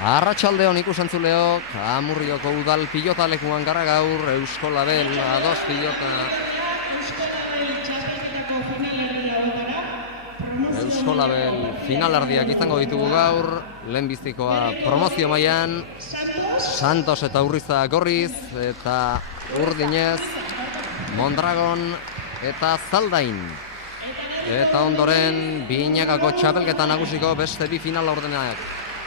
Arratsaldeon ikusentzuleo, Amurrioko udal pilotalekuan gara gaur, Eusko Label ados pilota. Eusko Label finalerdiak izango ditugu gaur, lehenbizikoa promozio mailan, Santos eta Urriza Gorriz, eta Urdinez, Mondragon eta Zaldain. Eta ondoren, Binakako txapelketa nagusiko beste bi final laurdenak.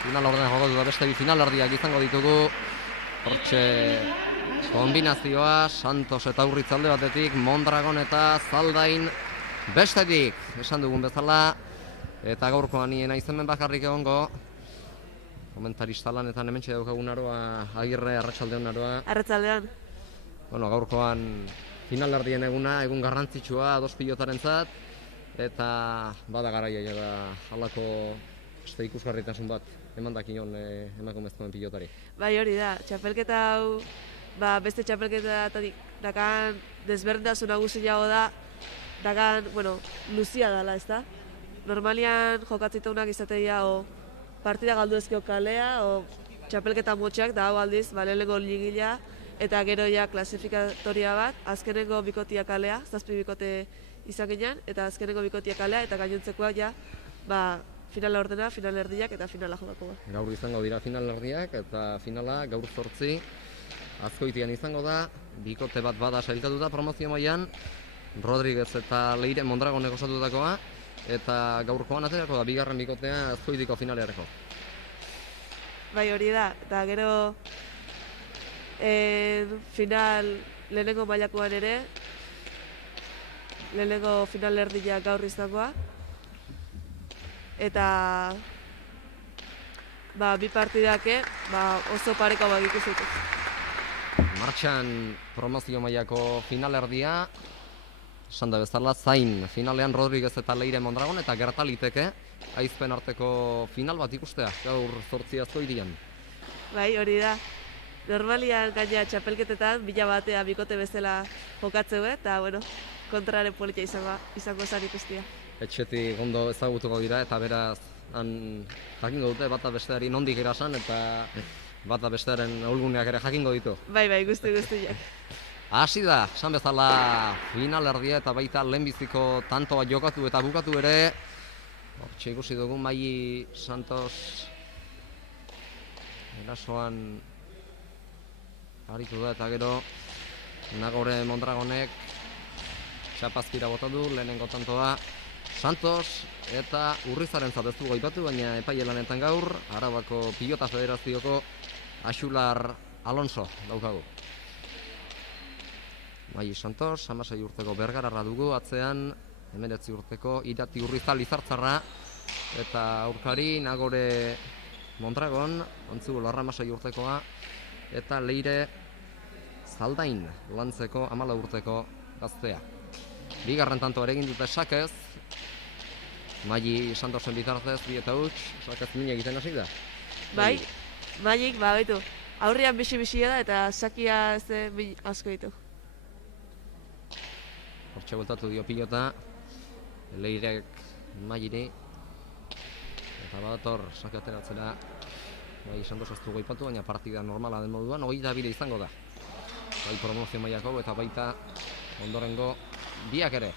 Final laurdenak jokatu da beste bi finalerdiak izango ditugu. Hortxe kombinazioa, Santos eta Urriz alde batetik, Mondragon eta Zaldain bestetik, esan dugun bezala. Eta gaurkoan nien aizemen bakarrik egongo. Komentarista lanetan hementxe daukagun Aroa Agirre, arratsaldeon Aroa. Arratsaldeon. Bueno, gaurkoan finalerdien eguna, egun garrantzitsua ados pilotarentzat. Eta bada garaia da halako beste ikusgarritasun bat emandakion emakumezkoen pilotari. Bai, hori da, txapelketa hau beste txapelketatik dakan desberdintasun nagusiago da, dakan, luzia dela, ezta? Normalian jokatzitunak izatea o partida galdu ezkeo kalea o txapelketa motxak da hau aldiz, lehenengo ligila eta gero ja klasifikatoria bat, azkenengo bikotia kalea, 7 bikote izan ginen, eta azkenengo bikotia kalea eta gainontzekoak ja, finala ordena, finalerdiak eta finala jokako da. Gaur izango dira finalerdiak eta finala gaur 8 Azkoitian izango da, bikote bat bada sailkatuta promozio mailan, Rodriguez eta Leire Mondragonek osatutakoa, eta gaurkoan aterako da bigarren bikotea Azkoitiko finalerako. Bai, hori da, eta gero final lehenengo mailakoan ere, lehenengo finalerdia gaur izangoa, eta bi partidak oso pareko bat ikusitu. Martxan promozio mailako finalerdia, esan da bezala, zain finalean Rodriguez eta Leire Mondragon, eta gertaliteke aizpen arteko final bat ikustea, gaur 8 Azkoitian. Bai, hori da. Normalian gaina txapelketetan, bila batea bikote bezala jokatzeu, eta kontraren polita izango zen ikustia. Etxetik ondo ezagutuko dira eta beraz jakingo dute bata besteari nondik erasan eta bata bestearen ahulguneak ere jakingo ditu. Bai, guztiak. Hasi da, esan bezala finalerdia eta baita lehenbiziko tanto bat jokatu eta bukatu ere. Hortxe ikusi dugu Mai Santos erasoan aritu da eta gero Nagore Mondragonek txapazkira bota du lehenengo tantoa. Santos eta Urrizarentzat ez dugu aipatu, baina epaile lanetan gaur Arabako Pilota Federazioko Axular Alonso daukagu. Mai Santos, 16 urteko Bergararra dugu, atzean 19 urteko Irati Urriza Lizartzarra, eta aurkari Nagore Mondragon, Antzugo Larra 16 urtekoa, eta Leire Zaldain, Lantzeko 14 urteko gaztea. Bigarren tanto ere egin dute sakez, Mai Santosen bitartez, bi eta huts, sakez min egiten hasi da. Bai, Maik, baitu, aurrean bixi-bixia da eta sakia ez min asko ditu. Hortxe bueltatu dio pilota, Leirek Mairi, eta badator sake ateratzera, Mai Santos ez dugu aipatu, baina partida normala den moduan, 22 izango da. Bai promozio mailako eta baita ondorengo biak ere.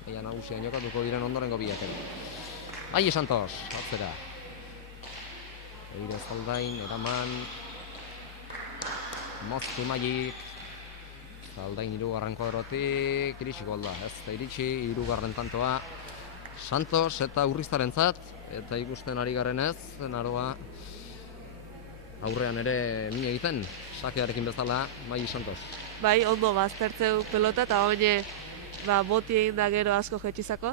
Baina nagusian jokatuko diren ondorengo biak ere. Mai Santos, atzera. Leire Zaldain, eraman. Moztu Maik. Zaldain 3. kuadrotik, iritsiko alda. Ez da iritsi, 3. tantoa. Santos eta Urrizarentzat, eta ikusten ari garenez, Aroa aurrean ere min egiten, sakearekin bezala, Mai Santos. Bai, ondo baztertzeu pelota eta oine boti egin da gero asko jetxizako,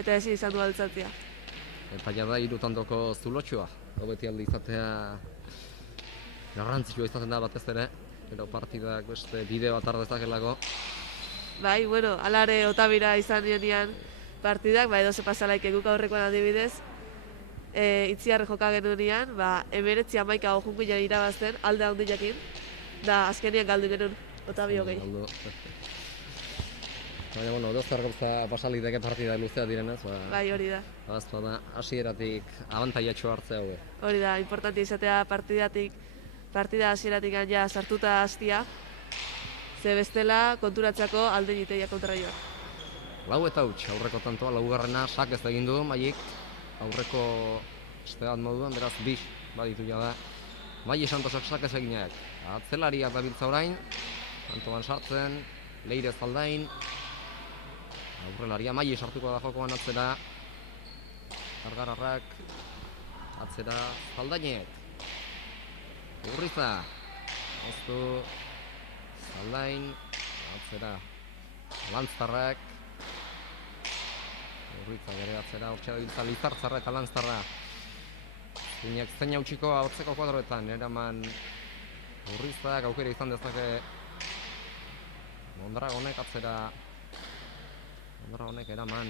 eta ezin izan du altzatzea. Eta jada 3 tantoko zulotxua, beti alde izatea garrantzitsua izaten da batez ere, gero partidak beste bideo bat ardezakelako. Bai, alare Otabira izan nionean partidak, edo ze pasalaik eguk aurrekoan adibidez, itziarre joka genuenean, 19-11 junguian irabazten, alde handi jakin, da azkenean galdu genuen Otabio gehi. Baina, bueno, dozter gauza pasaliteke partida luzea direnez, Bai, hori da. Azpa da, hasieratik abantaiatxo hartzea hau. Hori da, importante izatea partida hasieratik ja sartuta hastia. Ze bestela konturatzeako alde niteia kontraioa. Lau eta huts, aurreko tantoa, laugarrena, sak ez egin du, Maik, aurreko este bat moduan, beraz, bis, baditu da. Mai Santosak sak ez eginak. Atzelariak dabiltza orain, tantoan sartzen, Leire Zaldain, aurrelaria, Mai sartuko da jokoan atzera, Argararrak, atzera, Zaldainek, Urriza, oztu, Zaldain, atzera, Lanztarrak, Urriza gere atzera, hortxe dabiltza Lizartzarra eta Lanztarra. Zinak zein hautsiko hortzeko kuadroetan, eraman Urrizak aukera izan dezake Mondragonek atzera. Mondragonek eraman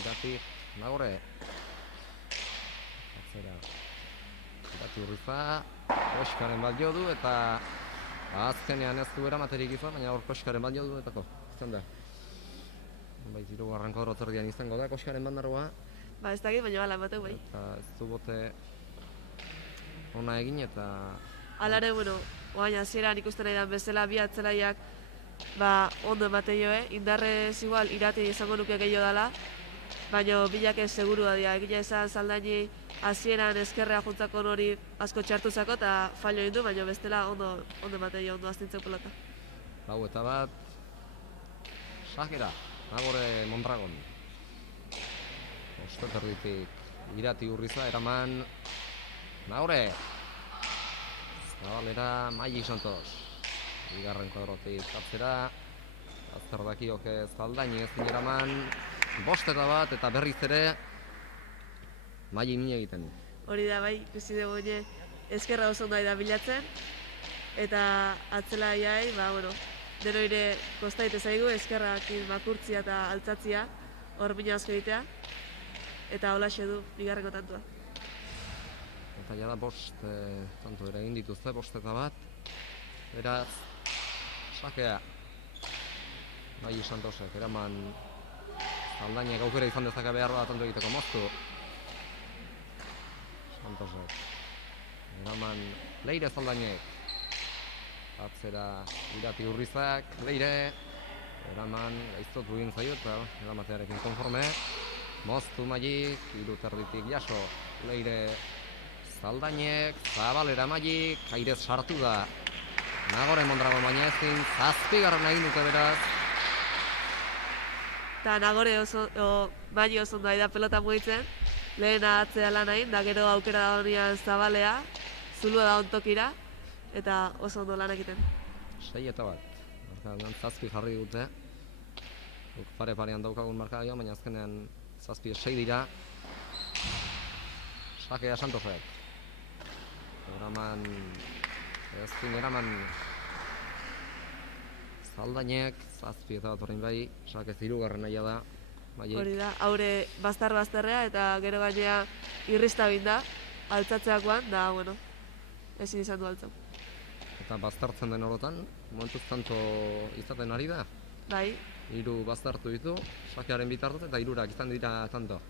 Irati, Nagore atzera Irati Urriza, Koskaren bat jo du eta azkenean ez du eramaterik izan, baina hor Koskaren bat jo du etako izan da. Baiz, hirugarren kuadro atzerdian izango da Koskaren bat narroa. Ba, ez dakit, baina bala emateu bai. Eta ez du bote ona egin eta... Alare, bueno, oain hasieran ikusten nahi dan bezala bi atzelaiak ondo emateioe, indarrez igual Irati izango nuke gehiago dela, baina bilak ez seguru da dira, egila esan Zaldaini hasieran ezkerrea juntzako hori asko txartu zako eta fallo egin du, baina bestela ondo emateio, ondo aztintzeu pelota. Lau eta bat, Sakera, Nagore Mondragon. Osto terditik Irati Urriza, eraman Nagore. Zabalera, Mai Santos. Bigarren kuadrotik atzera. Azterdakioke Zaldaini ez eraman. Bost eta bat eta berriz ere Mai min egiten. Hori da bai, ikusi dugu ezkerra oso ondo da bilatzen. Eta atzelaiai, bueno, denoire kostaite zaigu ezkerrakin makurtzia eta altzatzia, hor mina asko egitea. Eta holaxe du, bigarreko tantua. Eta jada bost tanto ere egin dituzte, bost eta bat. Beraz, sakea. Mai Santosek, eraman Zaldainek aukera izan dezake behar da tanto egiteko moztu. Santosek. Eraman Leire Zaldainek. Atzera Irati Urrizak, Leire. Eraman gaiztotu egin zaio eta eramatearekin konforme. Moztu Maik, hiru terditik jaso, Leire Zaldainek, Zabalera Maik, airez sartu da. Nagore Mondragon baina ezin, zazpigarren egin dute beraz. Eta Nagore Mai oso ondo da pelota mugitzen, lehena atzea lan hain, da gero aukera da honian Zabalea, zulua da ontokira, eta oso ondo lan egiten. 6 eta bat, zazpi jarri dute. Pare-parean daukagun markagaioa, baina azkenean zazpi 6 dira. Sakea Santosek. Eraman Zaldainek, zazpi eta bat horrein bai, Sake hirugarren naia da. Hori da, haure bastar-bastarrea eta gero gainea irrista binda, altzatzeakoan, da, bueno, ezin izan du altzau. Eta bastartzen den horotan, momentuz tanto izaten ari da. Bai. Hiru bastartu ditu, Sakearen bitartez eta hirurak izan dira tanto.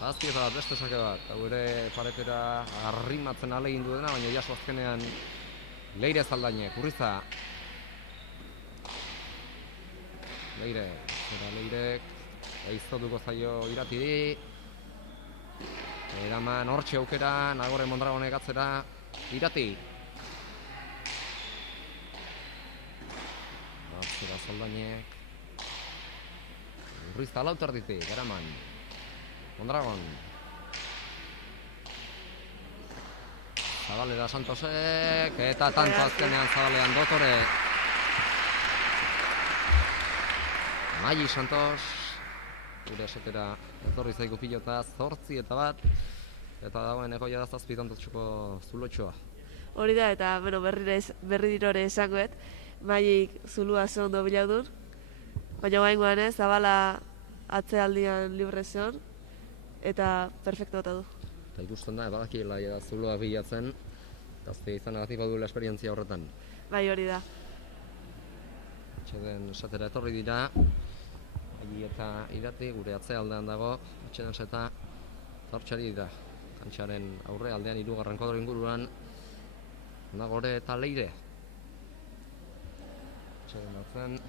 Zazpi eta bat, beste Sake bat, hau ere paretera arrimatzen alegin du dena, baina jaso azkenean Leire Zaldainek, Urriza. Leirek, gaiztotuko zaio Iratiri. Eraman hortxe aukera, Nagore Mondragonek atzera, Irati. Atzera Zaldainek. Urriza lauterditik, eraman. Mondragon. Zabalera Santosek, eta tanto azkenean Zabalean Dotore. Mai Santos, gure esatera etorri zaigu pilota 8 eta bat, eta dagoen egoia da 7 tantotxuko zulotxoa. Hori da, eta berri dirore esangoet, Maik zulua ze ondo bilaudun, baina gaingoan ez, Zabala atzealdian libre zeon, eta perfecto bota du. Eta ikusten da, badakiela zuloa bilatzen, gazte izan agatik baduela esperientzia horretan. Bai, hori da. Atxeden satera etorri dira. Agi eta Irati gure atzealdean dago. Atxeden seta tortxari dira. Kantxaren aurre aldean hirugarren kuadro inguruan. Nagore eta Leire. Atxeden batzen.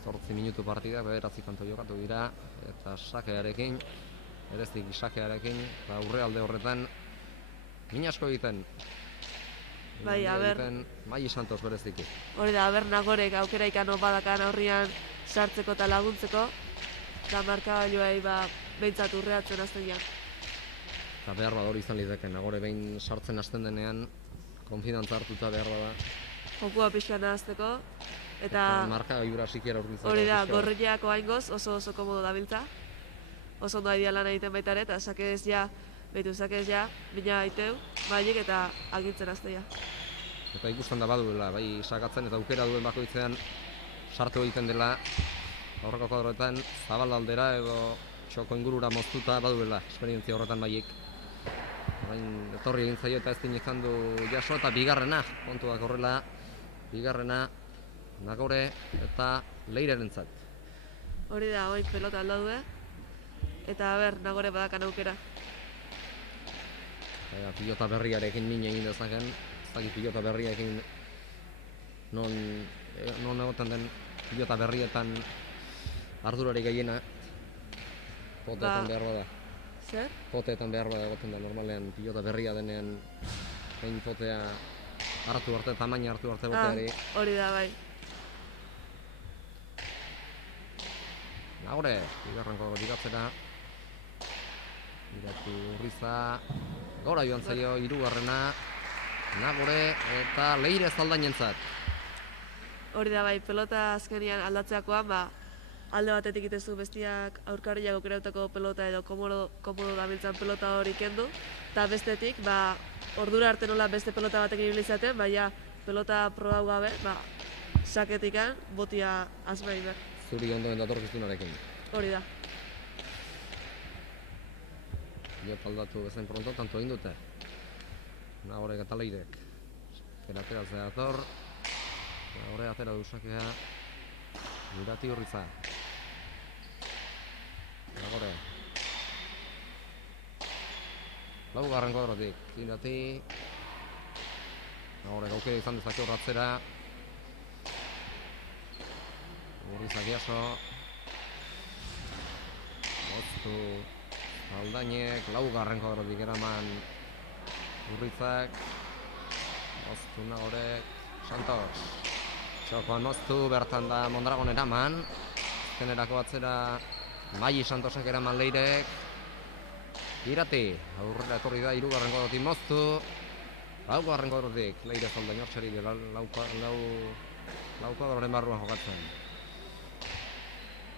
8 minutu partidak, 9 tanto jokatu dira. Eta sakearekin, erezik sakearekin, eta aurre alde horretan min asko egiten. Bai, aber. Mai Santos bereziki. Hori da, aber Nagorek aukera ikano badakan aurrian sartzeko eta laguntzeko. Eta markagailuei behintzat urreatzen azten jan. Eta behar bada hori izan lideke, Nagore behin sartzen hasten denean, konfidantza hartuta behar bada. Jokua pixkan nahazteko. Eta markagailura sikiera urbiltzeko. hori da, Gorriak oaingoz oso komodo dabiltza. Oso ondo aidia lan egiten baita ere, eta sakez ja, bina aiteu, baiek eta agintzen azteia. Eta ikusten da baduela, bai sakatzen eta aukera duen bakoitzean sartu egiten dela aurreko kuadroetan zabal aldera edo txoko ingurura moztuta baduela, esperientzia horretan baiek. Orain etorri egin zaio eta ezin izan du jaso eta bigarrena, kontuak horrela, bigarrena Nagore eta Leirerentzat. Hori da, oin pelota aldaude, eta Nagore badakan aukera. Pilota berriarekin min egin dezaken, ez dakit pilota berriarekin non egoten den pilota berrietan ardurari gehiena poteetan behar bada. Zer? Poteetan behar bada egoten da normalean pilota berria denean egin potea hartu arte, tamaina hartu arte boteari. Hori da, bai. Nagore, bigarrenko diratzera. Irati Urriza. Gora joan zaio hirugarrena. Nagore eta Leire Zaldainentzat. Hori da, bai, pelota azkenian aldatzeakoan, alde batetik itezu bestiak aurkariak aukerautako pelota edo komodo dabiltzan pelota hori kendu. Eta bestetik, ordura arte nola beste pelota batekin ibilizaten, baina pelota probau gabe, saketikan botia azmai behar. Zuri ondoen datorkizunarekin. Hori da. Jot aldatu bezain pronto, tanto egin dute. Nagorek eta Leirek. Atera dator. Nagore atera duzakea. Irati Urriza. Nagore. Laugarren kuadrotik. Irati. Nagorek aukera izan dezake horratzera. Urrizak jaso. Moztu Aldainek, laugarren kuadrotik eraman Urrizak. Moztu Nagorek, Santos. Txokoan moztu, bertan da Mondragon eraman. Azkenerako atzera Mai Santosek eraman Leirek. Irati, aurrera etorri da hirugarren kuadrotik moztu. Laugarren kuadrotik, Leire Zaldain hortxeri lau kuadroren barruan jokatzen.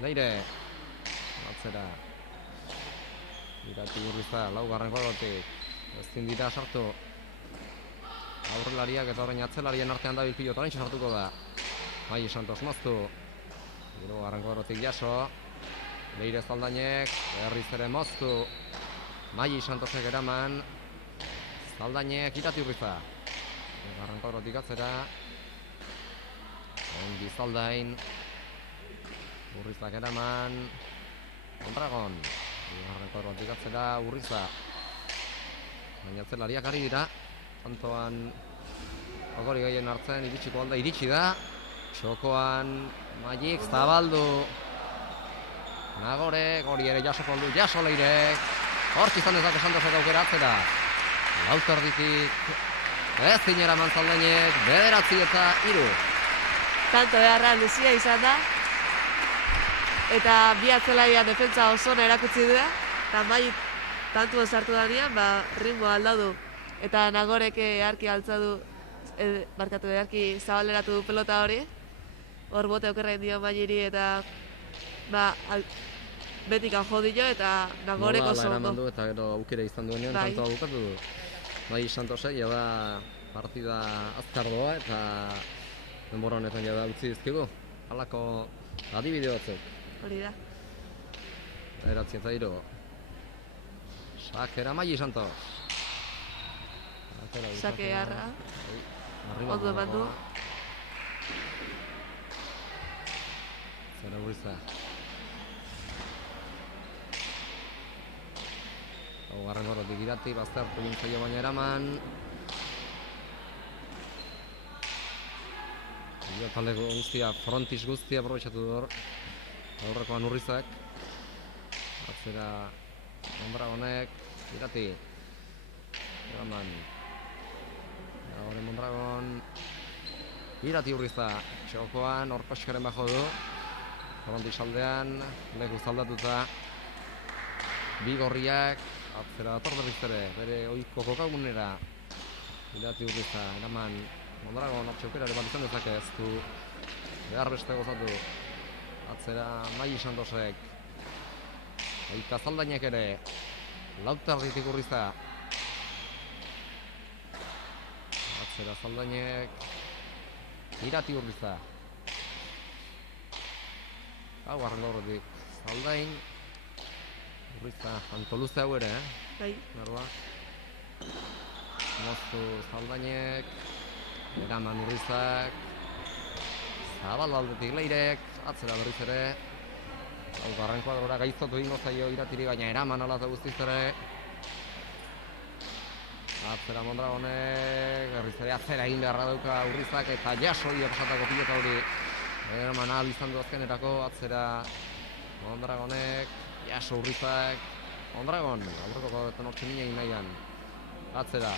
Leire, atzera. Irati Urriza, laugarren kuadrotik. Ezin dira sartu. Aurrelariak eta horrein atzelarien artean dabil pilota, orain sartuko da. Mai Santos moztu. Hirugarren kuadrotik jaso. Leire Zaldainek, berriz ere moztu. Mai Santosek eraman. Zaldainek, Irati Urriza. Hirugarren kuadrotik atzera. Ongi Zaldain. Urrizak eraman. Mondragon. Hirugarren kuadrotik atzera Urriza. Baina atzelariak ari dira. Kantoan ogori gehien hartzen iritsiko alda iritsi da. Txokoan Maik zabaldu. Nagore, hori ere jasoko aldu, jaso Leirek. Hortz izan dezake Santosek aukera atzera. Lauterditik ezin eraman Zaldainek, 9-3. Tanto beharra luzia izan da. Eta bi atzelaria defentsa oso erakutsi du da. Eta Mai tantuan sartu danean, ritmo aldau du. Eta Nagorek earki altza du, earki zabaleratu du pelota hori. Hor bote okerra dio Mairi eta betik jo dio eta Nagorek oso ondo. Eta gero aukera izan duenean, tantoa bukatu du. Mai Santosek jada partida azkar doa eta denbora honetan jada utzi dizkigu. Halako adibide batzuk. Hori da. 9-3. Sakera Mai Santos. Sake harra. Ondo eman du. Atzera Urriza. Haugarren horretik Irati, baztertu egin zaio baina eraman. Talde guztia, frontis guztia aprobetxatu du hor. Aurrekoan Urrizak. Atzera Mondragonek, Irati. Eraman. Eragoren Mondragon. Irati Urriza. Txokoan, hor Koskaren bajo du. Frontis aldean, leku zaldatuta. Bi gorriak. Atzera dator berriz ere, bere ohiko kokagunera. Irati Urriza, eraman Mondragon aukera ere bat izan dezake, ez du behar beste gozatu. Atzera Mai Santosek. Oika Zaldainek ere. Lautarditik Urriza. Atzera Zaldainek. Irati Urriza. Hau arren horretik Zaldain. Urriza, antoluze hau ere, Bai. Narua. Moztu Zaldainek. Eraman Urrizak. Zabal aldetik Leirek. Atzera berriz ere. Hau garren kuadrora gaiztotu egingo zaio Iratiri, baina eraman ala eta guztiz ere. Atzera Mondragonek. Berriz ere atzera egin beharra dauka Urrizak eta jaso ia pasatako pilota hori. Eraman ahal izan du azkenerako. Atzera Mondragonek. Jaso Urrizak. Mondragon. Aurreko gabetan hor txemina egin nahian. Atzera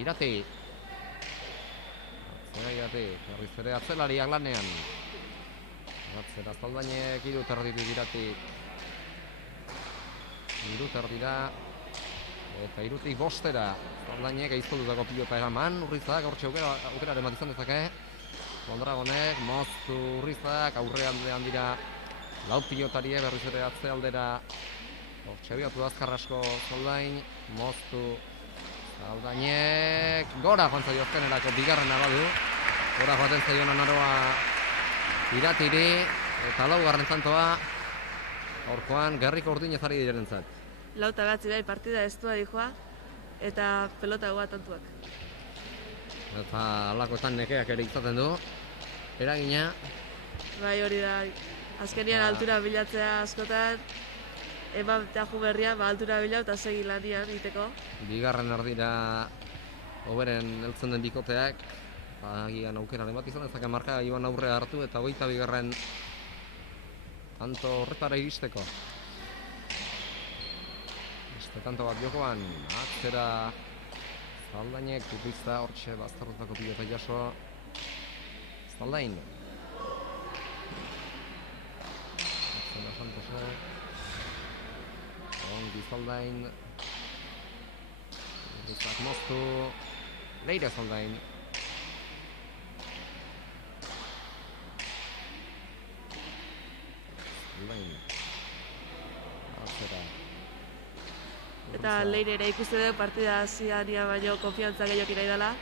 Irati. Irati, berriz ere atzelariak lanean. Atzera Zaldainek, hiru terditik Iratik. Hiru terdira. Eta hirutik bostera. Zaldainek aiztolutako pilota eraman. Urrizak, hortxe aukeraren bat izan dezake. Mondragonek, moztu Urrizak, aurrealdean dira. Lau pilotarie berriz ere atzealdera. Hortxe biatu azkar asko Zaldain. Moztu Zaldainek, gora joan zaio azkenerako bigarrena badu. Gora joaten zaio naroa Iratiri eta laugarren tantoa gaurkoan Gerriko Urdinezari direnentzat. Lauta behatzi bai partida estua dijoa eta pelota goa tantuak. Eta alakoetan nekeak ere izaten du. Eragina. Bai hori da, azkenian altura bilatzea askotan, eman teaju berrian, altura bila eta segi lanian iteko. Bigarren erdira hoberen heltzen den bikoteak. Agian aukeraren bat izan ezak marka iban aurrea hartu eta 22. Tanto horretara iristeko. Beste tanto bat jokoan, atzera Zaldainek, Urriza, hortxe bazterrutako pilota jaso. Zaldain. Atzera Santosek. Ongi Zaldain. Urrizak moztu. Leire Zaldain. Zaldain. Atzera. Eta Leire ere ikuste dut partida hasiania baino konfiantza gehiokin nahi dela.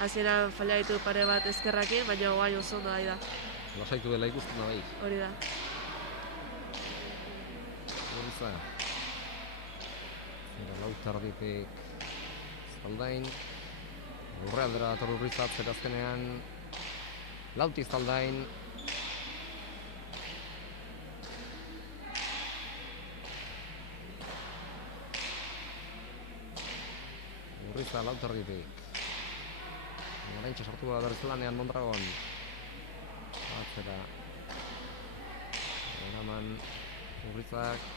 Hasieran falla ditu pare bat ezkerrakin, baina guain oso ondo nahi da. Lasaitu dela ikusten da bai. Hori da. Urriza. Zera lautarditik Zaldain. Urrealdera dator Urriza atzera azkenean. Lauti Zaldain. Urriza lautarditik. Oraintxe sartu da berriz lanean Mondragon. Atzera. Eraman Urrizak.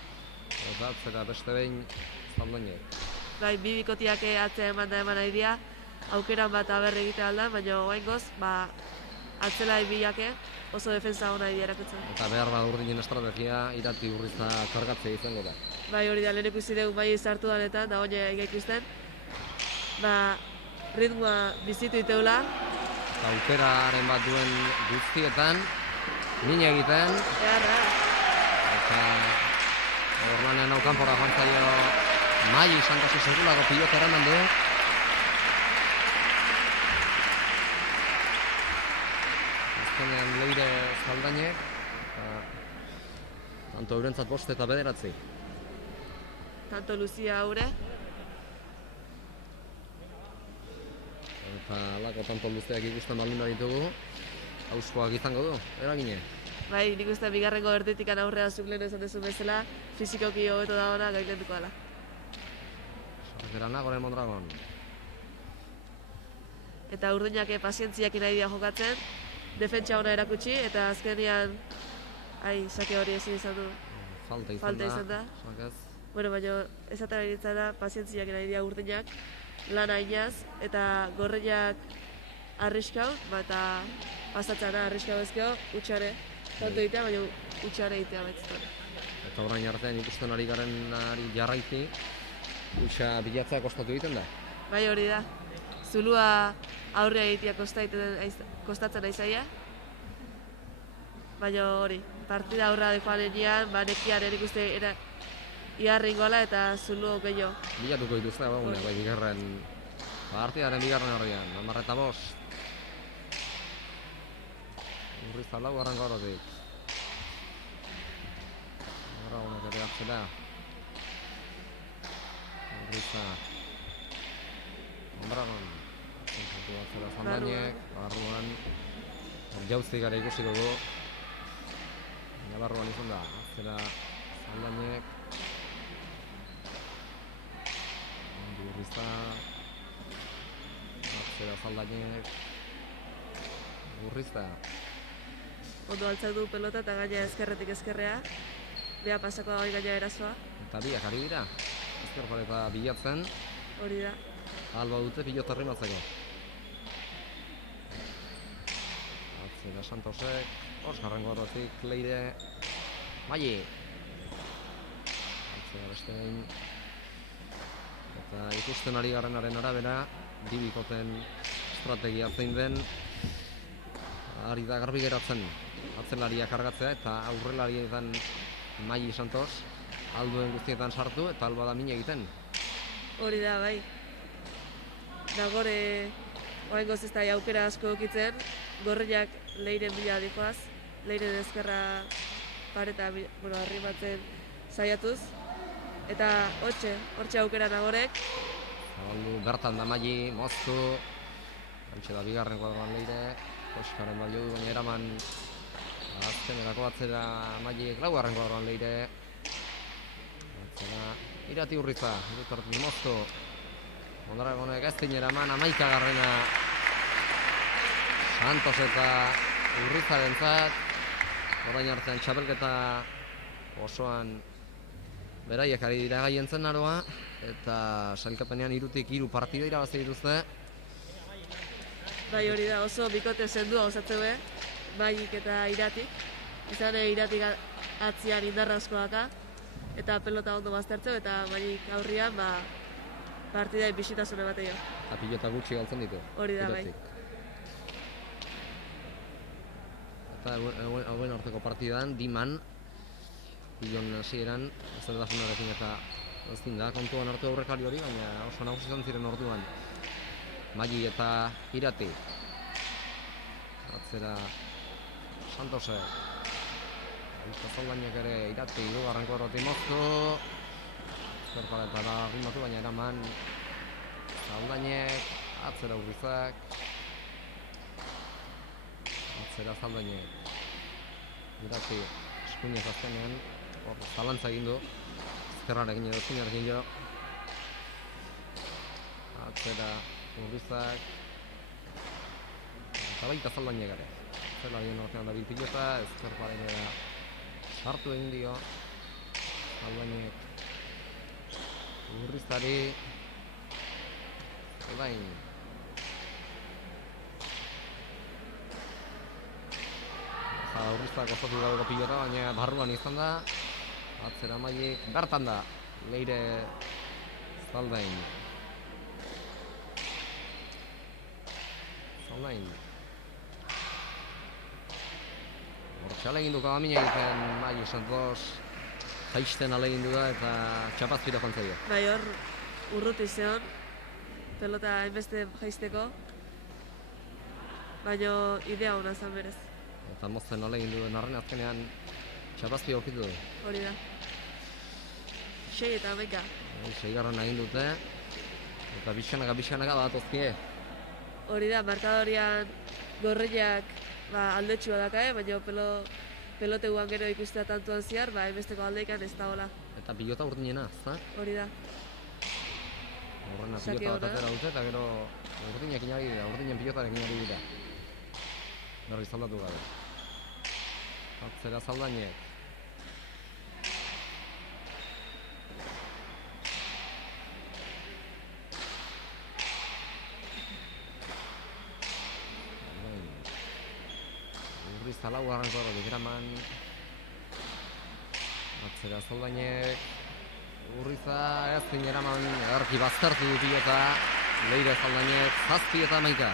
Eta atzera beste behin Zaldainek. Bai, bi bikotiak atzea eman nahi dira, aukeran bat aberre egitea alda, baina oraingoz, atzelai bilake oso defensa ona dira erakutzen. Eta behar bat urdinen estrategia Irati Urriza kargatzea izango da. Bai, hori da, lehen ikusi dugu bai sartu danetan, da hori ega ikusten. Ritmoa bizitu iteula. Eta aukeraren bat duen guztietan, min egiten. Eharra. Eta orlanean hau kanpora joan zaio Mai Santosi segulako pilota eraman du. Azkenean Leire Zaldainek. Tanto eurentzat 5 eta 9. Tanto Lucia Aure. Eta alako tanto luzeak ikusten baldin baditugu, hauskoak izango du, eragine. Bai, nik uste bigarrengo erditikan aurrera zuk lehen esan dezun bezala, fizikoki hobeto dagoena gailenduko dela. Sarkera Nagoren Mondragon. Eta urdinak pazientziak nahi dira jokatzen, defentsa ona erakutsi, eta azkenean, sake hori ezin izan du. Falta Falta izan da. Sakez. Bueno, baina esaten ari nintzena, pazientziak nahi dira urdinak, lan ainaz, eta gorreiak arriskau, eta pasatzana arriskau ezkeo, utxare. Tanto egitea, baina utxare egitea baitzetan. Eta orain artean ikusten ari garenari jarraiti, utxa bilatzea kostatu egiten da. Bai hori da. Zulua aurrea egitea kostatzen aizaia. Baina hori, partida aurra joan enean, nekian erik uste iarri ingoala eta zulu gehiago. Bilatuko dituzte, bai bigarren, partidaren bigarren horrian, 10:05. Urrizta lau garrango horretik. Mondragonek ere hartzera. Urrizta. Mondragon. Zentratu batzera Zaldainek, barruan. Jauztik gara ikusi dugu. Baina barruan izan da, hartzera Zaldainek. Urrizta. Hartzera Zaldainek. Urrizta. Ondo altzak du pelota eta gaina ezkerretik ezkerrea. Bea pasako da gaina erasoa. Eta biak ari dira. Ezker paleta bilatzen. Hori da. Alba dute pilota arrimatzeko. Atzera Santosek. Oskarrengo horretik Leire. Maili. Atzera bestein. Eta ikusten ari garrenaren arabera. Dibikoten estrategia zein den. Ari da garbi geratzen. Atzelaria kargatzea eta aurrelarietan Maili Santos alduen guztietan sartu eta Alba da min egiten. Hori da, bai. Nagore oraingoz ez da aukera asko eukitzen, gorriak Leiren bila dijoaz, Leiren ezkerra pareta arrimatzen saiatuz. Eta hortxe aukera Nagorek. Zabaldu bertan da Maili, moztu. Hantxe da bigarren kuadroan Leire. Oskaren balio du, baina eraman azken erako atzera Mailiek laugarren kuadroan Leire. Atzera Irati Urriza, irutartik moztu. Mondragonek ez din eraman 11garrena Santos eta Urrizarentzat. Orain artean txapelketa osoan beraiek ari dira gaientzen aroa. Eta sailkapenean 3-3 partida irabazi dituzte. Bai hori da, oso bikote sendua osatzen be, Mailik eta Iratik. Izan Iratik atzian indarra asko daka, eta pelota ondo baztertzeu, eta Mailik aurrian partidai bisitasune bateio. Eta pilota gutxi galtzen ditu. Hori da, bai. Eta hauen arteko partidan, Diman, pilon hasieran, ez da funarekin eta ez da kontuan hartu aurrekari hori, baina oso nagusi izan ziren orduan. Maili eta Irati. Atzera Santosek. Euskal Zaldainek ere Irati hirugarren kuadrotik moztu. Ezkerpaleta da arrimatu, baina eraman Zaldainek. Atzera Urrizak. Atzera Zaldainek. Irati eskuinez azkenean. Hor zalantza egin du. Ezkerrarekin edo eskuinarekin jo. Atzera Urrizak. Eta baita Zaldainek ere. Zelarien ortean da bilpilota, ezkerparen ere sartu egin dio. Zaldainek Urrizari. Zaldain. Urrizak osatu gauko pilota, baina barruan izan da. Atzera Mailik bertan da. Leire Zaldain. Zaldain. Hortxe alegin du kabamina egiten Maili Santos. Jaisten alegin du da eta txapazpira joan zaio. Bai hor, urruti zeon, pelota hainbeste jaisteko, baina idea hona zan berez. Eta mozten alegin du narren azkenean txapazpi aurkitu du. Hori da. 6 eta 11. Seigarren egin dute. Eta bizkanaka batozkie. Hori da, markadorian gorriak aldetxua daka, baina pelote guan gero ikustea tantuan ziar, ba, enbesteko aldeikan ez da hola. Eta pilota urdinena, ezta? Hori da. Horrena Sake pilota bat ona. atera dute eta gero urdinekin ari dira, urdinen pilotarekin ari dira. Berriz aldatu gabe. Atzera Zaldainek. Urriza lau arranko horretik eraman. Atzera Zaldainek. Urriza ezin eraman erki baztertu du pilota. Leire Zaldainek 7 eta 11.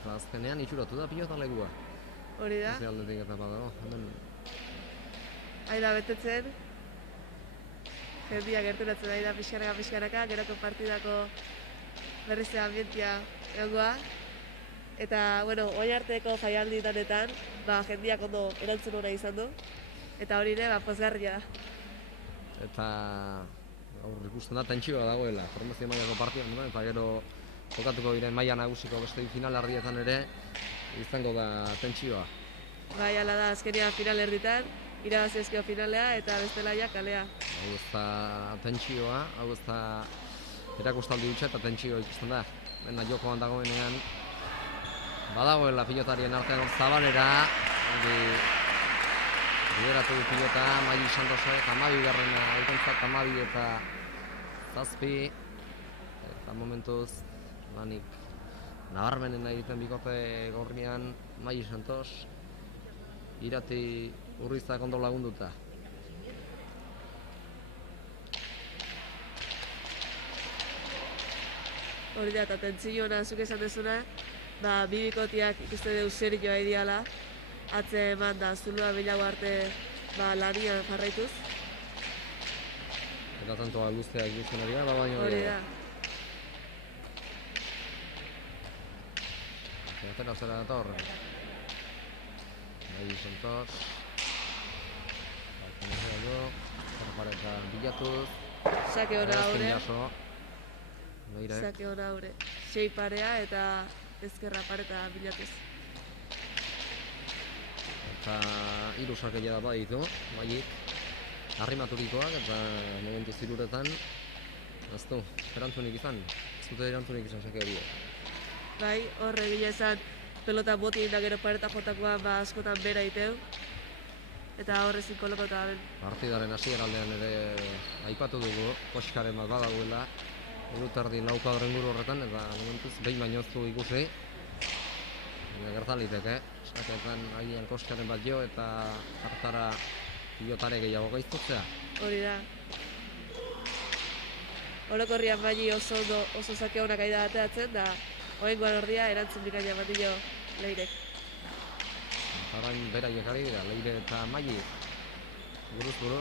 Eta azkenean itxuratu da pilota legua. Hori da. Ez aldetik eta badago, hemen Aida betetzen. Jendia gerturatzen aida pixkanaka, geroko partidako berrizea ambientia egongoa. Eta, bueno, oin arteko jaialdi danetan, ba, jendiak ondo erantzun hona izan du. Eta hori ere, ba, pozgarria da. eta gaur ikusten da tentsioa dagoela. Formazio mailako partidan, eta gero jokatuko diren maila nagusiko beste final ardietan ere izango da tentsioa. Bai, ala da, azkenean final erditan, irabaziozko finalea eta bestela ja kalea. Hau ez da tentsioa, hau ez da erakustaldi hutsa eta tentsioa ikusten da. Bena jokoan dagoenean badagoela pilotarien artean zabalera, bideratu du pilota, Maili Santosek, 12 garrena, autentzat 12 eta 7, eta momentuz, lanik nabarmenen egiten bikote gorrian, Maili Santos, Irati Urrizak ondo lagunduta. Hori da, eta tentzio hona zuk esan dezuna, ba, bi bikotiak ikuste dugu serioa ideala, atze eman da zulua bilago arte ba, lanian jarraituz. Eta tantoa guztia ikusten ari gara, baina Hori da. Atera zera dator. Maili Santos. Paretan bilatuz. Sake hona Azken haure, jaso. Leire. sake hona haure. Sei parea eta ezkerra pareta bilatuz. Eta hiru sakeia da baditu, Mailik. Arrimaturikoak eta momentu ziruretan ez du erantzunik izan. Ez dute erantzunik izan sake horiek. Bai, horre gila esan pelota boti da gero pareta jotakoan ba, askotan bera iteu. Eta horre zinkoloko eta ben. Partidaren hasieraldean ere aipatu dugu, koskaren bat badagoela. Urutardi lau kuadro inguru horretan, eta momentuz behin baino ez du ikusi. Baina gerta liteke, saketan agian koskaren bat jo eta hartara pilotare gehiago gaiztotzea. Hori da. Orokorrian Maili oso sake honak aida bateatzen, da oengoan ordia erantzun bikaina bat dio Leirek. Arain beraiek ari dira, Leire eta Maili. Buruz buru,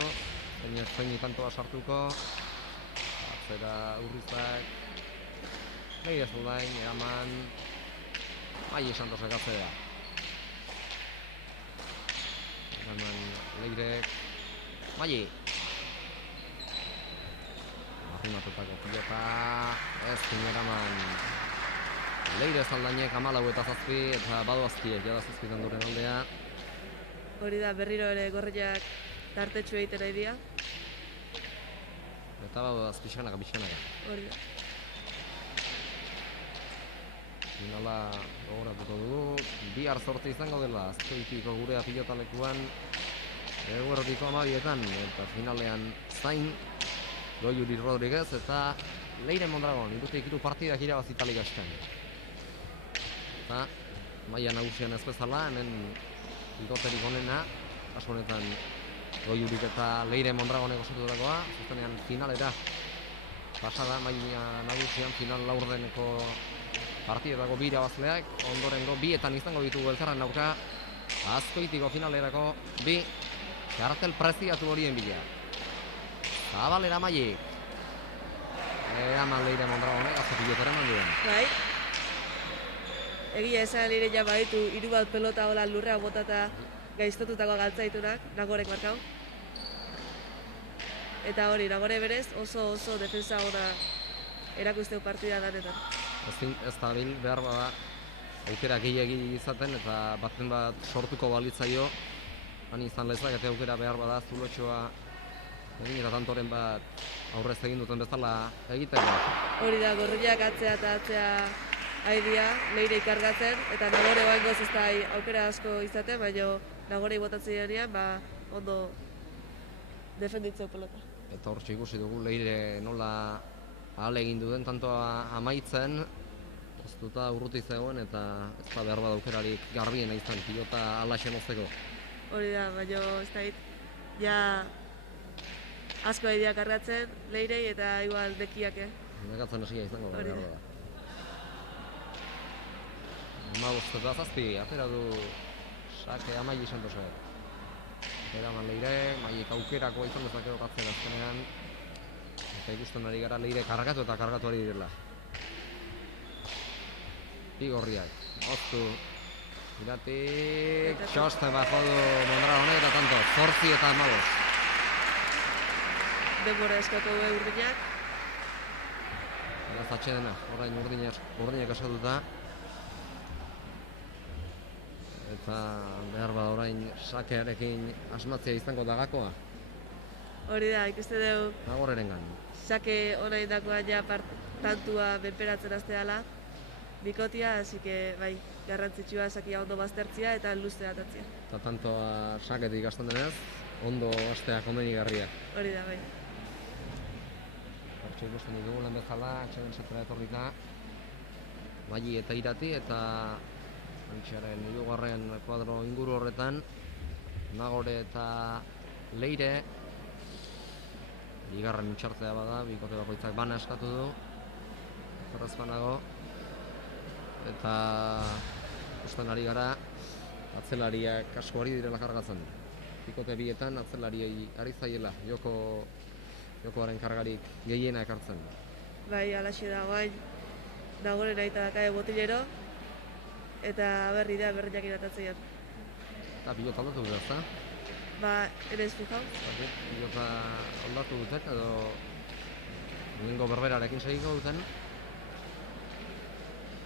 zein tantoa sartuko. Atzera Urrizak. Leire Zaldain, eraman. Maili Santosek atzera. Eraman Leirek. Maili. Arrimatutako pilota. Ez eraman. Leire Zaldainek 14 eta 7 eta badoazkiek jada 7 duren aldea. Hori da, berriro ere gorriak tartetxu egiten nahi dira. Eta badoaz pixkanaka. Hori da. Finala gogoratuko dugu. Bihar 8 izango dela, Azkoitiko gurea pilotalekuan. Eguerdiko 12etan eta finalean zain Goiuri Rodriguez eta Leire Mondragon. Irutik 3 partidak irabazita ligastan. Eta maila nagusian ez bezala, hemen bikoterik onena, kasu honetan Goiurik eta Leire Mondragonek osatutakoa, zuzenean finalera pasada maila nagusian final laurdeneko partidetako bi irabazleak, ondorengo bietan izango ditugu elkarren aurka, Azkoitiko finalerako bi kartel preziatu horien bila. Zabalera Mailik. Ama Leire Mondragonek azapilotera eman duen. Bai. Egia esan Leire ja baditu 3 bat pelota hola lurrea botata gaiztotutako galtzaitunak, Nagorek markau. Eta hori, Nagore berez oso defensa ona erakusteu partida danetan. Ez da bil behar bada aukera gehiagi izaten eta baten bat sortuko balitzaio, han izan lezakete aukera behar bada Zulotxoa egin eta tantoren bat aurrez egin duten bezala egiteko. Hori da, Gorriak atzea eta atzea haidia, Leire ikargatzen, eta Nagore oaingoz ez da aukera asko izaten, baina Nagorei botatzen denean, ondo defenditzeu pelota. Eta hortxe ikusi dugu Leire nola ahal egin duen tantoa amaitzen, oztuta urruti zegoen eta ez da behar bada aukerarik garbiena izan, pilota alaxe mozteko. Hori da, baina ez da ja asko haidia kargatzen Leirei eta igual dekiak, Negatzen hasia izango Hori da. behar da. 15-7, atera du sake Amaia Santosek. Eraman Leire, Maiek aukerako izan dezakeo gatzen azkenean. Eta ikusten ari gara Leire kargatu eta kargatu ari direla. Bi Gorriak, oztu. Iratik, txosten bajo du Mondragonek eta tanto, 8 eta 15. Denbora eskatu Urdinak. Eta atxedena, orain urdinak eskatuta. Eta behar bada orain sakearekin asmatzea izango da gakoa. Hori da, ikuste dugu Nagorrerengan. sake ona indakoa ja tantua benperatzen hasteala. Bikotia, así que bai, garrantzitsua sakia ondo baztertzia eta luze atatzia. Eta tantoa saketik hasten denez, ondo hastea komenigarria. Hori da, bai. Hortxe ikusten ditugu lan bezala, atxeden setera etorrita. Maili eta Irati eta antxaren hirugarren kuadro inguru horretan Nagore eta Leire bigarren txartzea bada, bikote bakoitzak bana eskatu du zerrez banago eta ikusten ari gara atzelariak asko ari direla kargatzen bikote bietan atzelariei ari zaiela jokoaren kargarik gehiena ekartzen. Bai, alaxe da, guain Nagore nahi eta dakae botilero eta berri da berriak iratatzen. Eta pilota aldatu dut, ezta? Ere ez fijau. Pilota aldatu duten, edo lehengo berberarekin segiko duten.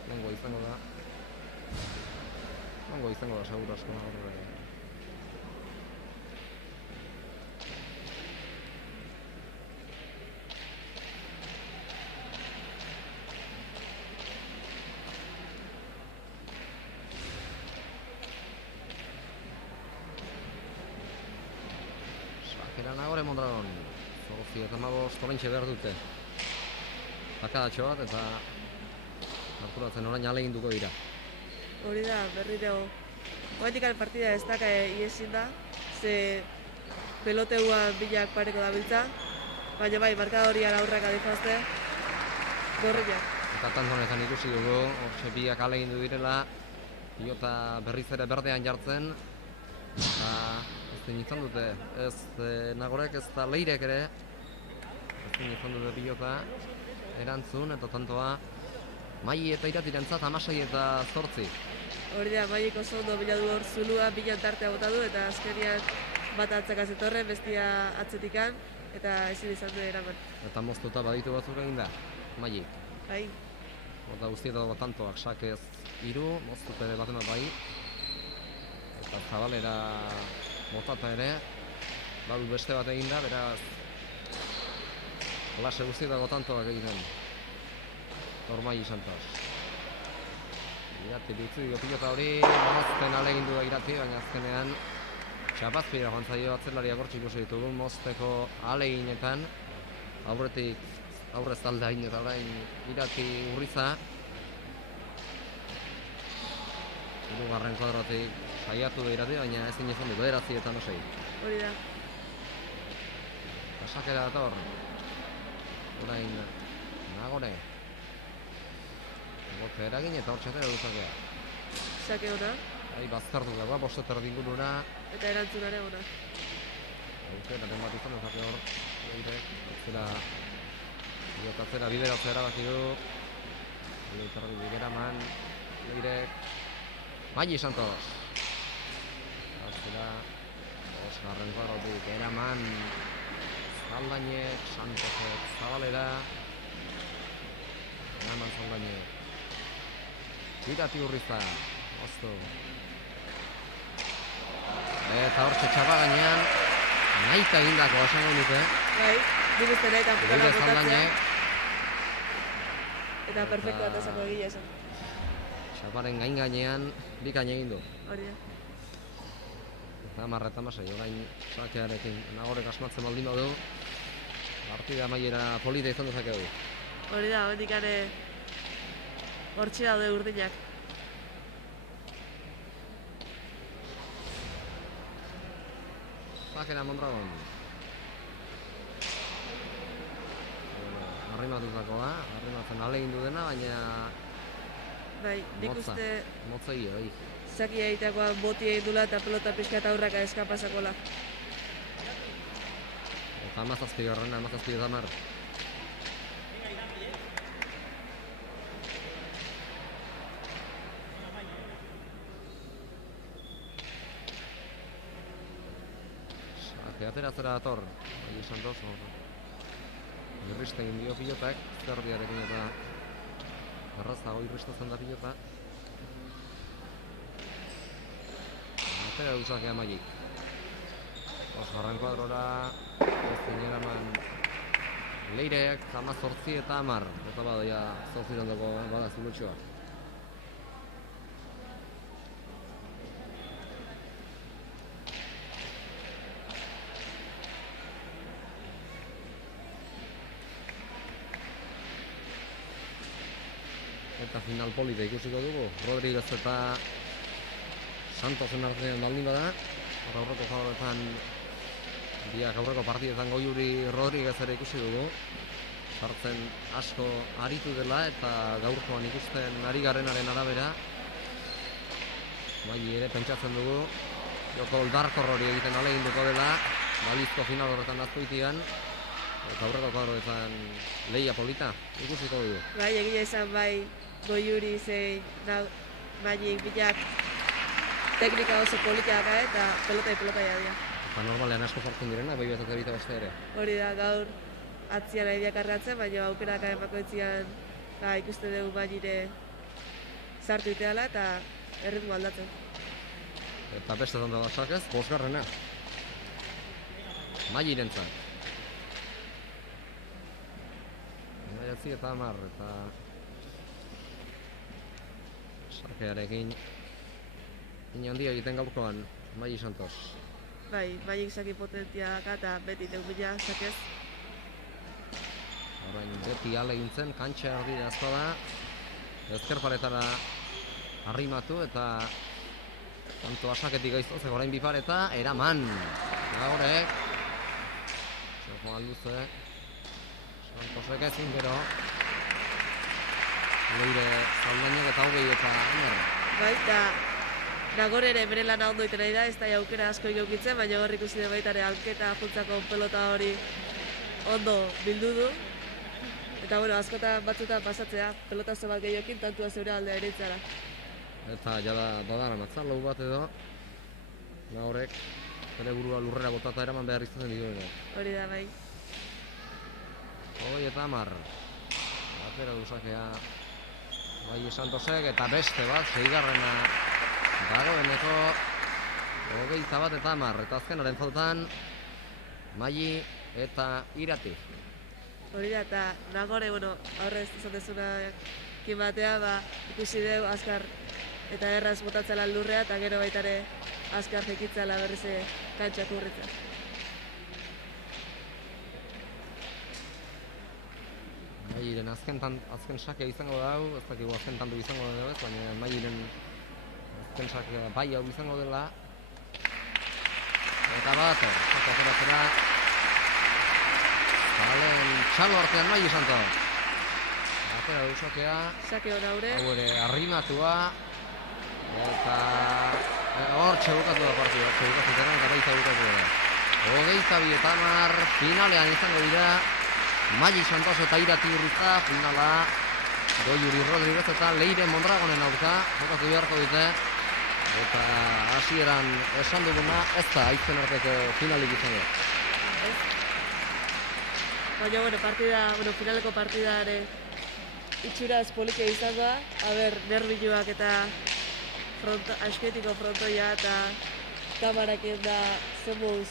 Lehengo izango da. Seguro asko horre. Nagore Mondragon, 8 eta 15 oraintxe behar dute. Takadatxo bat eta harturatzen orain ahaleginduko dira. Hori da, berri dugu. Oaitikan partida ez daka iezin da, ze peloteuan bilak pareko dabiltza, baina bai, markadorian aurrak adifazte, Gorriak. Eta tantonetan ikusi dugu, hortxe biak ahalegindu direla, pilota berriz ere berdean jartzen, eta ezin izan dute, ez Nagorek ez da Leirek ere, ezin izan dute pilota erantzun eta tantoa Maili eta Iratirentzat 16 eta 8. Hori da, Maiek oso ondo bila du hor zulua, bilan tartea bota du eta azkenian bat atzakaz etorren, bestia atzetikan eta ezin izan du eraman. Eta moztuta baditu batzuk egin da, Maili. Bai, Eta guztietako tantoak sakez 3, moztuta ere baten bat bai. Eta Zabalera botata ere, badu beste bat egin da, beraz klase guztietako tantoak egiten. Maili Santos. Irati dutzu dio pilota hori, mozten alegindu da Irati, baina azkenean txapazpira joan zaio atzelariak hortxe ikusi ditugu, mozteko aleginetan, aurrez talde hain eta orain Irati Urriza. Hirugarren kuadrotik saiatu da Irati, baina ezin izan du 9 eta 6. hori da. Pasakera dator. Orain Nagore. Gote eragin eta hortxe atera duzakea. Sake ona Baztertu dagoa, bosteter dingurura. eta erantzunare ona. Aukera bat izan dezake hor. Atzera bideratzea erabaki du. Leiterri bideraman. Leirek. Maili Santos. Atzera. Osgarren kuadrotik eraman. Zaldainek, Santosek, Zabalera. Eraman Zaldainek. Irati Urriza, oztu. Eta hor txapa gainean, nahita egindako esango nuke. Bai, nik uste nahi kanpotara Leire botatzea. Zaldañek, Eta perfektua eta esango egia esan. txaparen gainean, bikain egin du. Hori da. Eta Amar eta Amasei, orain sakearekin Nagorek asmatzen baldin badu, partida amaiera polita izan dezakegu. Hori da, hondik ane hortxe daude urdinak. Zakera Mondragon. Arrimatuzakoa, arrimatzen alegin du dena, baina Bai, nik uste motza egia, bai. zaki egitekoan boti egin dula eta pelota pixka eta aurraka eskapasakola. Eta 17 garrana, 17 eta 10. Sake ateratzera dator, bai Santos, irristen dio pilotak, zerdiarekin eta errazago irristatzen da pilota. Atera duzak amaiik. Osgarren kuadrora, ez zineraman Leirek, 18 eta 10. Eta bada, zortzirondoko bada zulutxoa. Eta final polita ikusiko dugu. Rodríguez eta Santosen artean baldin bada. Aurreko jokoetan biak aurreko partidetan Goiuri Rodríguez ere ikusi dugu. Sartzen asko aritu dela eta gaurkoan ikusten ari garenaren arabera. Bai ere pentsatzen dugu joko oldarkor hori egiten ahaleginduko dela. Balizko final horretan azkoitian. Eta aurreko kuadroetan lehia polita ikusiko dugu. Bai, egia esan bai Goiuri zein Magic bilak teknika oso politiak eta pelota dira. Eta normalean asko sartzen direna, bai bat eta bita beste ere. Hori da, gaur atzian ari diakarratzen, baina aukerak bakoitzian ikuste dugu Magire sartu iteala eta erritmo aldatzen. Eta beste da basakez, bosgarrena. Magirentzat. 9 eta 10 eta sakearekin ina handia egiten gaurkoan Magi Santos. Bai, Magic saki potentiak eta beti teumila sakez. Orain beti ahalegintzen, kantxa erdira azpada, ezker paretara arrimatu eta tanto asaketik gaiztozek orain bipareta, eraman. Gaurek, txoko alduze, Santosek ezin gero, Leire Zaldañek eta 20 eta 10. Bai, eta Nagore ere bere lana ondo iten nahi da, ez da aukera asko igaukitzen, baina hor ikusi da baita ere alketa juntzako pelota hori ondo bildu du. Eta bueno, askotan batzutan pasatzea, pelota oso bat gehiokin, tantua zeure aldea ereitzara. Eta jada badara matzan lau bat edo, Nagorek bere burua lurrera botata eraman behar izaten dituena. Hori da, bai. 20 eta 10. Atera duzakea Bai Santosek eta beste bat, seigarrena dagoeneko 21 eta 10. Eta azkenaren faltan Magi eta Irati. Hori da, eta Nagore, bueno, aurrez izan dezunakin batea, ikusi deu azkar eta erraz botatzela lurrea, eta gero baitare azkar jekitzela berriz kantxak urritzen. Mairen azken sakea izango da hau, ez dakigu azken tanto izango da ez, baina Mairen azken sakea bai hau izango dela. Eta bat, ateratzera Zalen txalo artean Magi Santos. Atera du sakea. Sake hona haure. Hau ere arrimatua. Eta hor txebukatu da partida, txebukatu dena eta baita bukatu da. 22 eta 10 finalean izango dira. Magi Santos eta Irati Urriza finala. Goiuri Rodríguez eta Leire Mondragonen aurka jokatu beharko dute. Eta hasieran esan duguna ez da aitzen arteko finalik izango. Baina, finaleko partida ere itxuraz polikia izan da. Nervioak eta asketiko frontoia eta kamarakien da zemuz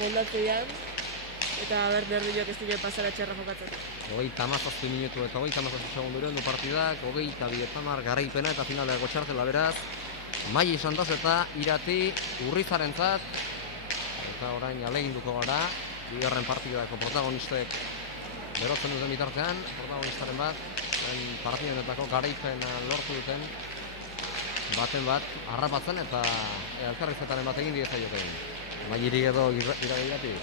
moldatzean. Eta nervioak ez dinen pasara txarra jokatzen. 37 minutu eta 37 segunduren du partidak, 22 garaipena eta finaleko txartela beraz. Mai Santaz eta Irati Urrizarentzat. Eta orain aleginduko gara, bigarren partidako protagonistek berotzen duten bitartean, protagonistaren bat, partidonetako garaipena lortu duten baten bat harrapatzen eta elkarrizketaren bat egin diezaioten. Mairi edo Irati.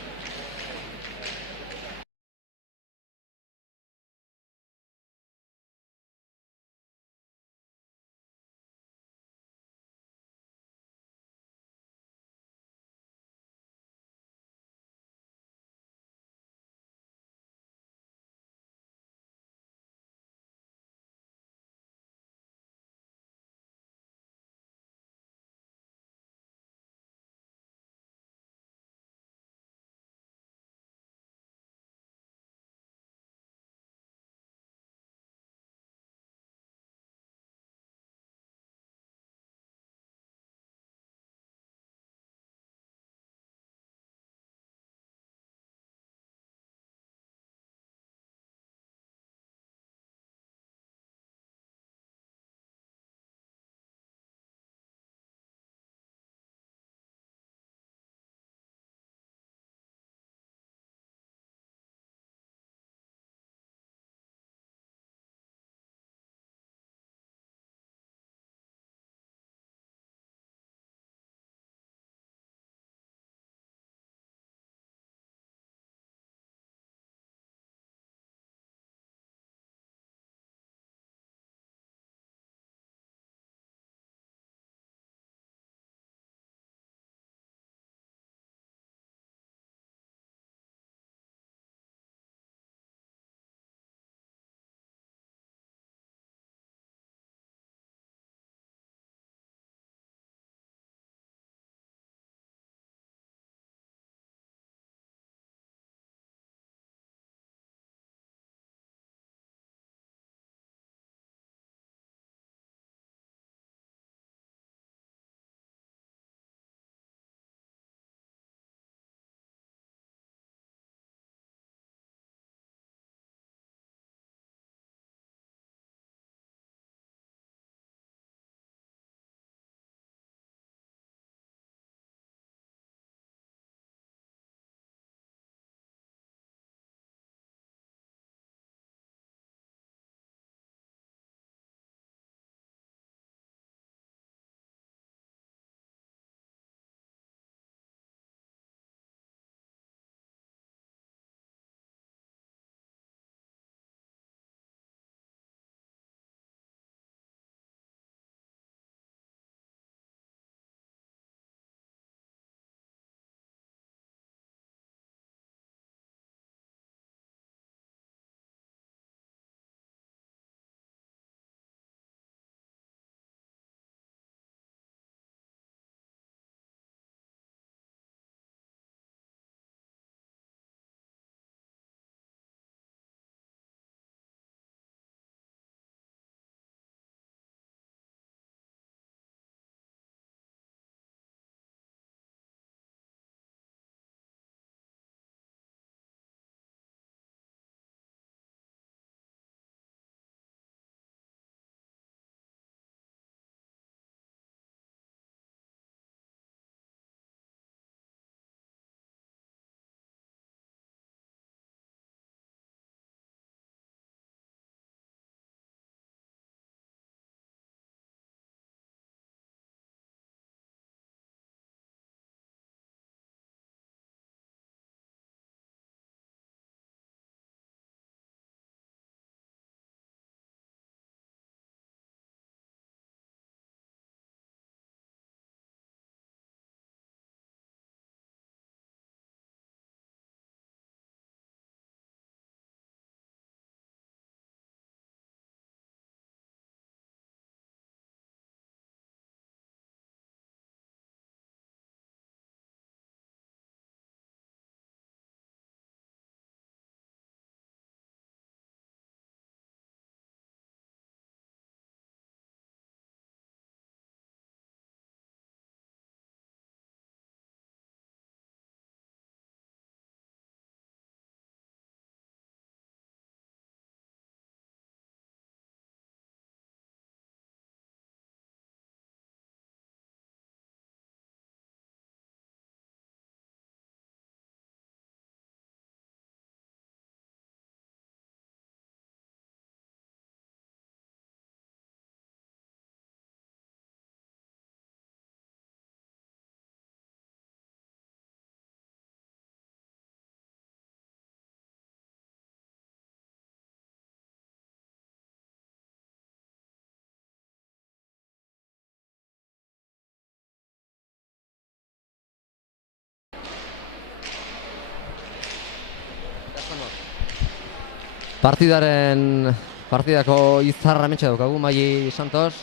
partidako izarra mentxe daukagu, Maili Santos.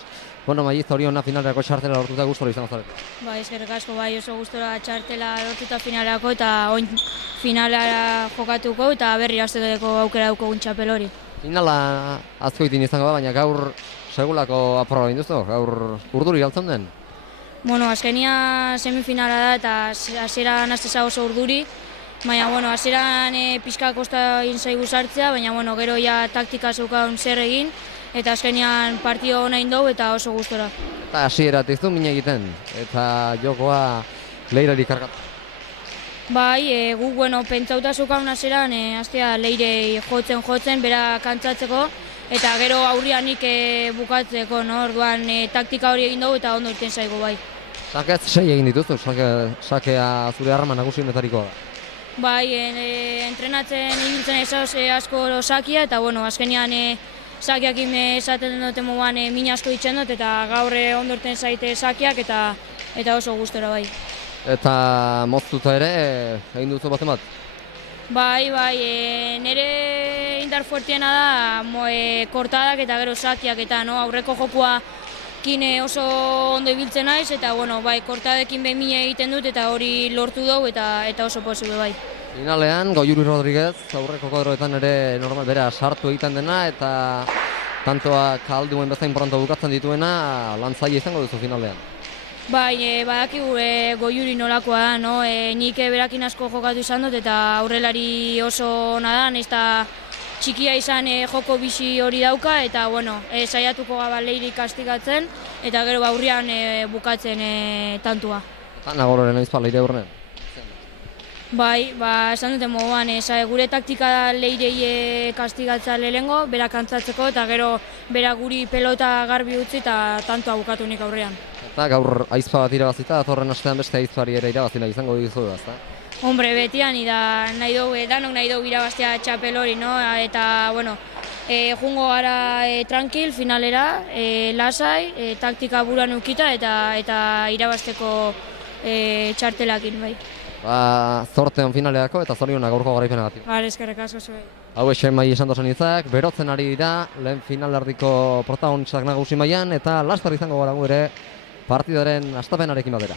Bueno, Maili, zoriona finalerako txartela lortuta gustora izango zarete. Bai, eskerrik asko, bai, oso gustora txartela lortuta finalerako eta oin finalera jokatuko eta berri hasteko aukera daukagun txapel hori. Finala azkoitin izango da, baina gaur segulako aproba induztu, gaur urduri galtzen den. Bueno, azkenia semifinala da eta hasieran hasteza oso urduri, baina bueno, hasieran pixka kosta egin zaigu sartzea, baina bueno, gero ja taktika zeukan zer egin eta azkenian partio ona egin dugu eta oso gustora. Eta hasieratik ez du min egiten, eta jokoa leirari kargatu. Bai, guk bueno, pentsauta zeukan hasieran hastea leire jotzen, bera kantzatzeko eta gero aurrianik bukatzeko, no? Orduan taktika hori egin dugu eta ondo irten zaigu bai. Sakez sei egin dituzu, sakea zure arma nagusienetarikoa da. Bai, entrenatzen ibiltzen ezauz asko sakia eta bueno, azkenean sakiak esaten dute moduan min asko ditzen dut eta gaur ondo irten zaite sakiak eta oso gustora bai. Eta moztuta ere egin duzu baten bat? Bai, nire indar fuertiena da kortadak eta gero sakiak eta no, aurreko jokua kine oso ondo ibiltzen naiz eta bueno, bai, kortadekin behin mina egiten dut eta hori lortu dugu eta oso posible bai. Finalean, Goiuri Rodriguez, aurreko kodroetan ere normal bera sartu egiten dena eta tantoak alduen bezain pronto bukatzen dituena lantzaile izango duzu finalean. Bai, badakigu Goiuri nolakoa da, no? Nik berakin asko jokatu izan dut eta aurrelari oso ona da, nahiz eta txikia izan joko bizi hori dauka eta bueno, saiatuko gaba leirik kastigatzen eta gero aurrian bukatzen tantua. Eta nagororen aizpa leire aurrean? Bai, esan duten moduan, gure taktika leirei kastigatza lehengo, berak antzatzeko eta gero bera guri pelota garbi utzi eta tantua bukatu nik aurrean. Eta gaur aizpa bat irabazita, datorren astean beste aizpari ere irabazina izango dizu da, ezta? Hombre, betian danok nahi dugu irabaztea txapel hori, no? Eta, bueno, jungo gara tranquil finalera, lasai, taktika buruan eukita eta irabazteko txartelakin, bai. Zortean finaleako eta zorionak gaurko garaipenagatik. Eskerrik asko zuei. Hau esen Maili Santosen hitzak, berotzen ari dira, lehen finalerdiko protagonistak nagusi mailan eta laster izango gara gu ere partidaren hastapenarekin batera.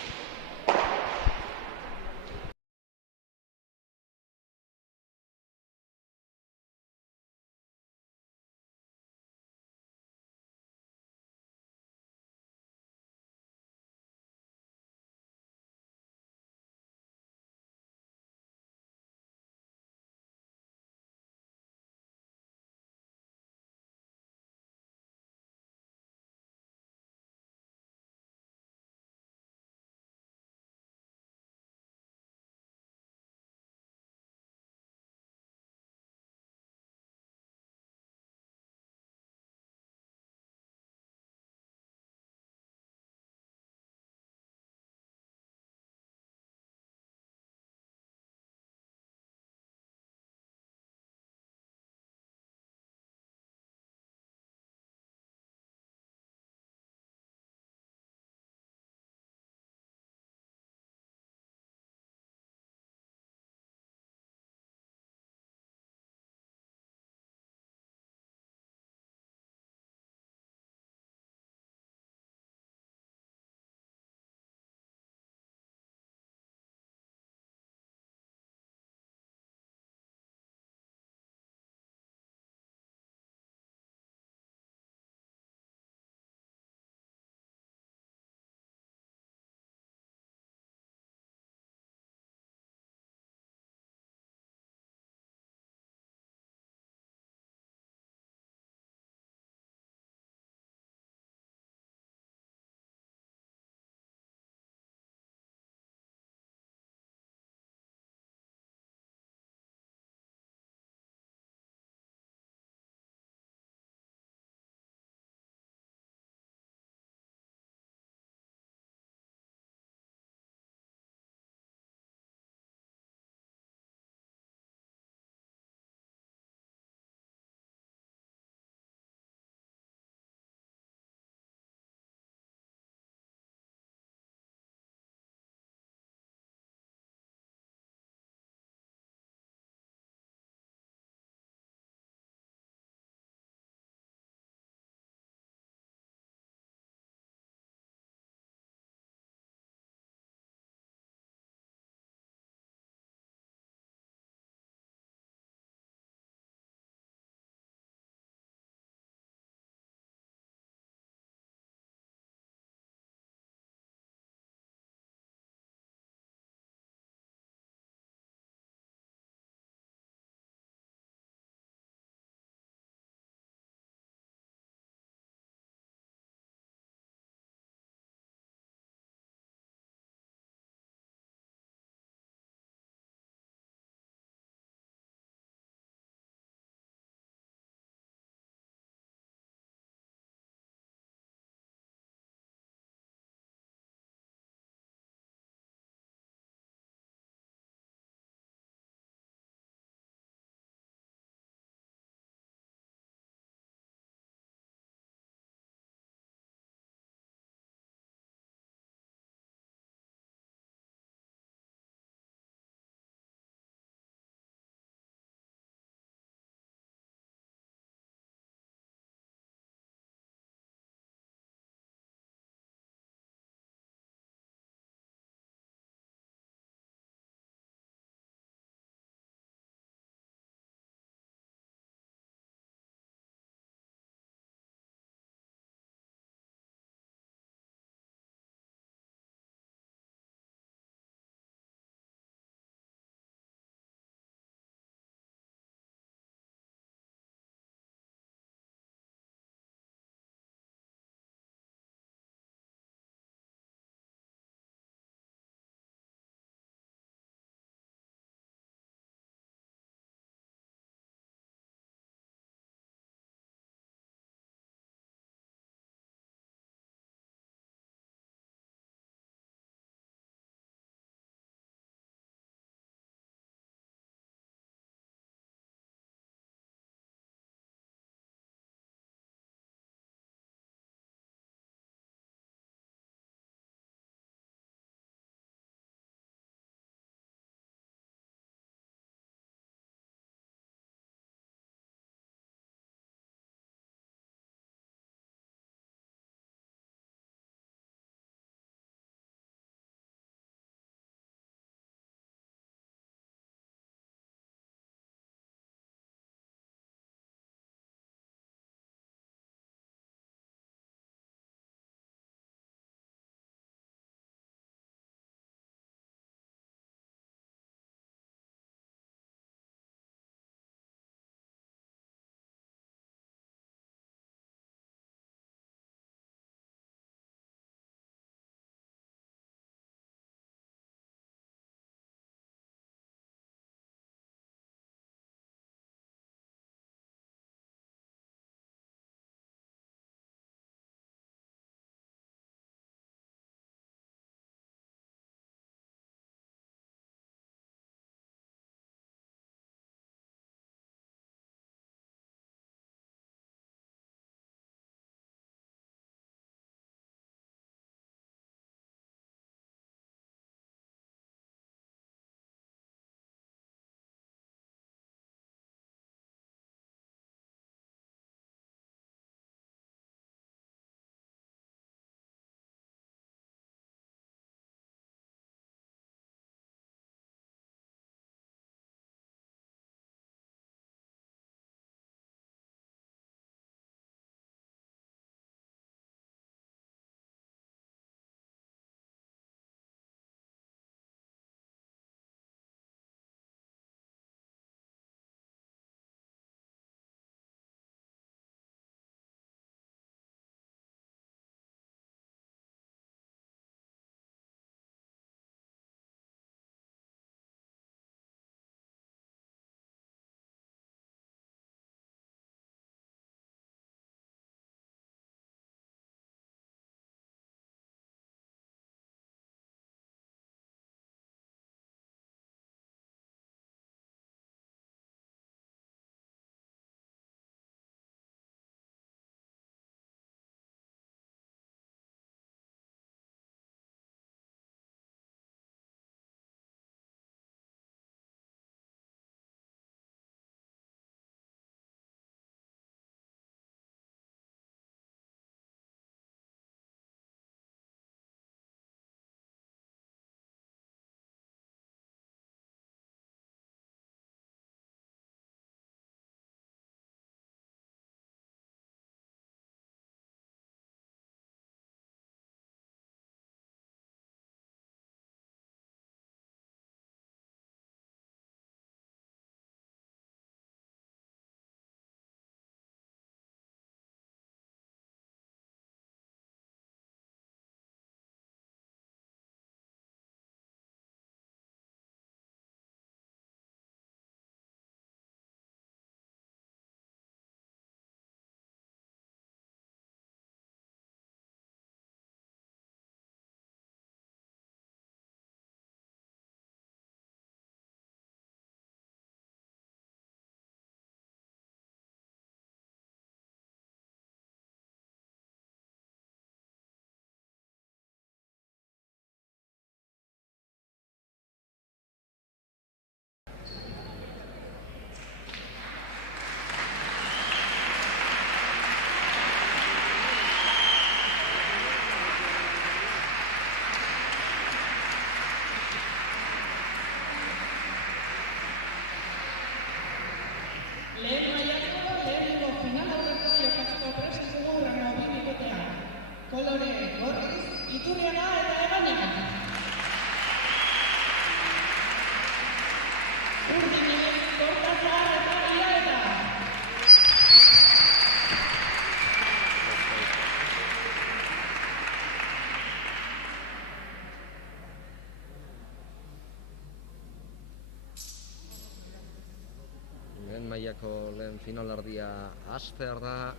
lehiako lehen finalardia hastear da,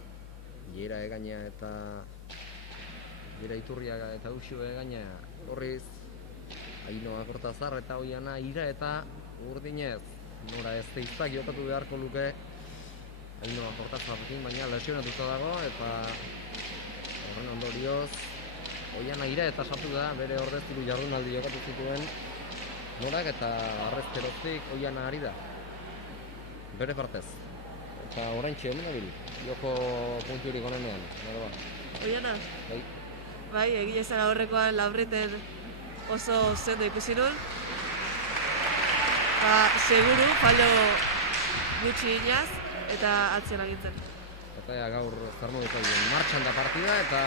Jera egaina eta Jera Iturriaga eta Uxu egaina horriz Ainoa Kortazar eta Oiana Ira eta Urdinez. Nora ez teiztak jokatu beharko luke Ainoa Kortazarrekin, baina lesionatuta dago eta horren ondorioz Oiana Ira eta sartu da bere ordezkuru jardunaldi jokatu zituen Norak eta arrezkeroztik Oiana ari da bere partez. Eta oraintxe hemen abil, joko punturik onenean, nire bat. Oiana? Bai. Bai, egile zara horrekoan Labreten oso zendo ikusi nuen. Seguru, fallo gutxi inaz eta atzien agintzen. Eta gaur zer modu zauden, martxan da partida eta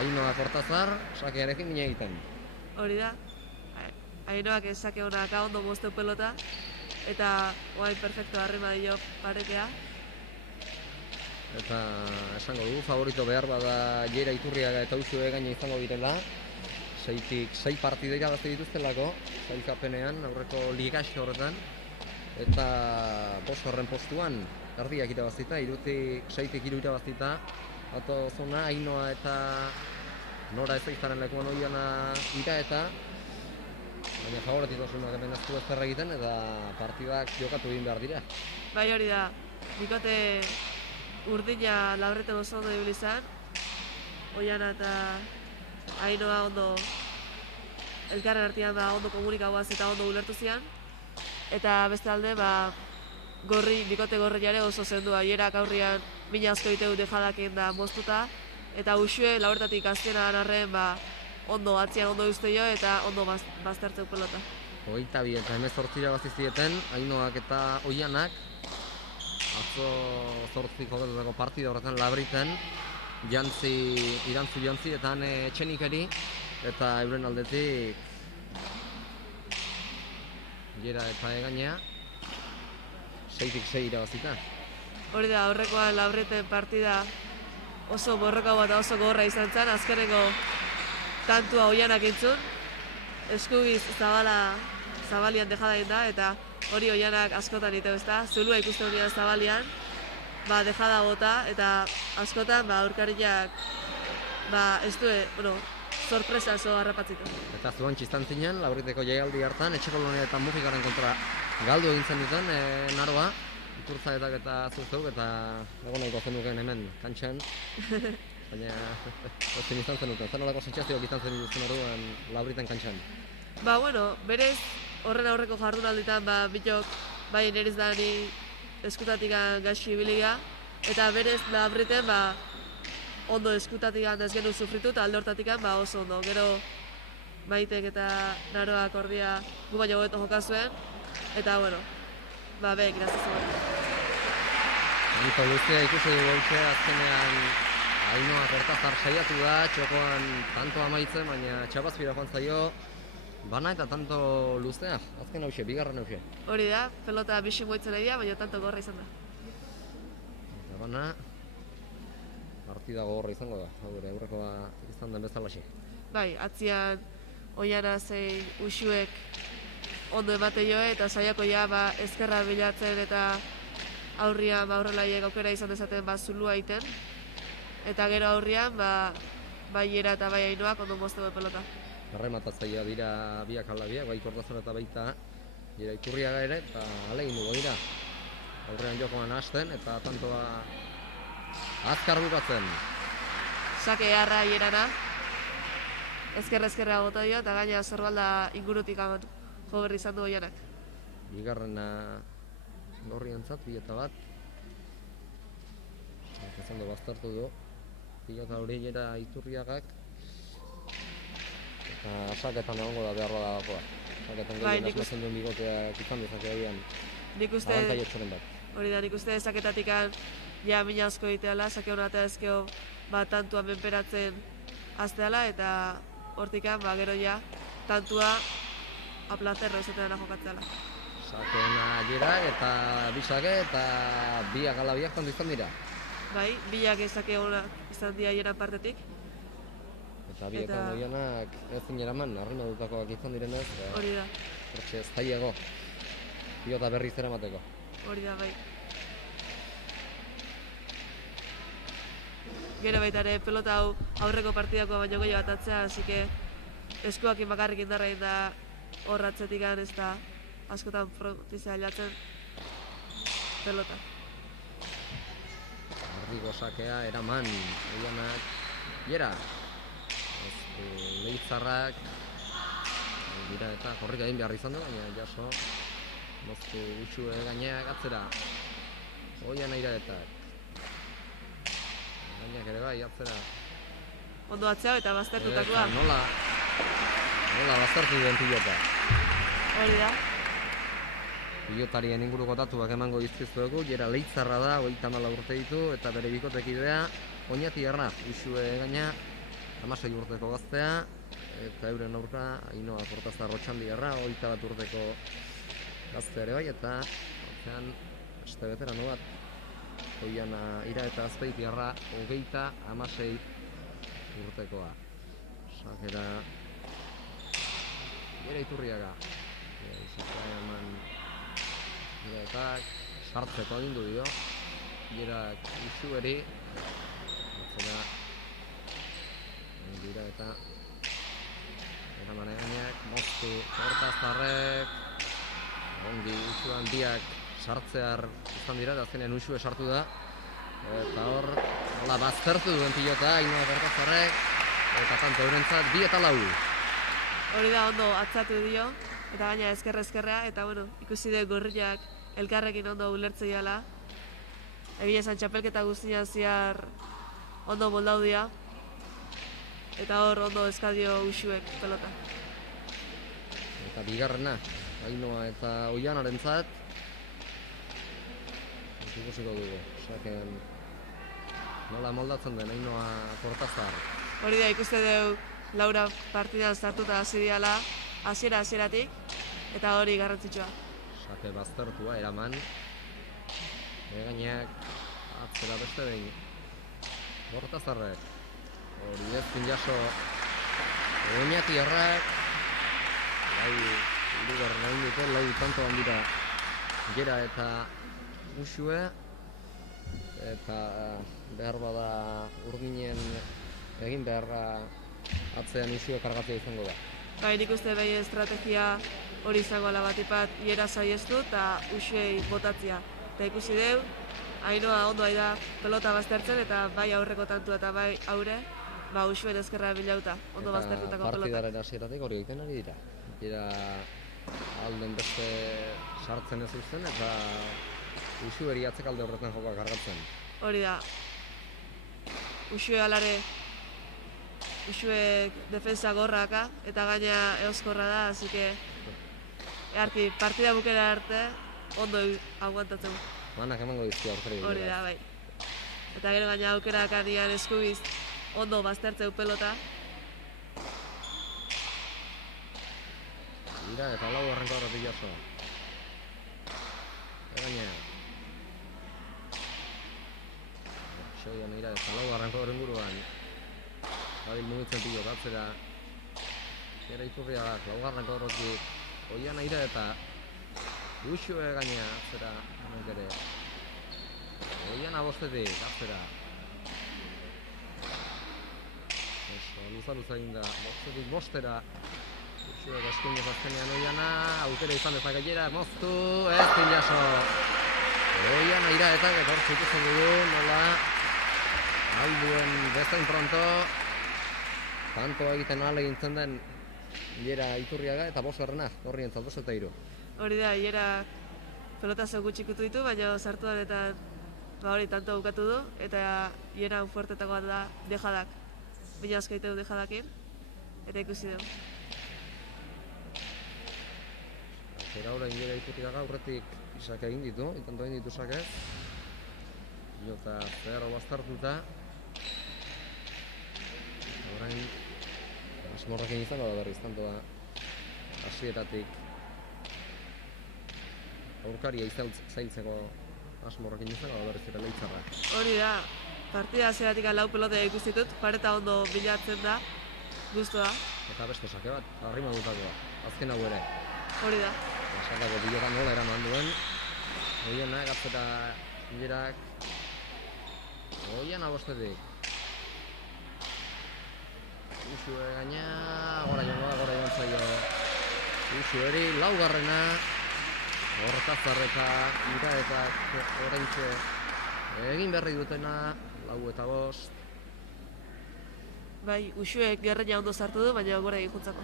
Ainoa Kortazar sakearekin gine egiten. Hori da, Ainoak sake honak ondo mozteu pelota eta guain perfecto harrema dio paretea. Eta esango dugu, favorito behar bada Jera Iturriaga eta Uxu egaina izango direla. 6 partida irabazte dituztelako, sailkapenean, aurreko ligaxe horretan. Eta 5. postuan, erdiak irabazita, 6-tik 3 irabazita. Ato zona, Ainoa eta Nora ez izaren lekuan Oiana Ira eta baina favorititasunak hemen ez du ezkerra egiten eta partidak jokatu egin behar dira. Bai hori da, bikote Urdina Labreten oso ondo ibili izan, Oiana eta Ainoa ondo elkarren artean ondo komunikagoaz eta ondo ulertu zian. Eta beste alde, bikote gorriare oso zendua, Jerak aurrian mina asko ditu dejadakin da moztuta, eta Uxue lauretatik azkenan arren ondo atzian ondo uste jo eta ondo baztertzeu pelota. 22 eta 18 irabazi zieten, Ainoak eta Oianak, atzo 8 jokatutako partida horretan Labriten, Irantzu eta Ane Etxenikeri, eta euren aldetik Jera eta egaina 6-tik 6 irabazita. Hori da, aurrekoan Labreten partida oso borroka eta oso gogorra izan zen, azkeneko tantua Oianak entzun, eskubiz zabalian dejadain da, eta hori Oianak askotan ite bezta, zulua ikusten honean zabalian, dejada bota, eta askotan aurkariak ez du, sorpresa oso harrapatzitu. Eta zuan txistan zinen, Labriteko jaialdi hartan, Etxekolonia eta Mujikaren kontra galdu egin zen duten, naroa, Iturzaetak eta Zuzteuk, eta egon nahiko zenuken hemen kantxan. Baina, ezin izan zenuten, zer nolako sentsazioak izan zen dituzten orduan Labriten kantxan? Berez, horren aurreko jardunalditan, bitok, bai neriz da ni eskutatik gaixi ibiliga, eta berez Labriten, ondo eskutatik ez genu sufritu, eta alde hortatik oso ondo. Gero, Maitek eta Naroak ordia gu baino hobeto jokazuen, eta, behek irazten. Eta guztia ikusi dugu azkenean Ainoa Kortazar saiatu da, txokoan tanto amaitzen, baina txapazpira joan zaio bana eta tanto luzea, azken hauxe, bigarren hauxe. Hori da, pelota bixi moitzen egia, baina tanto gorra izan da. Eta bana, partida gogorra izango da, aurrekoa izan den bezalaxe. Bai, atzian Oiana zein Uxuek ondo emate joe, eta saiako ezkerra bilatzen eta aurrian aurrelaiek aukera izan dezaten zulua egiten. Eta gero aurrian, bai Jera eta bai Ainoak ondo moztu duen pelota. Errematazaiak dira biak alabiak, bai Kortazar eta baita Jera Iturriaga ere, eta alegin dugu dira. Aurrean jokoan hasten eta tantoa azkar bukatzen. Sake harra Jerana, ezkerra bota dio, eta gaina zorbalda ingurutik jo berri izan du Oianak. Bigarrena gorrientzat, 2-1. Ezan du baztertu du. Pilota hori Jera Iturriagak. Eta saketan egongo da behar badagoa. Saketan gehien asmatzen duen bigoteak izan dezake agian. Nik uste, hori da, nik uste saketatik mina asko egiteala, sake hona eta ezkeo tantua menperatzen azteala, eta hortikan gero tantua aplazerro izaten dena jokatzeala. Sake hona Jerak eta bisake eta biak alabiak tanto izan dira. Bai, biak sake hona izan dira Jeran partetik. Eta bietan Oianak ez zineraman, arrima dutakoak izan direnez. Hori da. Hortxe ez zaiego, pilota berriz eramateko. Hori da, bai. gero baita ere pelota hau aurreko partidakoa baino gehiago atatzea, así que eskuakin bakarrik indarra egin da hor atzetik ez da askotan frontizea hilatzen pelota. Erdiko sakea eraman, Oianak, jera. Leitzarrak dira eta korrika egin behar izan du, baina jaso moztu Uxue gaineak atzera. Oiana iraetak. Gaineak ere bai, atzera. Ondo atzea eta baztertutakoa. Nola baztertu duen pilota. Hori da. Pilotarien inguruko datuak emango dizkizuegu, jera Leitzarra da, 34 urte ditu, eta bere bikotekidea Oñati Arnaz, Uxue gaina, 16 urteko gaztea, eta euren aurka Ainoa Kortazar Rotxandiarra, 21 urteko gaztea ere bai, eta hortzean beste veterano bat, Oiana Iraeta Azpeitiarra, 26 urtekoa. Sakera Jera Iturriaga, izitza eman Iraetak, sartzeko agindu dio, Jerak Uxueri, atzera dira eta eraman eganeak, moztu Kortazarrek, ongi Uxuan biak sartzear izan dira, eta azkenean Uxue sartu da, eta hor, hola baztertu duen pilota, Ainoa Kortazarrek, eta tanto eurentzat 2 eta 4. Hori da ondo atzatu dio, eta gaina ezkerra, eta bueno, ikusi dut gorriak elkarrekin ondo ulertze diala. Egia esan txapelketa guztian ziar ondo moldau dira, eta hor ondo eskadio Uxuek pelota. Eta bigarrena, Ainoa eta Oianarentzat, ikusiko dugu, saken nola moldatzen den Ainoa Kortazar. Hori da, ikuste dugu Laura partidan sartuta hasi diala, hasieratik, eta hori garrantzitsua. Sake baztertua eraman, gaineak atzera beste behin. Kortazarrek, hori ezkin jaso Oñati Arrak, hirugarren egin dute, 4 tanto handira Jera eta Uxue, eta behar bada urdinen egin beharra atzean Uxue kargatzea izango da. Bai, nik uste behin estrategia hori izango ala batipat Jera saiestu eta Uxuei botatzea. Eta ikusi deu, Ainoa ondo da pelota baztertzen eta bai aurreko tantua eta bai aurre, Uxuen ezkerra bilauta, ondo baztertutako pelota. Eta partidaren hasieratik hori egiten ari dira. Jera alden beste sartzen ez uzten eta Uxueri atzekalde horretan jokoak kargatzen. Hori da. Uxue alare, Uxuek defensa gorraka eta gaina eoskorra da, así que partida bukera arte ondo aguantatzen. Manak emango dizki aurkari. Hori da, bai. Eta gero gaina aukerak anian eskubiz ondo baztertzeu pelota. Dira eta 4 horretik jaso. Gaina. Xoian ira eta 4 horren guruan. Babil mugitzen pilot atzera. Jera Iturriagak 4 horretik. Oiana ira eta Uxue gaina atzera. Honek ere. Oiana bostetik atzera. Eso, luza egin da. Bostetik bostera. Uxuek eskuinez azkenean Oiana. Aukera izan dezake Jera. Moztu. Ez jaso. Oiana iraetak eta hor ikusten dugu. Nola. Alduen bezain pronto. Tanto egiten ahal egintzen den Jera Iturriaga eta 5. Horri entzat 5 eta 3. Hori da, Jera pelota zeu gutxikutu ditu, baina sartu denetan hori tanto bukatu du, eta Jera fuertetako bat da Dejadak. Bina azkaite du Dejadakin, eta ikusi dugu. Jera orain Jera Iturriaga aurretik Isake egin ditu, tanto egin ditu Isake. Eta zeharo baztertuta. Orain asmorrekin izango da berriz, tanto da hasieratik aurkaria zailtzeko asmorrekin izango da berriz ere Leitzarra. Hori da, partida hasieratik 4 pelotea ikustitut, pareta ondo bilatzen da, guztua. Eta beste sake bat, arrima dutakoa, azken hau ere. Hori da. Esatako bilota nola eraman duen. Oiana, gatzeta Jerak. Oiana bostetik. Usue gaina, gora joan zaio. Usueri laugarrena, Hortazar eta Iraetak oraintxe egin berri dutena, 4-5. Bai, Usuek gerreina ondo sartu du, baina gora egin juntzako.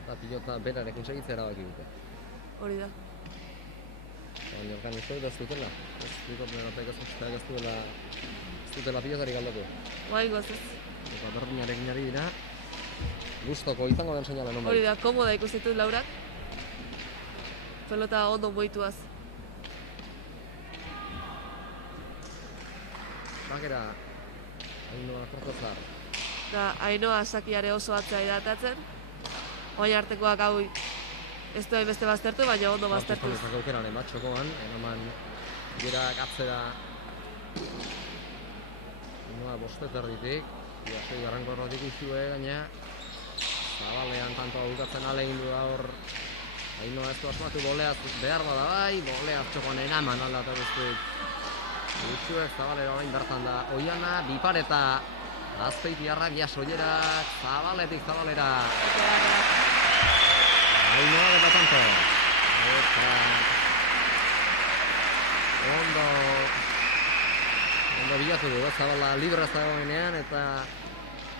Eta pilota berarekin segitzea erabaki dute. Hori da. Baina orkan uste dut ez dutela. Ez dutela pilotari galdatu. Guai goz ez. Eta berdinarekin ari dira. Gustoko izango den seinale non bai. Hori da, komoda ikusitu Laurak. Pelota ondo moituaz. Bakera, Ainhoa Hortazar. Da, Ainhoa Sakiare oso atzea idatatzen. Oain artekoak hau ez du beste baztertu, baina ondo baztertuz. Martizko aukeraren bat txokoan, enaman girak atzera Ainhoa bosteterditik, sei garranko errotik Usue gaina. Zabalean tantoa bukatzen alegin du da hor. Ainhoa ez du asmatu boleaz behar bada bai, boleaz txokon enaman aldatu guztuik. Usuek Zabalera orain bertan da. Oiana, Bipareta, Azpeitiarrak, Jasoierak, Zabaletik Zabalera. Ainhoa eta tanto. Eta ondo bilatu du, Zabala libre zagoenean eta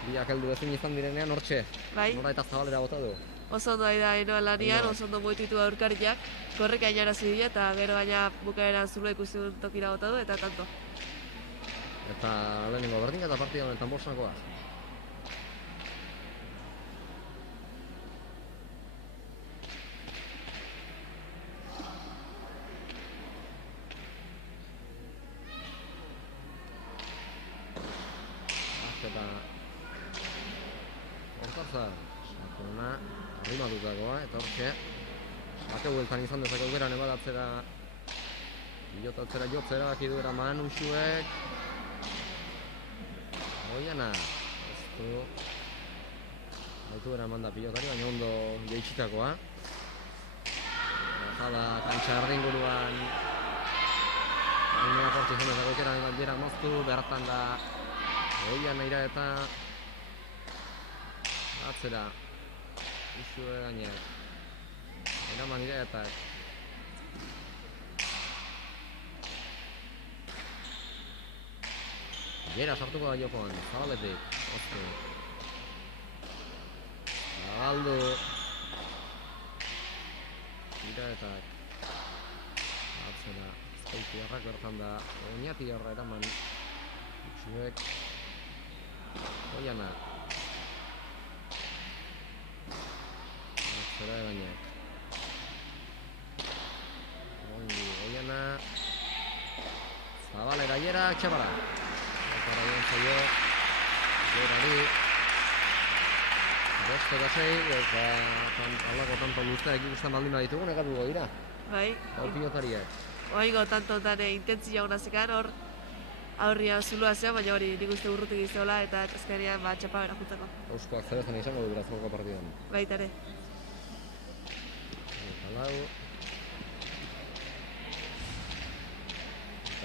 biak heldu ezin izan direnean hortxe. Bai. Nora eta Zabalera bota du. Oso ondo da Ainhoa lanian, oso ondo moititu aurkariak. Korreka ainarazi dira eta gero baina bukaeran zurua ikusi dut tokira bota du eta tanto. Eta lehenengo berdinka eta partida honetan bosankoa. Eta Hortazar, sartuena arrimatutakoa, eta hortxe bake bueltan izan dezak aukeran ebadatzera pilotatzera jotzera baki du eraman Usuek. Oiana, ez du baitu eraman da pilotari, baina ondo jeitsitakoa. Jala kantxa erdinguruan Ainhoa hortxe izan dezak aukeran ebadierak moztu, bertan da Oiana Iraeta atzera Usue gaina eraman Iraetak Gera sartuko da jokoan, Zabaletik Oztu Zabaldu Iraetak atzera Azpeitiarrak bertan da Oñatiarra eraman Usuek Oiana Atzera egainak Oiana Zabalera Ierak Txabara Eta joan zaio Gerari Beste gasei eta alako tanto luzeak ikusten baldin baditugu nekatuko dira. Bai. Hau pilotariak. Oigo tantotan intentzia unazekan hor aurria zulua zean, baina hori nik uste urrutik izeola eta ezkarian txapa bera jutzeko. Euskoak zerezen izango du Brazilgo partidan. Baita ere. Eta lau.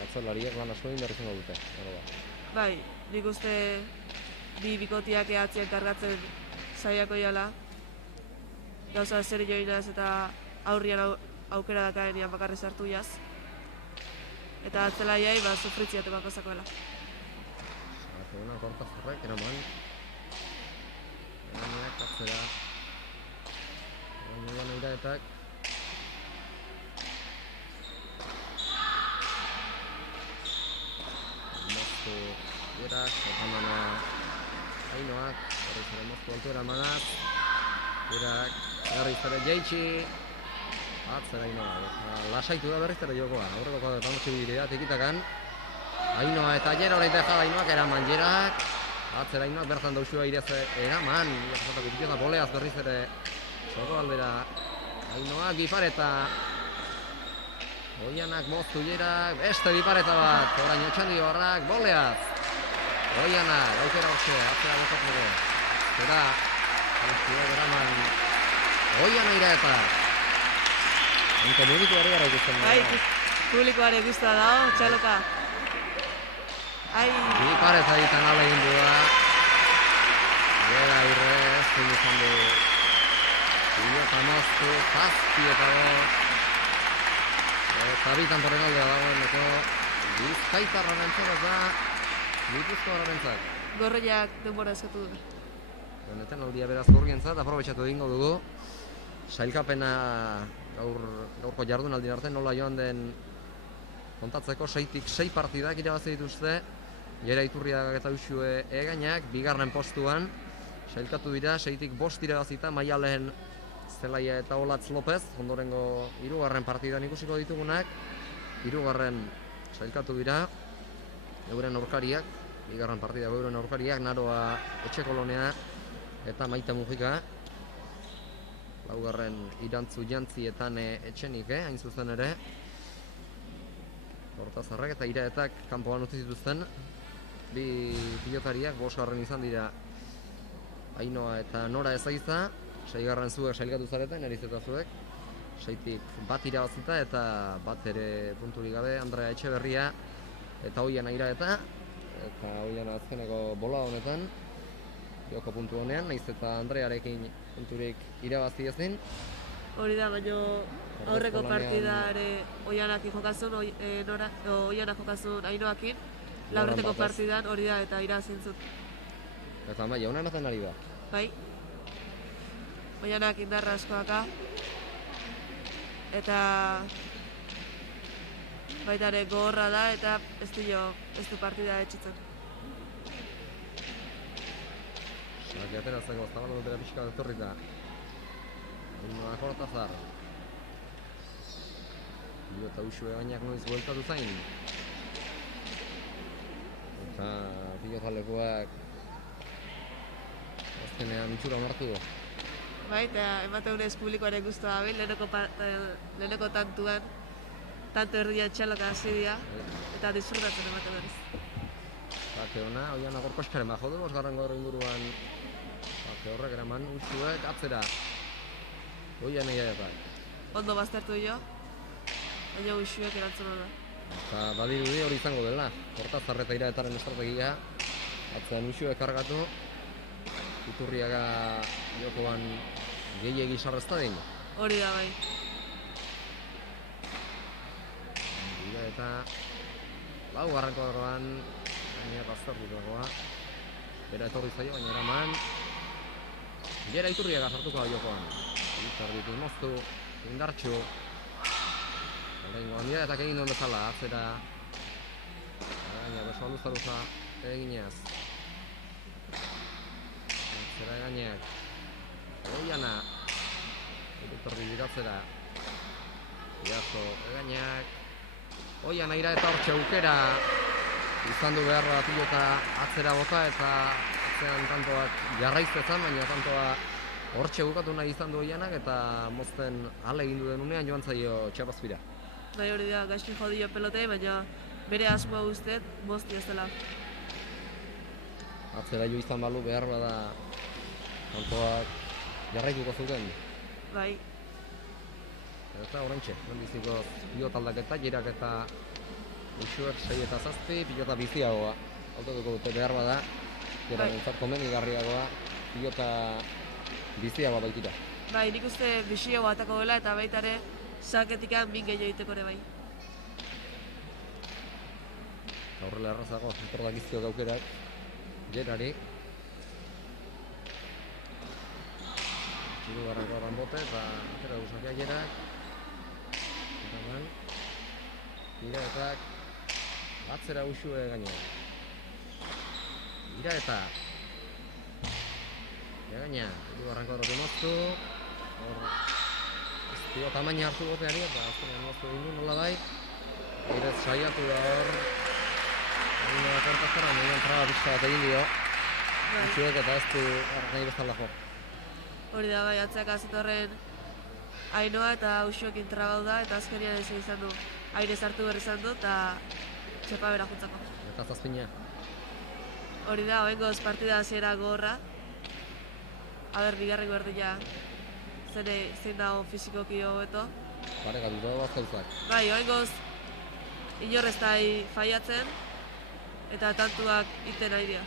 Atzolariak lan asko egin behar izango dute. Bai, nik uste bi bikotiak ehatzean kargatzen saiako jala. Gauza zer joinaz eta aurrian aukera dakarenean bakarri sartu jaz. Eta atzelaiai sufritziate bako zakoela. Seguna Hortazarrek eraman. Eramenak atzera. Eramenak Iraetak. Moztu Ierak, Otamana Ainhoak, berriz ere moztu altuera Manaz. Ierak, berriz ere jaitsi. Atzera Ainhoa, lasaitu da berriz ere jokoa. Aurreko kuadretan txibidea tikitakan. Ainhoa eta Jera hori dejada Ainhoak eraman Jerak. Atzera Ainhoak bertan dausua irez eraman. Eta boleaz berriz ere soko aldera. Ainhoak bipareta. Oianak moztu Jerak, beste bipareta bat. Orain otxandi horrak, boleaz. Oianak, aukera hortxe, atzera botatzeko. Zera, guztiak eraman Oiana Iraeta. Komunikoari gara ikusten da. Bai, publikoare guztua dago, txaloka. Ai. Bipareza ditan ala egin du da. Gera irrez, zin izan du. Pilota moztu, zazpi eta bost. Eta bitan torregaldea dagoeneko Bizkaitarrarentzat eta Gipuzkoarrarentzat. Gorriak denbora eskatu du. Benetan aldia beraz gorrientzat, aprobetxatu egingo dugu. Sailkapena gaurko jardunaldien arte nola joan den kontatzeko 6tik 6 partidak irabazi dituzte. Gera Iturriagak eta Uxue Egainak, bigarren postuan. Sailkatu dira, 6tik 5 irabazita, Maialen Zelaia eta Olatz Lopez, ondorengo 3. partidan ikusiko ditugunak. 3. sailkatu dira, euren aurkariak, bigarren partida euren aurkariak, Naroa Etxekolonea eta Maite Mujika. 4. Irantzu Jantzietan Etxenik, hain zuzen ere. Hortazarrak eta Iraetak kanpoan utzi zituzten. Bi pilotariak, 5. izan dira Ainoa eta Nora Ezaiza. 6. zuek sailkatu zareten, eriz eta zuek. 6tik 1 irabazita eta 1 ere punturik gabe, Andrea Etxeberria eta Oian Iraeta. Eta Oian azkeneko bola honetan, joko puntu honean, naiz eta Andrearekin punturik irabazi ezin. Hori da, baino aurreko partidare Oianak jokazun, Oianak jokazun Ainoakin. Laurreteko partidan hori da eta irabazi zut. Eta maia, hona ematen ari da. Bai. Oianak indarra askoaka. Eta baita ere gogorra da eta ez du partida etxitzen. Saki ateratzeko, zabaldu bere pixka etorri da. Ainoa Kortazar. Pilota Uxue Egainak noiz bueltatu zain. Eta pilota lekuak azkenean itxura martu du. Bai, eta emateunez publikoaren guztua dabil, leheneko tantuan, tanto erdian txaloka hasi dira, eta disfrutatzen emateunez. Bate hona, Oian agorkoskaren bajo du, 5. gaur inguruan bate horrek eraman Uxuek atzera. Oian Iraetak. Ondo baztertu jo, baina Uxuek erantzun da. Eta badirudi hori izango dela, Kortazar eta Iraetaren estrategia, atzean Uxuek kargatu, Iturriaga jokoan gehiegi sarreztadin. Hori da bai. Eta 4. kuadroan gainera baztertu dagoa. Bera etorri zaio, baina eraman. Gera Iturriaga sartuko da jokoan. Iturriatik moztu, indartxu. Horrengo handia eta egin duen bezala, atzera. Gaina, besoa luza eginez. Atzera Egainak. Oiana. Iturri biratzera. Iazo Egainak. Oian Iraeta hortxe aukera izan du beharra pilota atzera bota eta atzean tantoak jarraiztezan, baina tantoa hortxe bukatu nahi izan du Oianak eta mozten ale egin duen unean joan zaio Txapazpira. Bai hori da, gaizki jodio pelote, baina bere asmoa guztet mozti ez dela. Atzera jo izan balu behar bada tantoak jarraituko zuten. Bai. Eta oraintxe, nondiziko pilota aldaketa, Girak eta Uxuek 6 eta 7, pilota biziagoa. Autotuko dute behar bada, Girak entzat komenigarriagoa, pilota biziagoa baitira. Bai, nik uste biziagoa atako dela eta baita ere saketikan min gehiago egiteko ere bai. Horrela errazago, etordak izkiok aukerak, Gerari. Hirugarreko Rambote eta atera duzakia Gerak. Iraetak atzera Uxue Egainak. Iraeta Egaina, hirugarren kuadrotik moztu. Hor tamaina hartu goteari eta azkenean moztu egin du nola bai. Irez saiatu da hor. Egin Kortazarra, nahian traba pixka bat egin dio. Uxuek eta ez du nahi bezala jo. Hori da bai, atzeak azitorren Ainoa eta Uxuekin trabau da eta azkenean ez izan du. Aire sartu berri izan du eta txepa bera juntzako. Eta zazpina. Hori da, hoengoz partida hasiera gogorra. Aber, bigarren berdina zein dago fizikoki hobeto. Parekatu da bazkauzak. Bai, hoengoz inor ez da faiatzen eta tantuak iten nahi dira.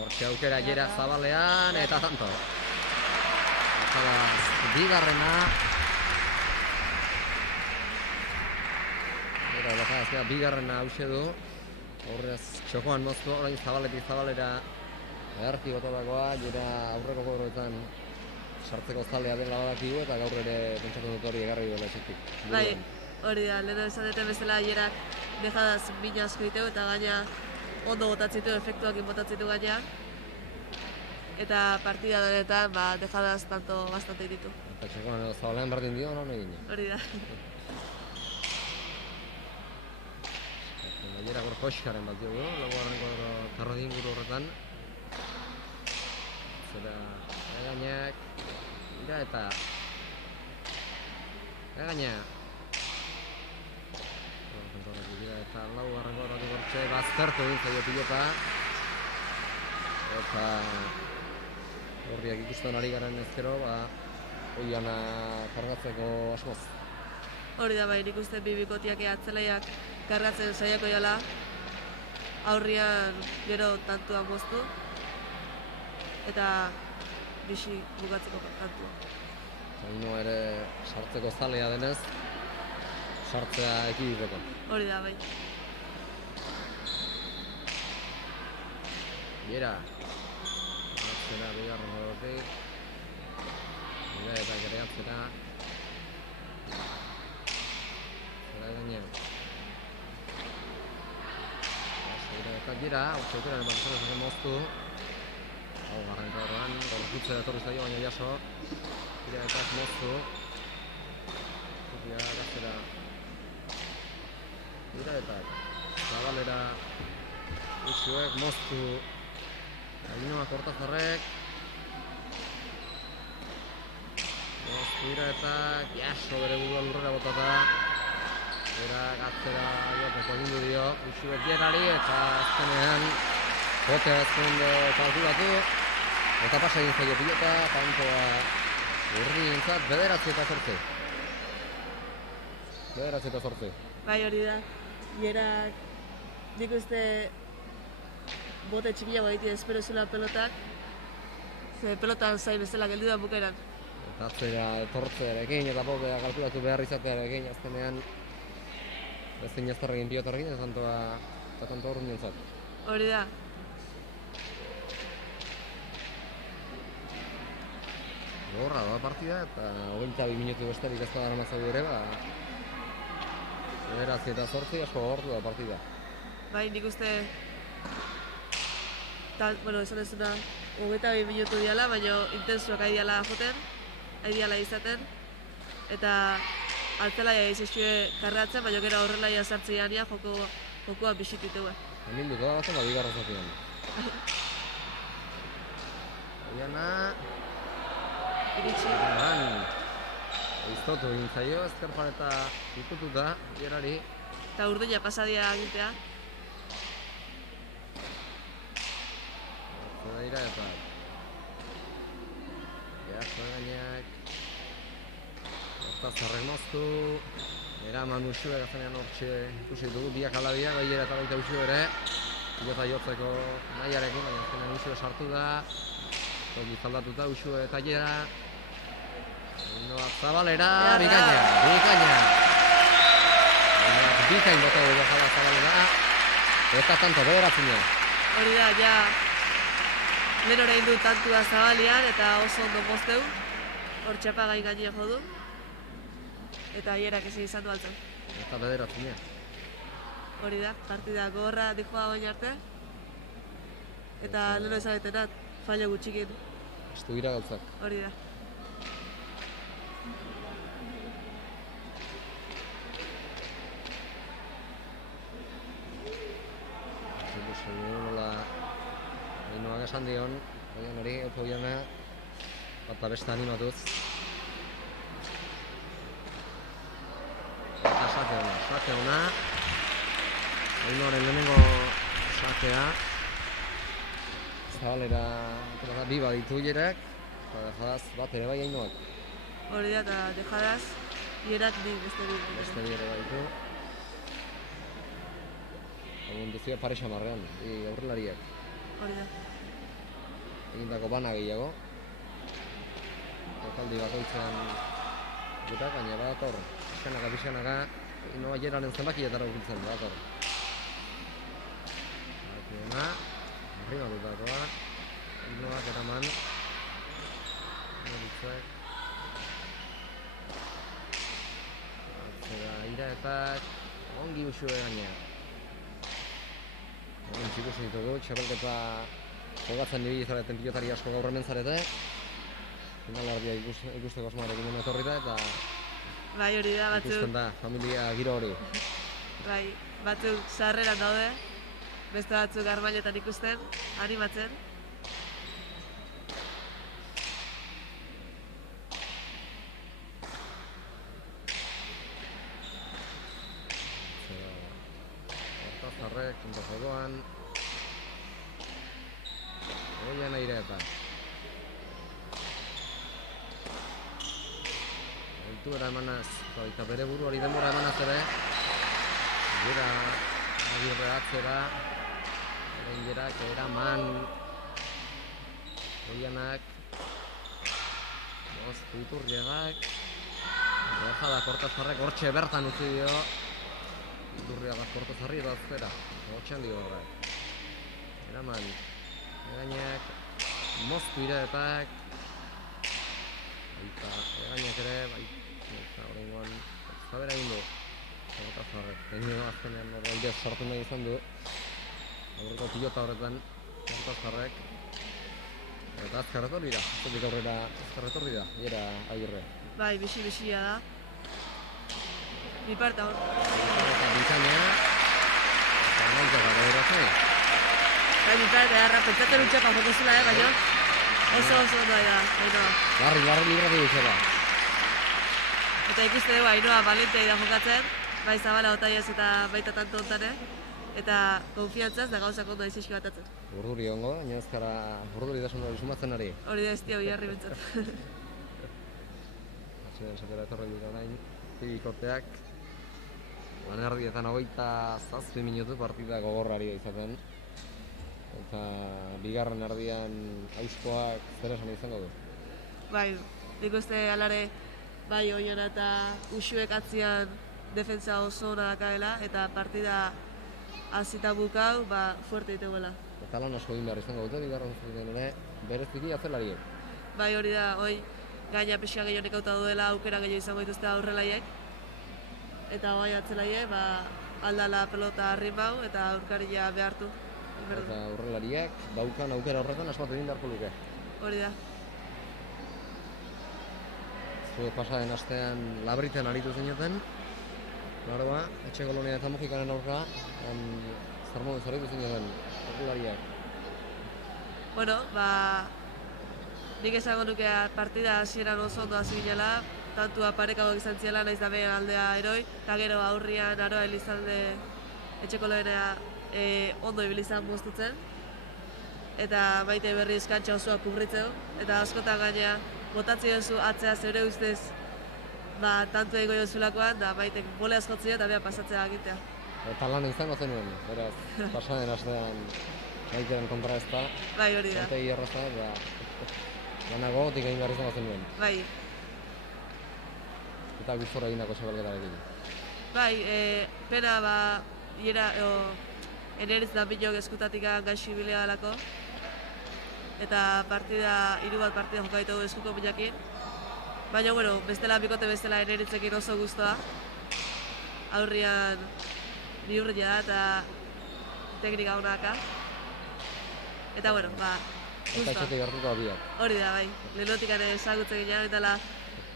Hortxe aukera Jera Zabalean, eta tanto. Dejadas bigarrena. Dejadas bigarrena hause du. Horrez txokoan moztu, orain Zabaletik Zabalera egarti botabakoa, Jera aurreko kobroetan sartzeko zalea dela badakigu eta gaur ere pentsatu dut hori egarri duela etxetik. Bai, hori da, leheno esan duten bezala Jerak dejadas mina asko ditu eta gaina ondo botatzitu, efektuakin botatzitu gaina. Eta partida denetan, dejadas tanto bastante ditu. Eta txokoan edo Zabalean berdin dio, non egin? Hori da. Jera gor joxkaren bat diogu, laguaren kodro tarrodin guru horretan. Zera, gainak, ira eta gaina. Eta laguaren kodro gortxe, baztertu egin zaio pilota. Eta horriak ikusten ari garen ezkero, oiana kargatzeko asmoz. Hori da, nik uste bi bikotiak atzelaiak kargatzen saiako jala, aurrian gero tantua moztu, eta bixi bukatzeko tantua. Zaino ere sartzeko zalea denez, sartzea ekiditeko. Hori da, bai. Jera, atzera bigarren horretik, eta gero atzera. Gainean. Eta Jera, aukeraren bat izan moztu. Hau garren gaurran, gorputze etorri zaio, baina jaso. Jera eta moztu. Jera gaztera. Jera eta Zabalera utxuek moztu. Ainoa Kortazarrek. Moztu Jera eta jaso bere burua lurrera botata. Jera gaztera joteko egindu dio, utxuek Jerari eta azkenean jote azkunde kalkulatu eta pasa egin zaio pilota, tantoa urdinentzat 9-8. 9-8. Bai, hori da. Jerak nik uste bote txikiago egitea espero zula pelotak, ze pelotan zain bezala geldu da bukeran. Eta atzera etortzearekin eta botea kalkulatu behar izatearekin azkenean ezin jaztarrekin pilotarrekin eta tantoa urdinentzat. Hori da. Gorra da partida eta 22 minutu besterik ez da daramatzau ere, 9-8 asko gortu da partida. Bai, nik uste, esan ezuna, 22 minutu diala, baina intensuak ari diala joten, ari diala izaten, eta altzelaia izazue kargatzen, baina gero aurrelaia sartzea ania jokoa bisititue. Emilduko da batzen da bigarra zatian. Oiana... Iritsi. Iztotu egin zaio, ezkerpan eta ikututa, Jerari. Eta urdina pasadia egitea. Zeda dira eta... Jasko gainak... Hortazarrek moztu... Eraman usue gazanean hortxe ikusi dugu, biak alabiak, Jera eta baita usue ere. Pilota jotzeko nahiarekin, baina azkenean usue sartu da. Toki zaldatuta usue eta Jera. Ainoa Zabalera, bikaina. Bikain bota dugu Zabalera. Eta tanto, bederatzen da. Hori da, ja... Lehen orain du tantua Zabalian eta oso ondo mozteu. Hor txapagai gainean jodu. Eta Jerak ezin izan du altzen. Eta bederatzen da. Hori da, partida gorra dijoa baina arte. Eta lehen esan betenat, fallo gutxikin. Estu gira gauzak. Hori da. Nola Ainoak esan dion, oian hori, Oiana, eta beste animatuz. Eta sake ona. Ainoaren lehenengo sakea. Zabalera, bi baditu Jerak, eta dejadaz bat ere bai Ainoak. Hori da, eta dejadaz, Jerak bi beste bi. Beste bi ere baditu. Konduzioa pare xamarrean, aurrelariak. Hori da. egindako bana gehiago. Jokaldi bakoitzean gutak, baina badator, pixkanaka, ino aieraren zenbakietara urbiltzen badator. Bakiena, arriba dutakoa, inoak eraman, noritzak, atzera iraetak, ongi usue gaina. Egun txikusen ditugu, txapelketa jogatzen nibili zareten pilotari asko gaur hemen zarete. Finalardia ikusteko asmoarekin hemen etorri da, eta Bai, hori da, batzuk, ikusten da, familia giro hori. bai, batzuk sarreran daude, beste batzuk armailetan ikusten, animatzen. Hortazarrek, punto jokoan. Oian aireeta. Altuera emanaz, eta bere buruari denbora emanaz ere. Gera, agirre atzera. Eren gerak, eraman. Oianak. Moztu iturriagak. Deja da Kortazarrek hortxe bertan utzi dio. Iturriagak Kortazarri eta aztera. Hortxean dio horrek. Eraman. Egainak. Moztu ireetak. Eta egainak ere, bai. Eta horrengoan, zabera egin du. Kortazarrek. Egin azkenean horreidez sartu nahi izan du. Aurreko pilota horretan, Kortazarrek. Eta azkar etorri da. Zetik aurrera azkar etorri da. Era agirre. Bai, bixia da. Bi parta hor. Eta bikaina. Eta nahiak gara eratzen. Bai, bi parta edarra, pentsatzen utxepa joko zula, baina oso ondo da, Ainhoa. Larri libratu duzela. Eta ikuste dugu Ainhoa balentei da jokatzen, bai Zabala Otaiez eta baita tanto hontane, eta konfiantzaz da gauzak ondo izizki batatzen. Urduri ongo, baina ez gara urduri dasun hori sumatzen ari. Hori da ez dio biharri bentsat. Hasien esatera etorri dira orain, bikoteak. Lanerdietan 27 minutu partida gogorrari da izaten. Eta bigarren erdian auskoak zer esan izango du. Bai, nik uste alare bai Oiana eta Uxuek atzian defentsa oso ona dakaela, eta partida hasita bukau, fuerte iteguela. Eta lan asko egin behar izango dute, bigarren zuten ere, bereziki atzelariek. Bai, hori da, gaina pixka gehiago nekauta duela aukera gehiago izango dituzte aurrelaiek. Eta bai atzelaiek, aldala pelota arrimau eta aurkaria behartu. Eta aurrelariak daukan aukera horretan asmatu egin beharko luke. Hori da. Zuek pasaren astean Labriten aritu zineten. Laroa, etxe kolonia eta Mojikanen aurka, Zarmodez aritu zineten, aurrelariak. Bueno, nik esango nuke partida hasieran oso ondo hasi ginela, tantua parekabok izan ziela, naiz da behin aldea eroi, eta gero aurrian Aroa Elizalde etxeko lehenea ondo ibilizan moztutzen, eta Maite berriz kantxa osoa kubritzeu, eta askotan gaina botatzi duzu atzea zeure ustez tantu ego jozulakoan, da Maitek bole askotzia eta beha pasatzea agintea. Eta lan izango zenuen, beraz, pasaren astean Maiteren kontra ez da, Bai, hori da. Maitei errazta, eta lana gogotik egin behar izango zenuen. Bai, Eta gustora egindako txapelketarekin. bai, pena eneritz da bilok eskutatik gaixo ibilia dalako. Eta hiru bat partida jokaitu du eskuko bilakin. Baina, bueno, bestela bikote bestela eneritzekin oso guztua. Aurrian bihurria da eta teknika honaka. Eta, bueno, Eta guztua. etxetik hartuko abiak. Hori da, bai. Lehenotik ezagutzen ginen, eta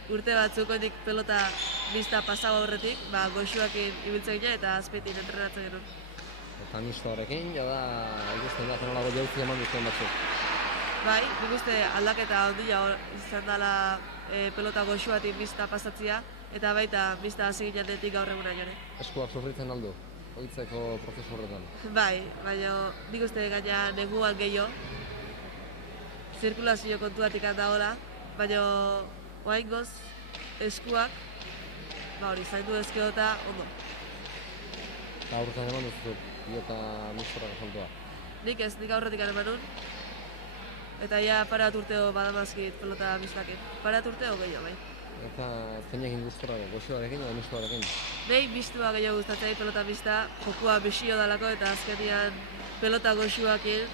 urte batzuk ondik pelota bista pasago horretik, goxuakin ibiltzen ginen eta azpetin entrenatzen genuen. Eta misto horrekin, jada ikusten da zenolako jautzi eman duzuen batzuk. Bai, nik uste aldaketa handia izan dela pelota goxuatik bista pasatzia, eta baita bista hasi ginenetik gaur egunaino ere. Eskuak sufritzen aldu, ohitzeko prozesu horretan. Bai, baina nik uste gaina neguan gehiago, zirkulazio kontuatik dagoela, baina oraingoz eskuak, hori, zaindu ezkeo eta ondo. Eta aurretan eman duzu pilota mistorak asaltua. Nik ez, nik aurretik eman nun, Eta ja parat urteo badamazkit pelota biztakin. Parat urteo gehiago, bai. Eta zeinekin guztora, goxoarekin edo mistoarekin? Nei biztua gehiago gustatzei pelota bizta, jokua bisio dalako eta azkenian pelota goxuakin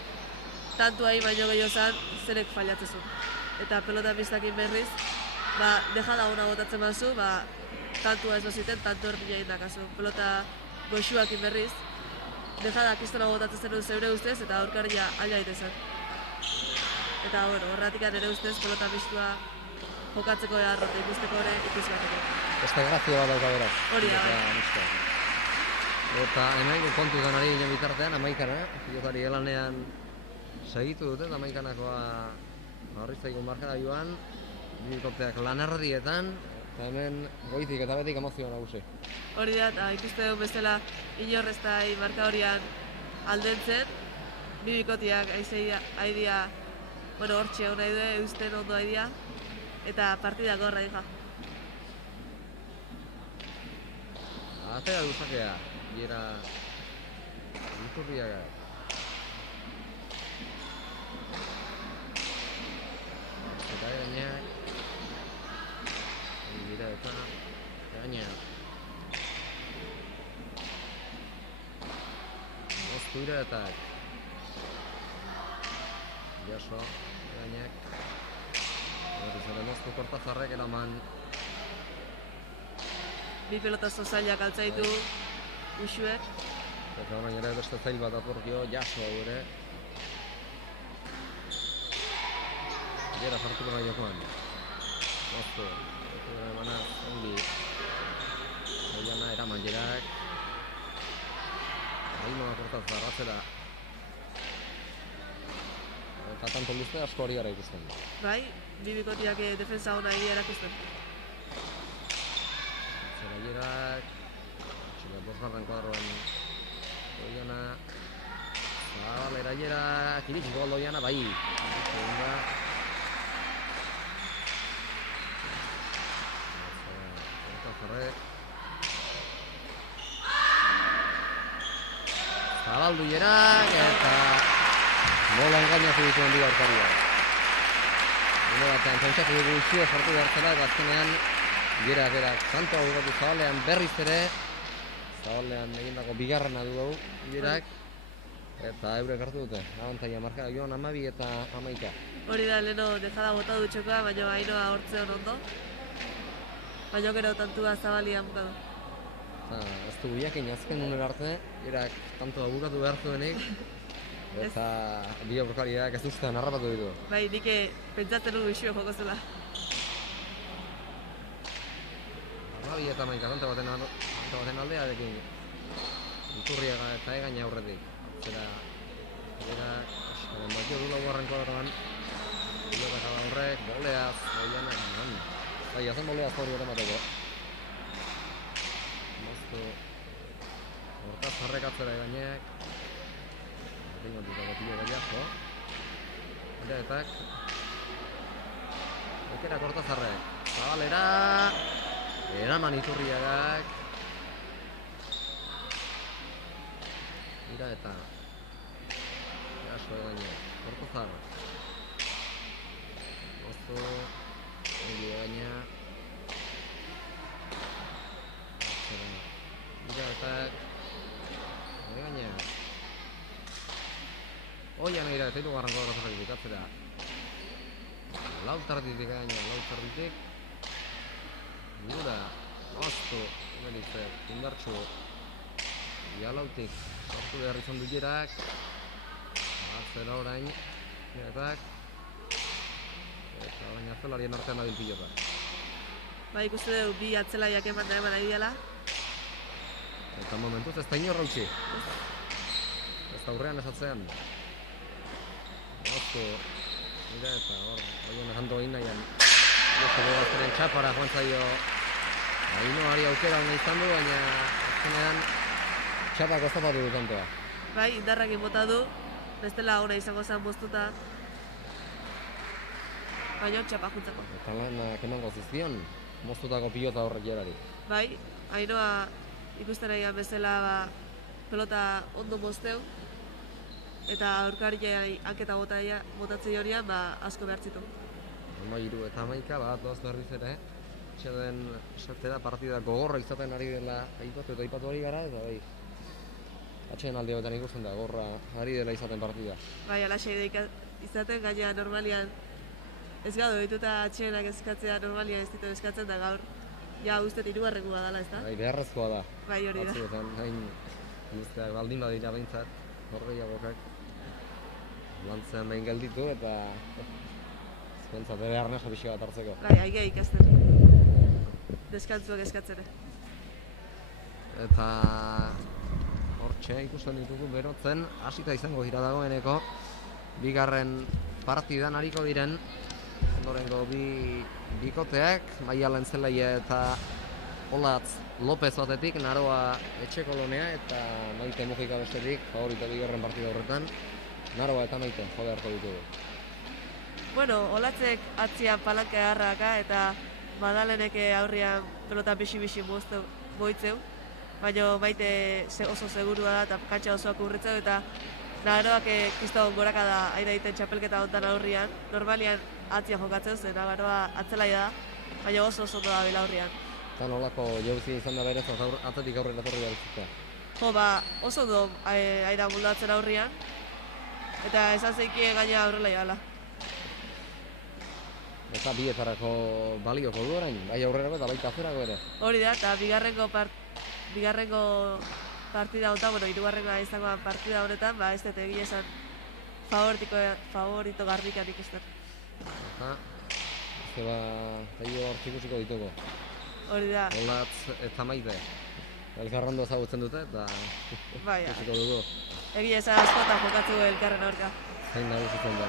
tantua baino gehiago zan, zerek fallatzezun. Eta pelota biztakin berriz, dejada ona botatzen bazu, tantua ez baziten, tantu erdina indakazu. Pelota goxuakin berriz, dejada kistona botatzen zenun zeure ustez eta aurkaria aila daitezen. Eta horretik ere ustez pelota biztua jokatzeko eharrote ikusteko ere ikusgateko. Beste grazia bat dauka beraz. Hori da, bai. Eta hemen kontutan ari ginen bitartean, amaikana, pilotari helanean segitu dute, eta amaikanakoa horri zaigun markara joan, bikoteak lan erdietan, eta hemen goizik eta betik emozio nagusi. Hori da, eta ikuste dugu bezala inorreztai marka horian aldentzen, bi bikotiak aidia, hortxe hona edo, eusten ondo aidia, eta partida gorra iga. Atea duzakea, biera Iturriaga. Eta gainak, bira eta gainak. Moztu iraetak. Jaso, gainak. Zara moztu Kortazarrek eraman. Bi pelotazo zailak altzaitu usuek. Eta orain ere beste zail bat atorkio, jaso hau ere. Gera sartuko nahi jokoan. Moztu, emana ongi. Oiana eraman jerak. Ainoa Kortazar, atzera. Eta tanto luzte asko hori gara ikusten. Bai, bi bikotiak defensa hona erakusten. Zeraierak, bosgarren kuadroan Oiana, Eraierak, iritsiko aldo Oiana, bai. Segunda. Kortazarrek. Zabaldu jerak, eta bola engainatu dituen bi aurkaria. Gure batean, pentsatu dugu izua sortu behartzela, eta azkenean berak kantoa bukatu Zabalean berriz ere, Zabalean egindako bigarrena du dugu, Gerak, eta eurek hartu dute, abantaia marka joan 12 eta 11. Hori da, leheno dejada bota du txokoa, baina Ainoa hortze ondo. Baina gero tantua Zabalian bukatu. Ez du biakin azken unen arte, Gerak tantoa bukatu behar zuenik, eta bi aurkariak ez ustean harrapatu ditu. Bai, nik pentsatzen dugu isio joko zela. 12 eta 11, tante baten aldearekin Iturriaga eta egaina aurretik. Zera, batio du laugarren kuadroan, pilotak horrek, boleaz, Oianak, bai, hazen boleaz hori ere mateko. Moztu, Kortazarrek atzera egainak, Ringotik pilota jaso, Eraetak, Ekera Kortazarrek, Zabalera, eraman Iturriagak, Iraeta, jaso egainak, Kortazar, Moztu, egainak, Iraetak, egainak, Oian egira, ez ditu garranko gara zarritik, atzera. Lautarditik gaina, lautarditik. Gura, Moztu, Melitzer, Indartxu. Ialautik, sartu behar izan du Gerak. Atzera orain, Geretak. Eta orain atzelarien artean dabil pilota. Bai, ikuste dugu bi atzelaiak eman ari dela. Eta momentuz ez da inorra utzi. Ez da aurrean ez atzean. Moztu, mira eta hor, oian ejanto egin nahian. Beste bogazteren txapara joan zaio Ainoari aukera hona izan du, baina azkenean txapak oztopatu du tantoa. Bai, indarrak bota du, bestela ona izango zen moztuta. Baina txapa juntzeko. Eta lanak emango zizkion, moztutako pilota horrek Gerari. Bai, Ainoa ikusten nahian bezala pelota ondo mozteu. eta aurkari hanketa botatzei horian, ba, asko behartzitu. 13 eta 11, bat doaz berriz ere. Txeden esatera partida gogorra izaten ari dela aipatu ari gara, eta bai, atxeden alde honetan ikusten da, gogorra ari dela izaten partida. Bai, alaxei izaten, gaina normalian ez gaudu dituta atxedenak eskatzea normalian ez ditu eskatzen da gaur. Ja, uste hirugarrengoa dela, ez da? Bai, beharrezkoa da. Bai, hori da. Batzuetan, hain guztiak baldin badira behintzat, norgehiagokak lantzean behin gelditu eta zuentzat bere arnesa pixka bat hartzeko. Bai, aigea ikasten. Deskantzuak eskatzen. Eta hortxe ikusten ditugu berotzen, hasita izango dira dagoeneko, bigarren partidan ariko diren, ondorengo bikoteak, Maia Lentzelaia eta Olatz Lopez batetik, Naroa Etxekolonea eta Maite Mujika bestetik, favorito bigarren partida horretan, Naroa eta Maite jo beharko ditugu. Bueno, Olatzek atzian palanka egarraka eta Madalenek aurrian pelota bixi-bixi boitzeu, baina Maite oso segurua da eta kantxa osoak urritzeu eta Naroak kiston goraka da aina egiten txapelketa hontan aurrian. Normalian atzian jokatzen zen, Naroa atzelaia da, baina oso ondo da bela aurrian. Eta nolako jauzia izan da berez, atzetik aurrera torri behar. Jo, ba, oso ondo aina moldatzen aurrian, eta esan zeikien gaina aurrela jala. Eta bietarako balioko du orain, bai aurrerako eta baita atzerako ere. Hori da, eta bigarrengo partida honetan, bueno, hirugarrengoa izango partida honetan, ba, ez dut egia esan favorito garbikan ikusten. Eta, ez ba, taio hor ikusiko ditugu. Hori da. Olatz eta Maite. Elkarrando ezagutzen dute eta Bai, ikusiko dugu. egia esan askotan jokatzu elkarren aurka. Zein nagusitzen da.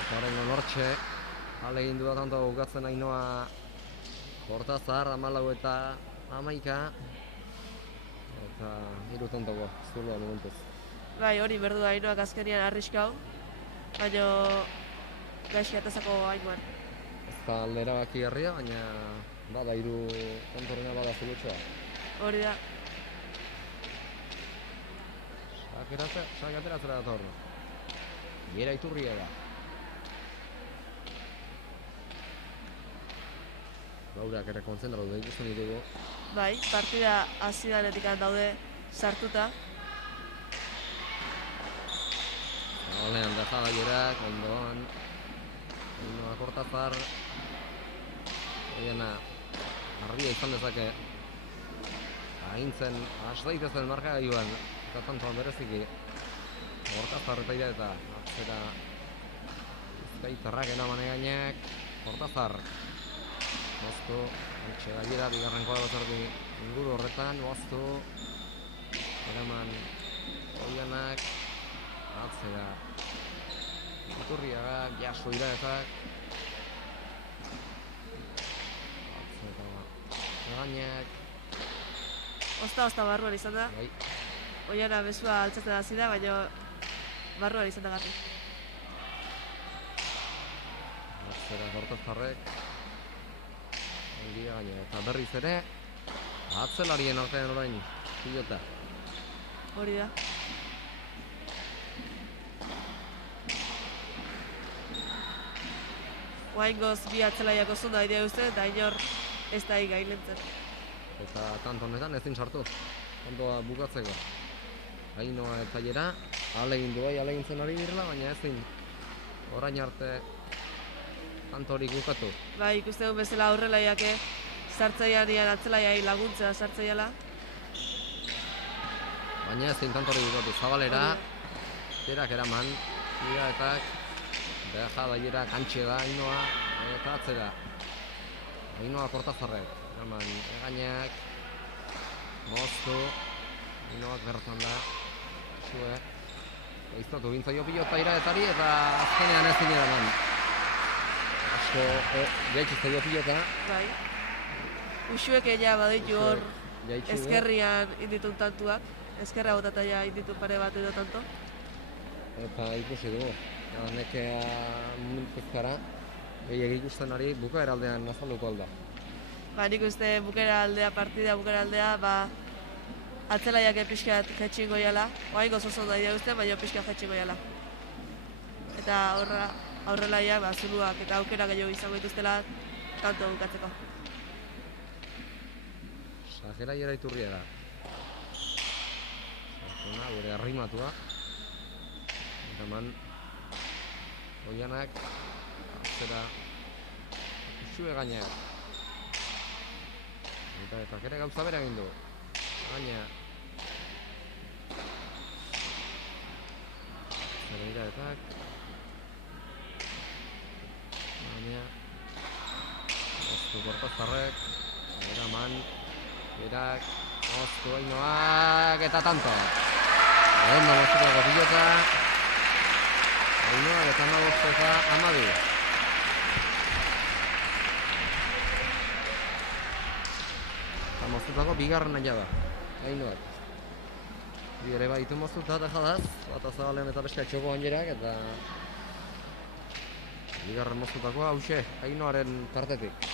Eta horrengo nortxe, alegin du da tanto bukatzen Ainoa Kortazar, 14 eta 11. Eta 3 tontoko, zuloa momentuz. Bai, hori berdu da Ainoak azkenian arriskau, baina gaixi atezako Ainoan. Ez da aldera baki herria, baina bada 3 tontorena bada zulutxoa. Hori da. Sakateratzera dator. Biera Iturria da. Laurak ere kontzentratu da ikusten ditugu. Bai, partida hasi danetik daude sartuta. Olean da Jabailerak, ondoan Ainoa Kortazar. Oiena, argia izan dezake agintzen, has daitezen markagailuan eta tantoan bereziki Kortazar eta atzera Bizkaitarrak eraman egainak Kortazar moztu, antxe gailera bigarren koa inguru horretan moztu eraman Oianak atzera Iturriagak, jaso iraezak Gainak. Osta barruan izan da. Bai. Oiana bezua altzatzen hasi da, baina barruan izan da garri. Atzera Kortazarrek. Ondia gaina eta berriz ere atzelarien artean orain pilota. Hori da. Oaingoz bi atzelaiak oso da idea uste eta inor ez da gailentzen. Eta tanto honetan ezin sartu. Tantoa bukatzeko. Ainoa eta Jera ahalegin du bai ahalegintzen ari direla, baina ezin orain arte tanto hori bukatu. Bai, ikusten dut bezala aurrelaiak sartzailean atzelaiai laguntzea sartzaileala. Baina ezin tanto hori bukatu. Zabalera, Jerak eraman, Iraetak, Beaja Bailera kantxe da Ainoa eta atzera. Ainoa Kortazarrek, eraman Egainak, moztu, Ainoak bertan da, zue, eiztatu bintzaio pilota Iraetari eta azkenean ezin eraman. Asko, gaitxiztaio pilota. Bai. Uxuek ella baditu hor Jaitsi du. ezkerrian inditun tantuak. Ezkerra botata ja inditu pare bat edo tanto. Eta ikusi dugu. Nekea muntuzkara, gehiagik ikusten ari bukaera aldean azalduko alda. Ba, nik uste partida bukera aldea, ba, atzelaiak pixkat jetxingo jala, oain gozozo da uste, baina pixkat jetxingo jala. Eta aurrelaiak, zuluak eta aukera gehiago izango dituztela tanto bukatzeko. Sajelaiera Iturriaga. Sartuna, gure arrimatua. Eraman Oianak atzera usue gaina. Eta kere gauza bera egin du. Gaina. Zerbeira etak. Gaina. Oztu Kortazarrek. Eraman. Berak. Oztu Ainoak eta tanto. Ondo mozutako pilota. Ainoak eta Amabosteka Amabi. Eta mozutako bigarren naia da. Ainoak. Bi ere baitu mozuta eta jadaz. Bata Zabalean eta bestea txoko hangerak eta bigarren mozutakoa hause Ainoaren tartetik.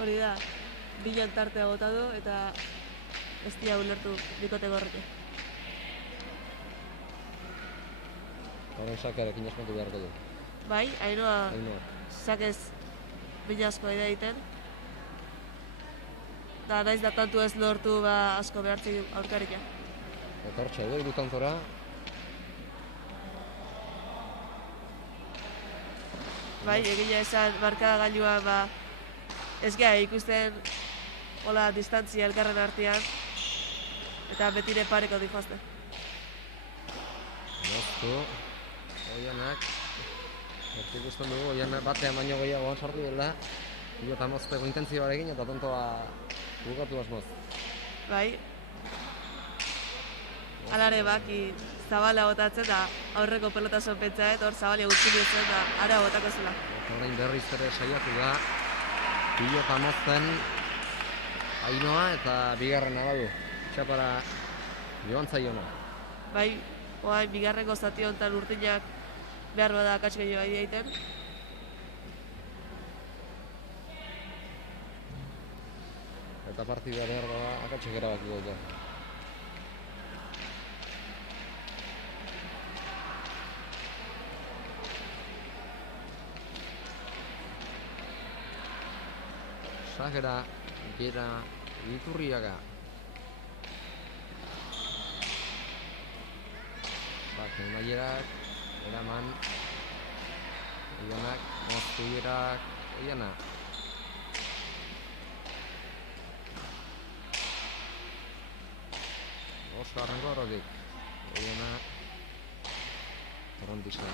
Hori da, bilan tartea bota du eta ez dira ulertu bikote gorreke. Horren sakearekin eskontu beharko du. Bai, Ainoa sakez binazkoa egiten. Da, naiz da tantu ez lortu asko behartzik aurkarika. Eta hortxe edo irutantzora. Bai, egila esan markada gailua ez gara ikusten hola distantzia elkarren artean eta betire pareko dihoazte. Moztu, Oianak. Hortik ikusten dugu, Oianak batean baino gehiagoan sartu dela. Pilota mozteko intentzioarekin eta tontoa bukatu asmoz. Bai. Alare baki Zabala botatzen eta aurreko pelota zonpentzaet, hor Zabalia gutxi duzen eta ara botako zela. Eta orain berriz ere saiatu da pilota mozten Ainoa eta bigarrena badu. Txapara joan zaiona. Bai, oain bigarrengo zati honetan urtinak behar bada akats gehiago egiten. Eta partida behar bada akatsek erabaki dute. Sajera, Gera, Iturriaga. Batzen Aierak, Eraman, Oianak, Moztu Ierak, Oiana. Oso arrango horretik, Oiana, Torrontisa.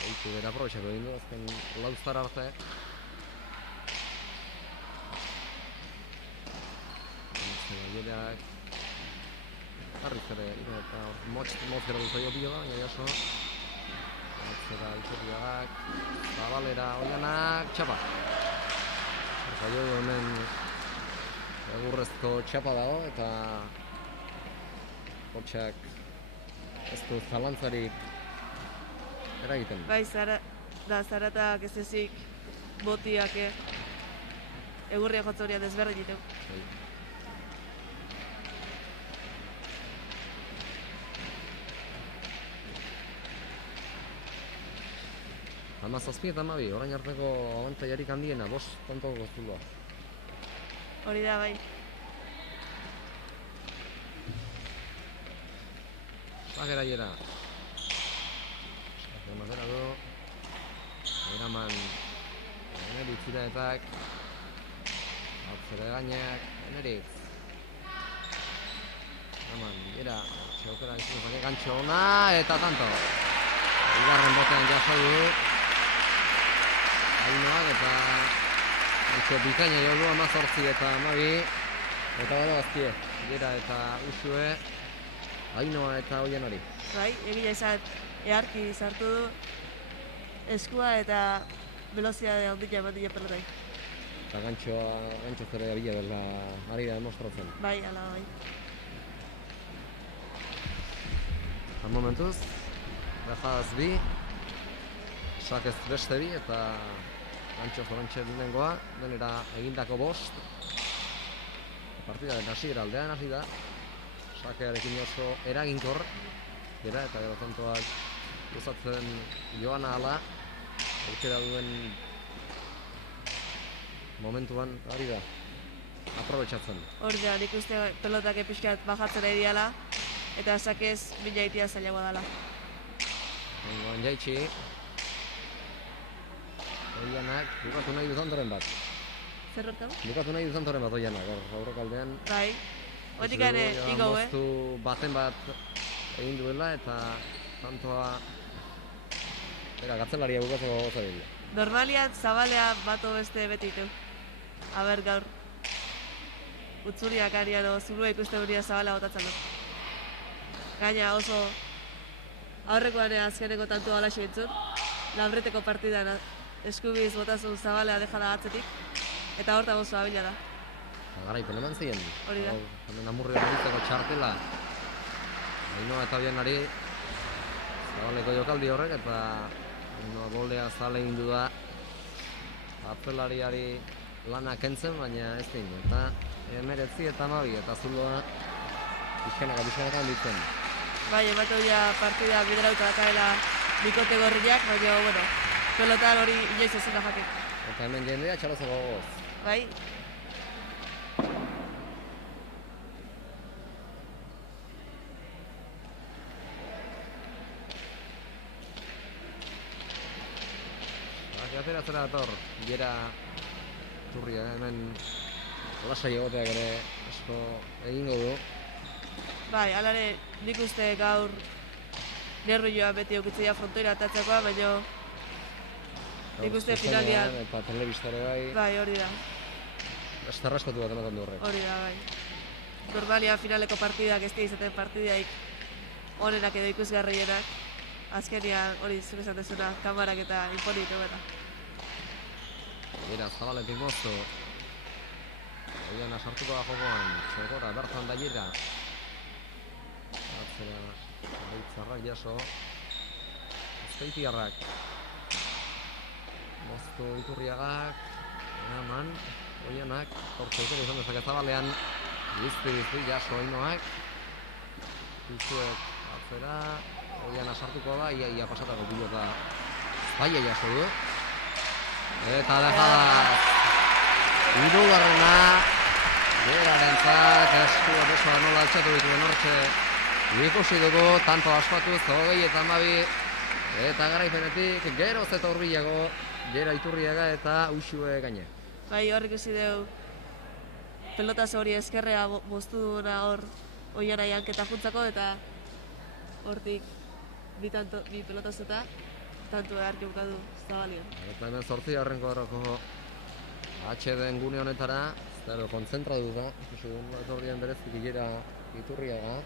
Eitu bera aprobetxako egin du, azken lauztar arte. Aierak, harriz ere, eta motz gara duzaio bila, baina jaso. Atzera Iturriagak, Zabalera, Oianak, txapa. Zaio honen egurrezko txapa dago, eta hortxak ez du zalantzarik eragiten. Bai, zaratak ez ezik botiak egurria jotzorian ezberdin ditu. Hamazazpi eta Amabi, orain arteko abantaiarik handiena, 5 tontoko goztulua. Hori da, bai. Sajera Aiera. Sajera du. Eraman. Eneritz iraetak. Atzere gainak. Eneritz. Eraman, Aiera. Txaukera izan gantxo ona eta tanto. Bigarren botean jaso du. Ainoak eta gantxo bikaina jo du 18 eta Amabi. Eta bada baztie. Aiera eta Usue. Ainoa eta Oianari. Bai, egila esan eharki sartu du eskua eta veloziade handia eman dira pelotai. Eta gantxo zere abila dela ari da demostratzen. Bai, ala bai. Han momentuz, Rajadaz bi, Sakez beste bi eta gantxo zorantxe lehenengoa, denera egindako 5. Partidaren hasiera aldean hasi da. sakearekin oso eraginkor, eta gero tontoak usatzen joan ahala, aukera duen momentuan ari da, aprobetxatzen. Hori da, nik uste pelotak epizkat bajatzen ari diala, eta sakez mina itia zailagoa dela. Nengoan jaitsi, Oianak bukatu nahi dut ondoren bat. Zer hortan? Bukatu nahi dut ondoren bat Oianak, aurrek aldean. Bai, hotik ere ingo, moztu baten bat egin duela eta tantoa gatzelaria bukatzeko goza dira. Normalian zabalea bato beste beti ditu. Aber gaur, utzuriak arian zulua ikuste duria zabalea botatzen dut. Gaina oso aurrekoan azkeneko tantua alaxo entzun, Labreteko partidan eskubiz botazun zabalea dejada atzetik, eta horta oso abila da. Garaipen eman ziren. Hori da. Hemen amurri horretzeko txartela. Ainoa eta Oianari zabaleko jokaldi horrek eta Ainoa goldea zale egin du da atzelariari lana kentzen, baina ez din. Eta 19 eta 12 eta zuloa pixkanaka handitzen. Bai, ematu ja partida biderauta dakaela bikote gorriak, baina, bueno, pelotan hori inoiz ezin da jakin. Eta hemen jendea txalozeko gogoz. Bai, Ateratzera dator, Gera Turria, hemen lasai egoteak ere asko egingo du. bai, alare nik uste gaur nervioa beti eukitzea frontoira atatzekoa, baina nik uste finalian, Eta telebistare bai, hori da, estarraskotu bat ematen du horrek. hori da, bai. Normalian finaleko partidak ez dira izaten partidaik onenak edo ikusgarrienak. Azkenian hori zure esan dezuna, kamarak eta imponitu eta. Gera zabaletik moztu. Oiana sartuko da jokoan, txokora bertan da Gera. Atzera baitzarrak jaso. Azpeitiarrak. Moztu Iturriagak. Eman, Oianak, hortze ikera izan dezake zabalean. Bizti jaso Ainoak. Bizuek atzera. Oiana sartuko da, ia pasatako pilota baia jaso du. Eta dejada hirugarrena Gerarentzat eskuak osoa nola altxatu dituen hortxe ikusi dugu, tanto aspatuz, 20 eta 12 eta garaipenetik geroz eta hurbilago Gera Iturriaga eta Uxue gaine. Bai, hor ikusi dugu pelotaz hori eskerrea moztu duena hor Oiana janketa juntzako eta hortik bi pelotaz eta tanto eharki bukatu zabalian. Eta hemen 8. kuadroko HD-en gune honetara, zero kontzentratu da, ikusi dugu etorrian berezik Gera Iturriaga.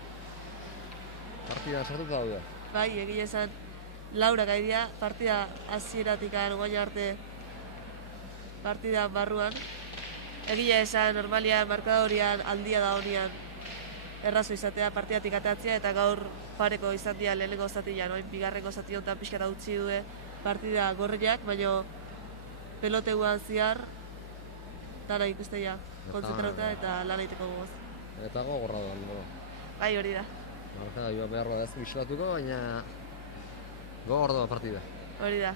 Partida sartuta daude. Bai, egia esan Laura gaidia, partida hasieratik guaina arte partida barruan. Egia esan normalian markadorian aldia da honian errazo izatea partidatik atatzea eta gaur pareko izan dira lehenengo zatian, oin bigarrengo zati honetan pixka da utzi due partida gorriak, baina peloteuan ziar dara ikustea kontzentrauta eta lan egiteko gogoz. Eta gogorra da, Bai, hori da. Marka joa beharra da ez bislatuko, baina gogor doa partida. Hori da.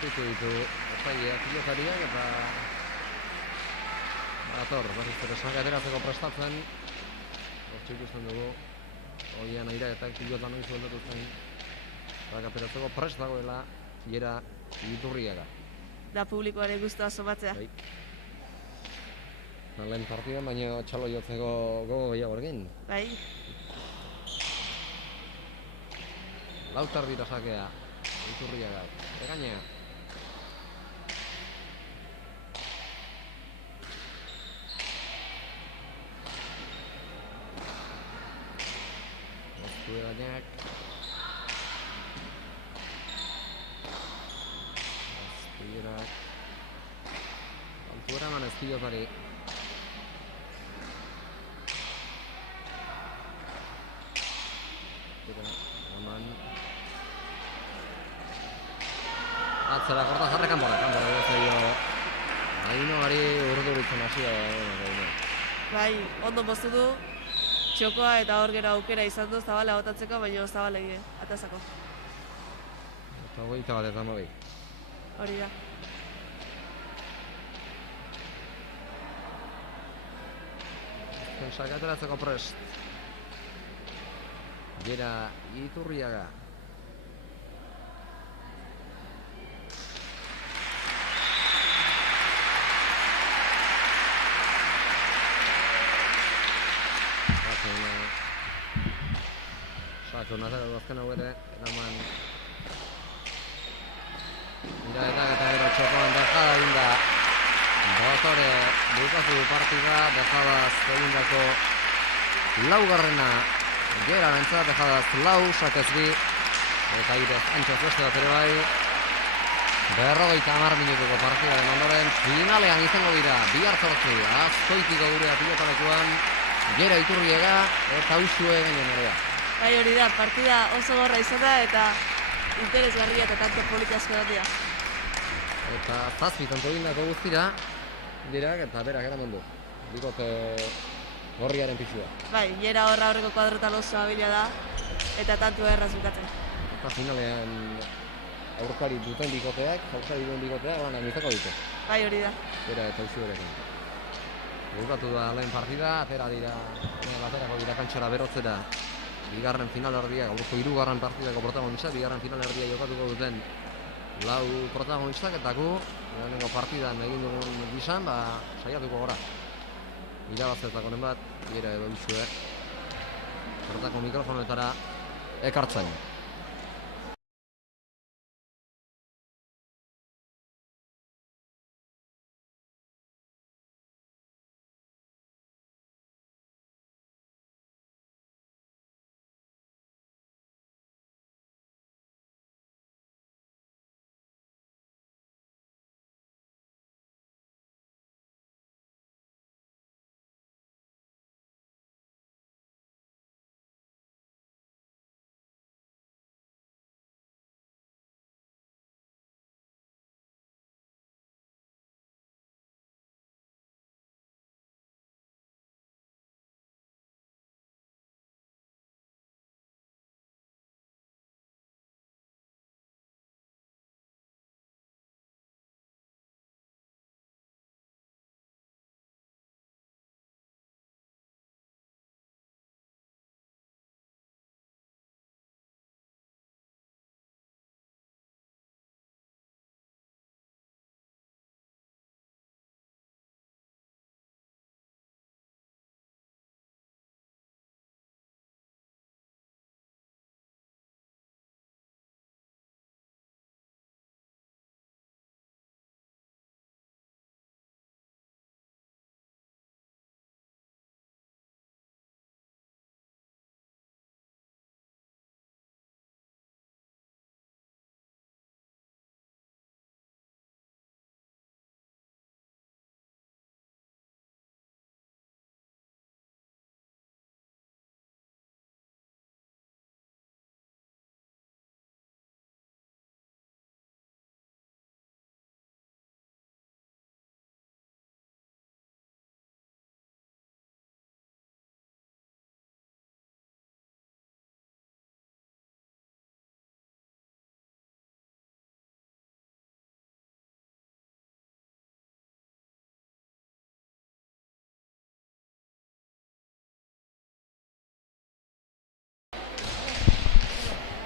Ditu epaileak pilotariak eta Ator, berriz ere ateratzeko prestatzen. Hortxe ikusten dugu Oiana Iragetak pilot lan oizu aldatu zen ateratzeko prest dagoela Gera Iturriaga. Da publikoaren guztua somatzea. Bai. Lehen partidan, baina txalo jotzeko gogo gehiago egin. Bai, Lautar dira sakea Iturriaga. Egainea. Gainak Azpirak altura eman ezkilotari eman zera korta jarre kanpora zaio. Ainoari urduritzen hasia da. Bai, ondo moztu du, txokoa eta hor gero aukera izan du Zabala botatzeko, baina Zabala atazako. Eta 21 Hori da. Sakateratzeko prest. Gera Iturriaga. Sako nazera azken hau ere, eraman iraetak eta gero txokoan dejada inda. Dotore bukatu partida, dejadaz egindako laugarrena gera bentzat, dejadaz lau, sakez bi, eta irez antxoz beste bat ere bai. 50 minutuko partidaren ondoren, finalean izango dira, bihar zortzi, Azkoitiko gurea pilotalekuan, Gera Iturriaga eta Uxue gainen ere. Bai hori da, partida oso gorra izan da eta interesgarria eta tanto poliki asko datia. Eta zazpi tanto egindako guztira, dirak eta berak eramandu. Bikote gorriaren pixua. Bai, Gera horra horreko kuadrotan oso abilia da eta tanto erraz bukatzen. Eta finalean aurkari duten bikoteak, lanak izango dute. Bai hori da. Gera eta Uxue berekin. Bukatu da lehen partida, atera dira, baterako dira kantxora berotzera. Bigarren finalerdia, gaurko 3. partidako protagonista, bigarren finalerdia jokatuko duten lau protagonistak, eta gu, lehenengo partidan egin dugun gizan, saiatuko gora. Irabazetako nen bat, Gera edo Uxue, bertako mikrofonetara ekartzen.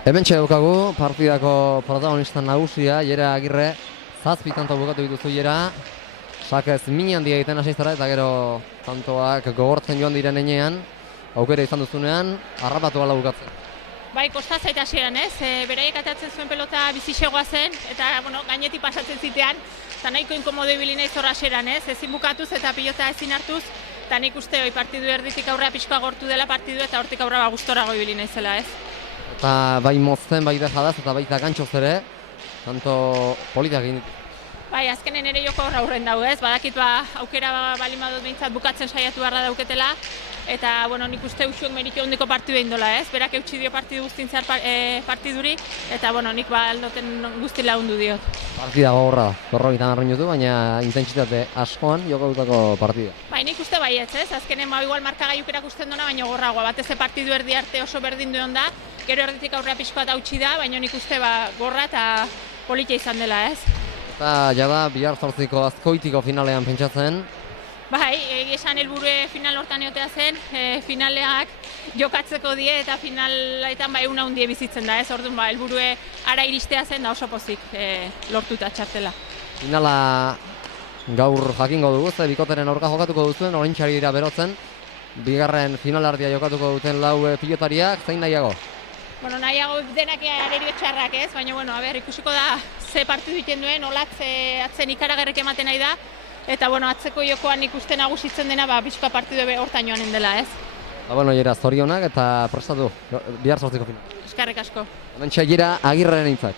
Hementxe daukagu partidako protagonista nagusia, Gera Agirre, 7 tanto bukatu dituzu Gera. Sakez min handia egiten hasi zara eta gero tantoak gogortzen joan diren heinean, aukera izan duzunean, harrapatu ala bukatzen. Bai, kosta zait hasieran, ez? Beraiek atatzen zuen pelota bizixegoa zen eta gainetik pasatzen zitean, eta nahiko inkomodo ibili naiz hor hasieran, ez? Ezin bukatuz eta pilota ezin hartuz, eta nik uste partidu erditik aurrera pixka gortu dela partidu eta hortik aurrera gustorago ibili naizela, ez? Eta bai mozten, bai dejadaz eta baita gantxoz ere, tanto politak egin ditu. Bai, azkenen ere joko hor aurren dago, ez? Badakit aukera balin badut behintzat bukatzen saiatu beharra dauketela, eta bueno, nik uste utxuek meritu hondiko partidu egin dola, ez? Berak eutxi dio partidu guztin zehar partiduri, eta bueno, nik aldoten guzti lagundu diot. Partida gogorra da, 50 minutu, baina intentsitate askoan jokatutako partida. Bai, nik uste baietz, ez? Azkenen igual markagaiuk erakusten duna, baina gorragoa. Batez partidu erdi arte oso berdin duen da, gero erditik aurrera pixko bat hautsi da, baina nik uste gorra eta politia izan dela, ez? Eta jada, bihar 8ko Azkoitiko finalean pentsatzen. Bai, esan helburue final hortan egotea zen, finaleak jokatzeko die eta finaletan egun handie bizitzen da, ez? Orduan helburue ara iristea zen da oso pozik lortuta txartela. Finala gaur jakingo dugu, ze bikoteren aurka jokatuko duzuen, oraintxari dira berotzen. Bigarren finalardia jokatuko duten lau pilotariak, zein nahiago? Bueno, nahiago denak arerio txarrak, ez? Baina, bueno, ikusiko da ze partidu egiten duen, olatze atzen ikaragarrik ematen nahi da. Eta, bueno, atzeko jokoan ikusten nagusitzen dena, pixka partidu hortan joanen dela, ez? Bueno, jera, zorionak eta prestatu, bihar 8ko final. Eskerrik asko. Hementxe jera, Agirreren intzak.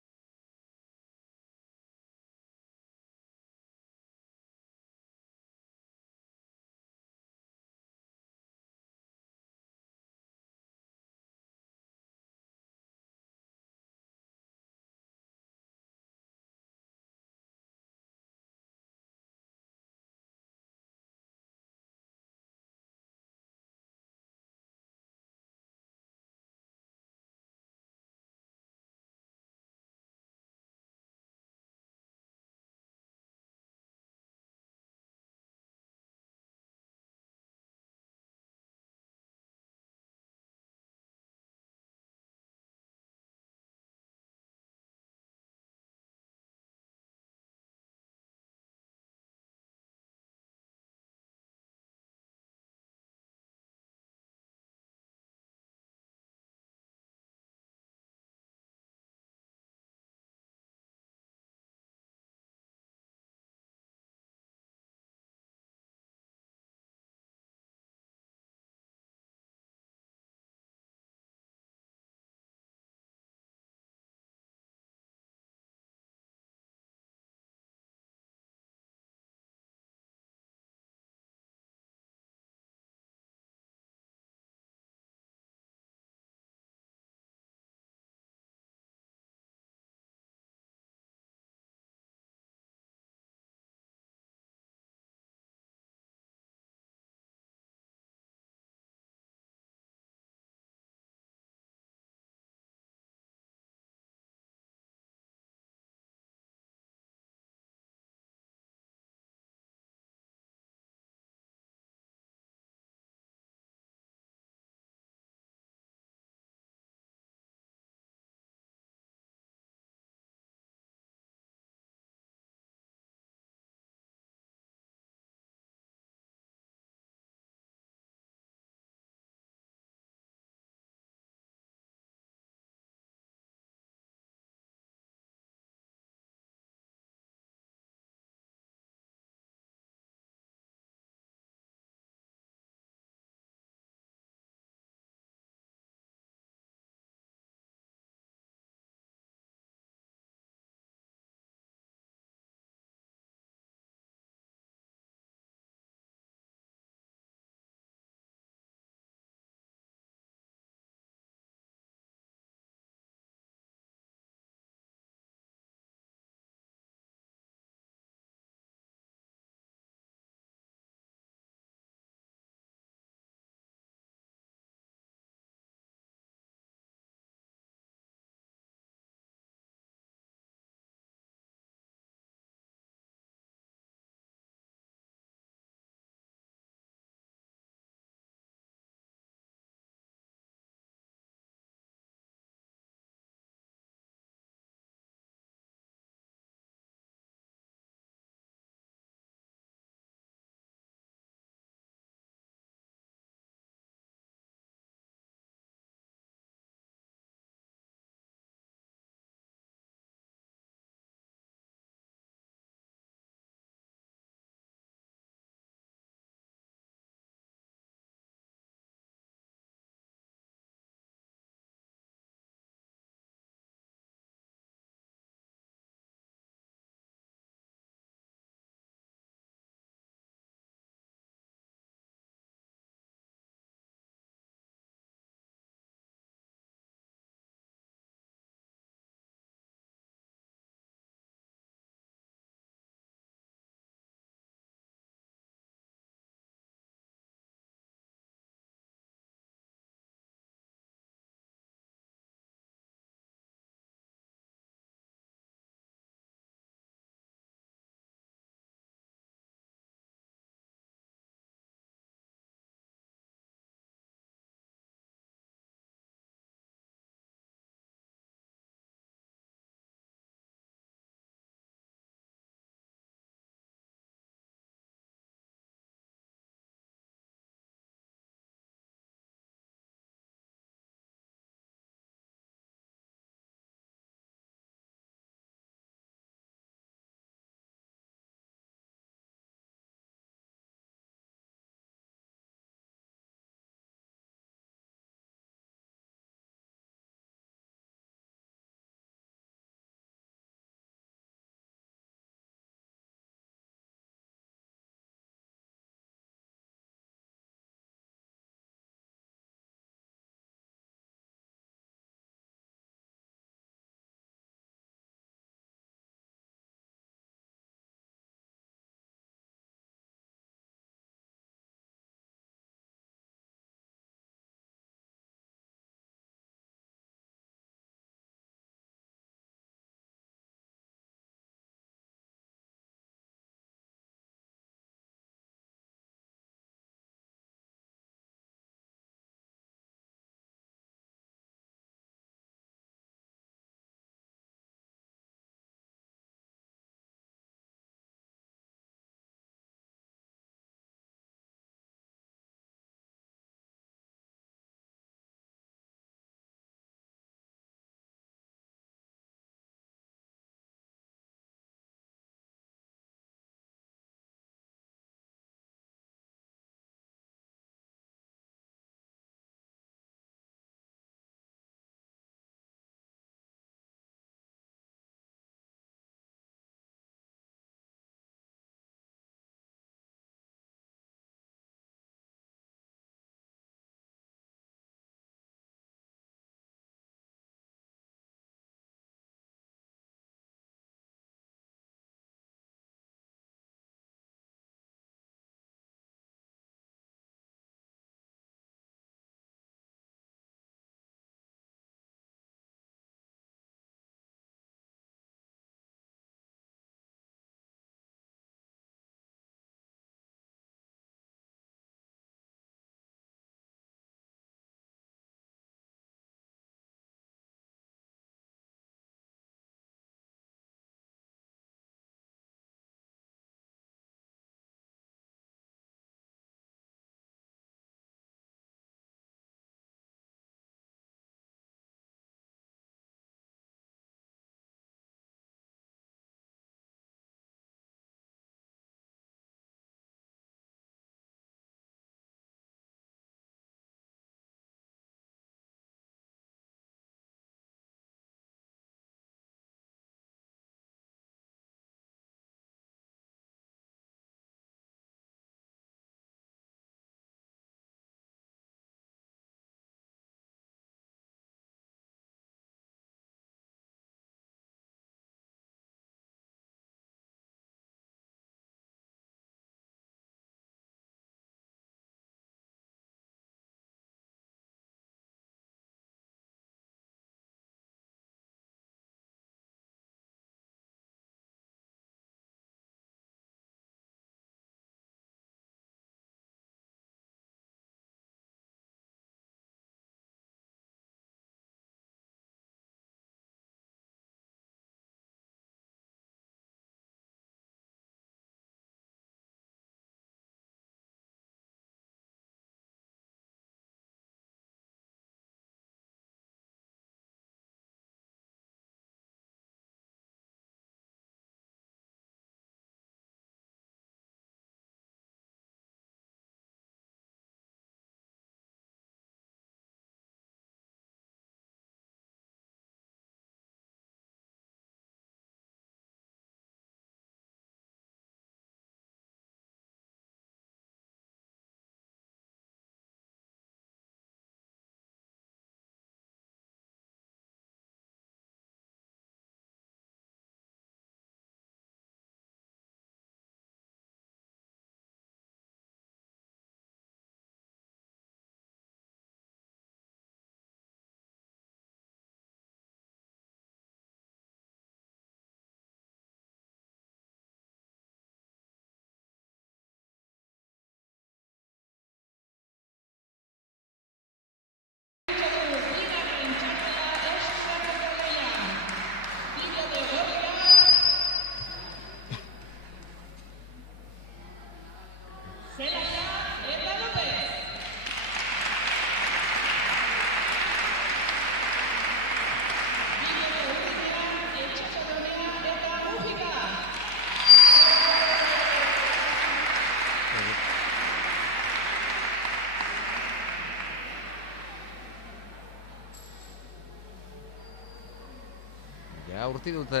Ja, urti dute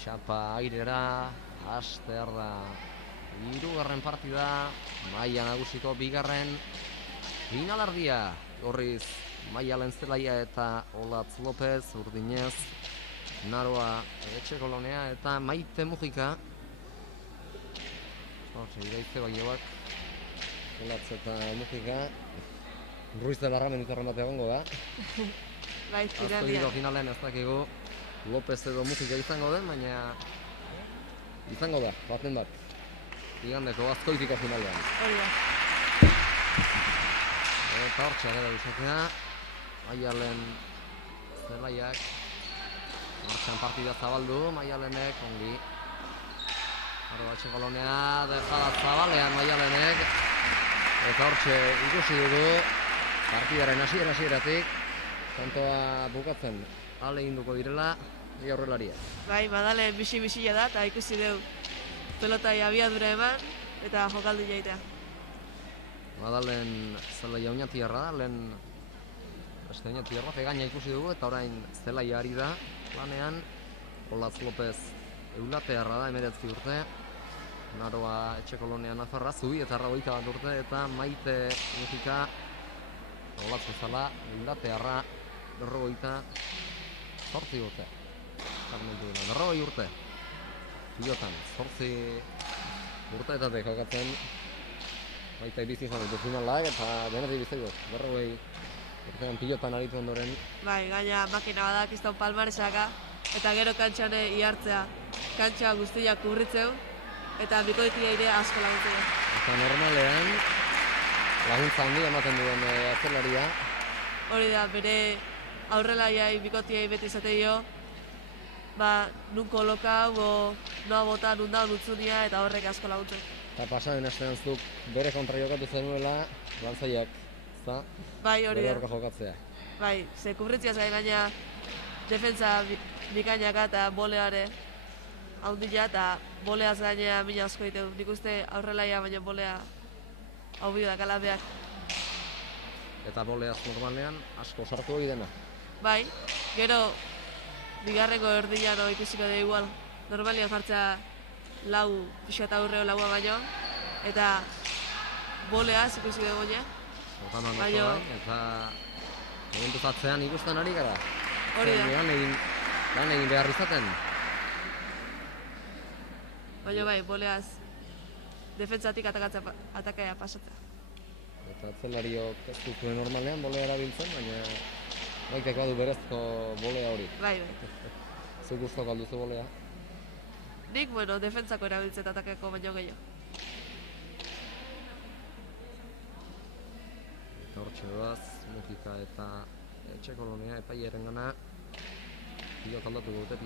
txapa airera, hastear da hirugarren partida, maila nagusiko bigarren finalardia. Gorriz Maialen Zelaia eta Olatz Lopez, urdinez Naroa Etxekolonea eta Maite Mujika. Iraitze Baioak, Olatz eta Mujika. Ruiz de Larra minutarren bat egongo da. Bai, Azko finalen ez dakigu Lopez edo Mujika izango den, baina izango da, baten bat. Igandeko Azkoitiko finalean. Hori da. Eta hortxe gara duzatea. Maialen Zelaiak martxan partida zabaldu, Maialenek ongi. Arroa Etxekolonea dejada zabalean Maialenek. Eta hortxe ikusi dugu partidaren hasieratik kantoa bukatzen ahaleginduko direla bi aurrelariak. Bai, Madalen bisi-bisila da eta ikusi dugu pelotai abiadura eman eta jokaldi jaitea. Madalen Zelaia oinatiarra da, lehen beste oinatiarra pegaina ikusi dugu eta orain Zelaia ari da lanean. Olatz Lopez eulatearra da, 19 urte. Naroa Etxekolonea Nafarra, Zubietarra 21 urte eta Maite Mujika Olatz bezala eulatearra 48 urte. Berrogei urte. Pilotan, 8 urteetatik jokatzen. Baita bizi izan dut finalak eta denetik bizteko. 40 urtean pilotan aritu ondoren. Bai, gaina makina badak izan palmaresaka eta gero kantxan ihartzea. Kantxa guztiak kubritzeu eta bikoitia ere asko laguntzea. Eta normalean laguntza handia ematen duen atzelaria. Hori da, bere aurrelaiai bikotiai beti izateio, nun kolokau, noa bota, nun da, nutzunia eta horrek asko laguntzen. Eta pasaden astean zuk bere kontra jokatu zenuela lantzaiak, ezta? Bai, hori Bere da. aurka jokatzea. Bai, ze kubritziaz gaina defentsa bikainaka eta boleare haundila eta boleaz gainea mina asko ditu. Nik uste aurrelaia baina bolea hau bide dakala behar. Eta boleaz normalean asko sartu hori dena. Bai, gero bigarrengo erdian ikusiko da igual. Normalian jartzea lau pixka aurreo laua baino eta boleaz ikusi dugu ja. Otan handako bai, eta momentuz atzean ikusten ari gara. Hori da. Lan egin behar izaten. Baina bai, boleaz defentsatik atakea pasatzea. Eta atzelariok ez duzuen normalean bolea erabiltzen, baina Maitek badu berezko bolea hori. Bai, bai. Zuk guztok alduzu bolea? Nik, defentsako erabiltzen atakeko baino gehiago. Eta hortxe doaz, Mujika eta Etxekolonea epaiaren gana pilot aldatu dute.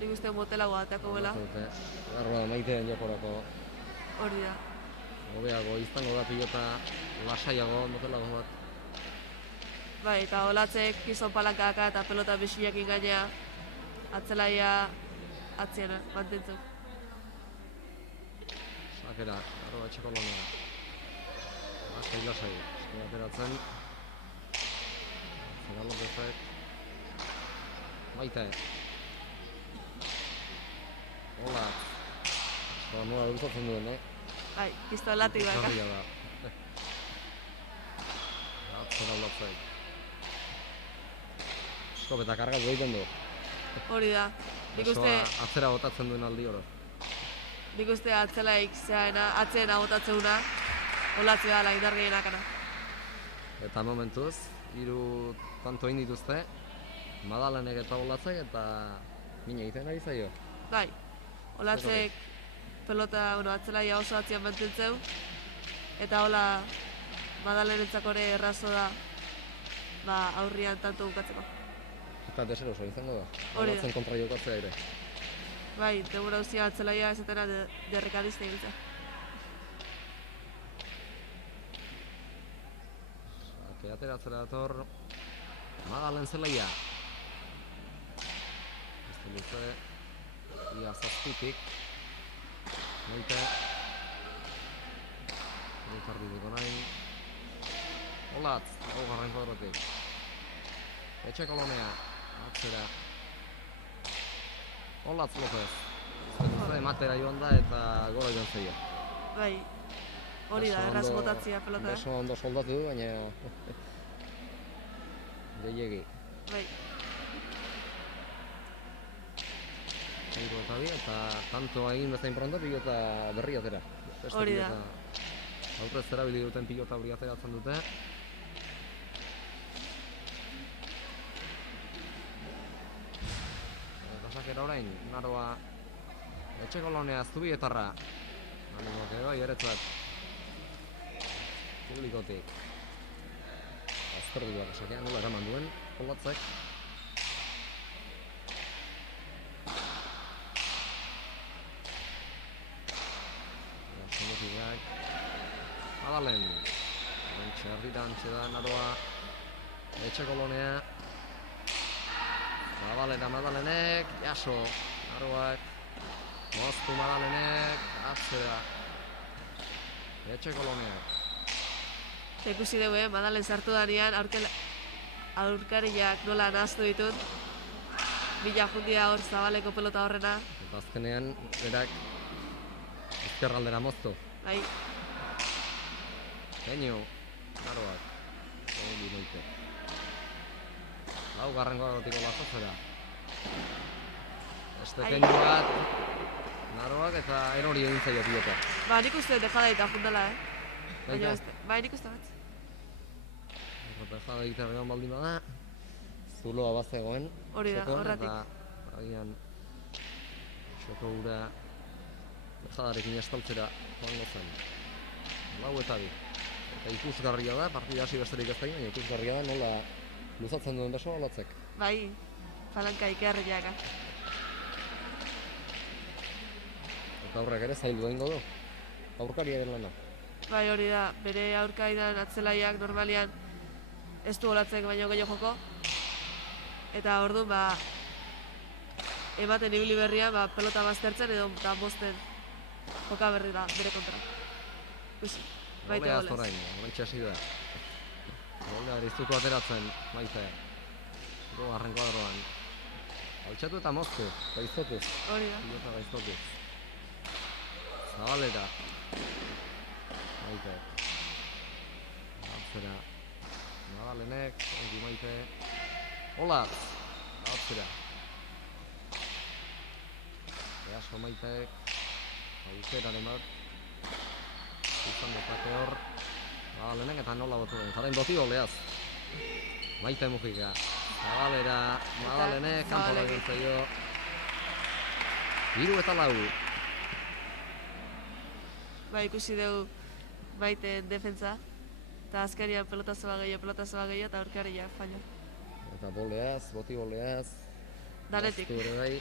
Nik uste motelagoa atako bela. Garroa Maiteen jokorako Hori da. hobeago izango da pilota lasaiago, motelago bat. Bai, eta Olatzek gizon palankaka eta pelota bisiakin gainea atzelaia atziena mantentzen. Sakera, Garroa Etxekolonea. Lasai, eskera ateratzen. Zera Lopezek. Maite. Olatz. Nola dutzatzen duen, Bai, pistolatik baka. Garria da. Zera Lopezek. Eskopeta kargatu egiten du. Hori da. Nik uste, Atzera botatzen duen aldi oro. nik uste atzelaik atzeena botatzeuna Olatz behala indar gehienakana. Eta momentuz, 3 tanto egin dituzte. Madalenek eta Olatzek eta min egiten ari zaio. Bai, Olatzek pelota atzelaia oso atzian mantentzeu eta hola Madalenetzako ere errazo da aurrian tanto bukatzeko. Eta deseroso izango da. Hori da. Olatzen kontra jokatzea ere. Bai, demora guztia atzelaia ezetena derrekadizte egiltzea. Ateratzera dator Madalen Zelaia. Beste luze ia zazpitik Maite Elkarri dugu nahi Olatz, garren kuadrotik Etxekolonea atzera Olatz Lopez. Zer ematera joan da eta gola joan zaio. Bai, hori da, erraz botatzia pelota. Oso ondo soldatu du, baina gehiegi. Bai, Hiru eta bi, eta tanto egin bezain pronto pilota berri atera. Beste Hori da. pilota aurrez erabili duten pilota hori ateratzen dute. Pasakera orain, Naroa Etxekolonea Zubietarra. Animoke bai, eretzat. Publikotik. Azterdu pasakean, nola eraman duen, Olatzek. Madalen. Antxe da Naroa Etxekolonea. Madalenek, jaso, Naroak, moztu Madalenek, atzera, Etxekoloneak. ikusi dugu, Madalen sartu danean, aurkariak nola nahaztu ditut. Bila jundia hor Zabaleko pelota horrena. Eta azkenean, berak, ezkerraldera moztu. Bai, Keinu, Naroak, ongi noite. Laugarrengo agotiko lazazera. Beste keinu bat, Naroak eta erori egin zaio pilota. ba, nik uste dejada eta fundela, Baita, Bai, nik uste bat. Errotejada egiten egon baldin bada, zuloa bazegoen. Hori da, txokon, horratik. Eta agian, txoko gura dejadarekin estaltzera joango zen. 4-2. Eta ikusgarria da, partida hasi besterik ez da, baina ikusgarria da nola luzatzen duen beso Olatzek. Bai, palanka ikerriak. Eta horrek ere zaildu egingo du. Aurkariaren lana. Bai, hori da, bere aurkaidan atzelaiak normalian ez du Olatzek baino gehiago joko. Eta orduan, ba, ematen ibili berrian, ba, pelota baztertzen edo da mozten joka berri da, bere kontra. Ikusi, baita Golea golez. orain hasi da. Golea eriztuko ateratzen, Maite. Garren kuadroan. Altxatu eta moztu, gaiztotuz. Hori da. Pilota gaiztotuz. Zabalera. Maite. Atzera. Madalenek, ongi Maite. Olatz. Atzera. Easo Maitek. Aukeraren bat. Izan dezake hor. Madalenek eta nola botu den. Jaren boti goleaz. Maite Mujika. Zabalera, Madalenek, kanpola Zabalekin. egin zaio. 3-4. Ba, ikusi dugu Maiteen defentsa. Eta azkarian pelota zaba gehiago, eta aurkariak falla. Eta boleaz, boti boleaz. Danetik. Moztu ere bai.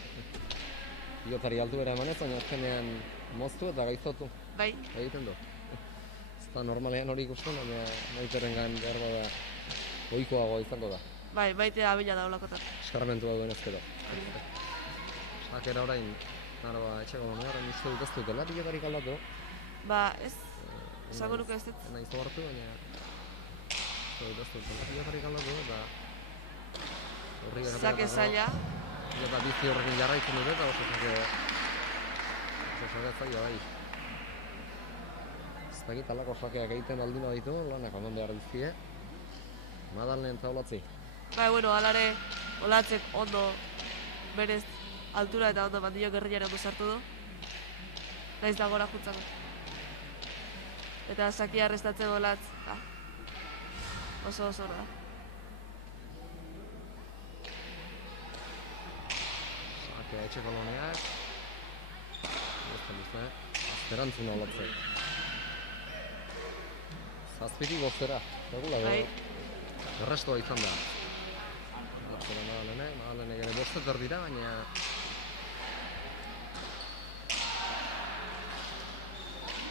Pilotari altuera emanez, baina azkenean moztu eta gaiztotu Bai, egiten du. Ez da normalean hori ikusten, baina Maiterengan behar bada ohikoagoa izango da. bai, Maite abila da olakotan. Eskarmentua duen ezkero. Sakera orain, Naroa Etxekolonea, orain uste dut ez dutela pilotarik aldatu. Ba, ez, esango nuke ez dut. Naiz ohartu, baina uste dut ez dutela pilotarik aldatu, eta horri Zake zaila, Eta bizi horrekin jarraitzen dute eta oso zaila bai. Ez dakit alako sakeak egiten aldin baditu, lanak eman behar dizkie. Madalen eta Olatzi. bai, bueno, alare Olatzek ondo berez altura eta ondo mandillo gerriaren ondo sartu du. Naiz da gora jutzako. Eta sakia arrestatzen Olatz, oso ona da. Sakea Etxekoloneak. Luze, azterantzuna Olatzek. Zazpiri gozera, segula Bai, errestua izan da. Atzera Madalenek ere bosteter dira, baina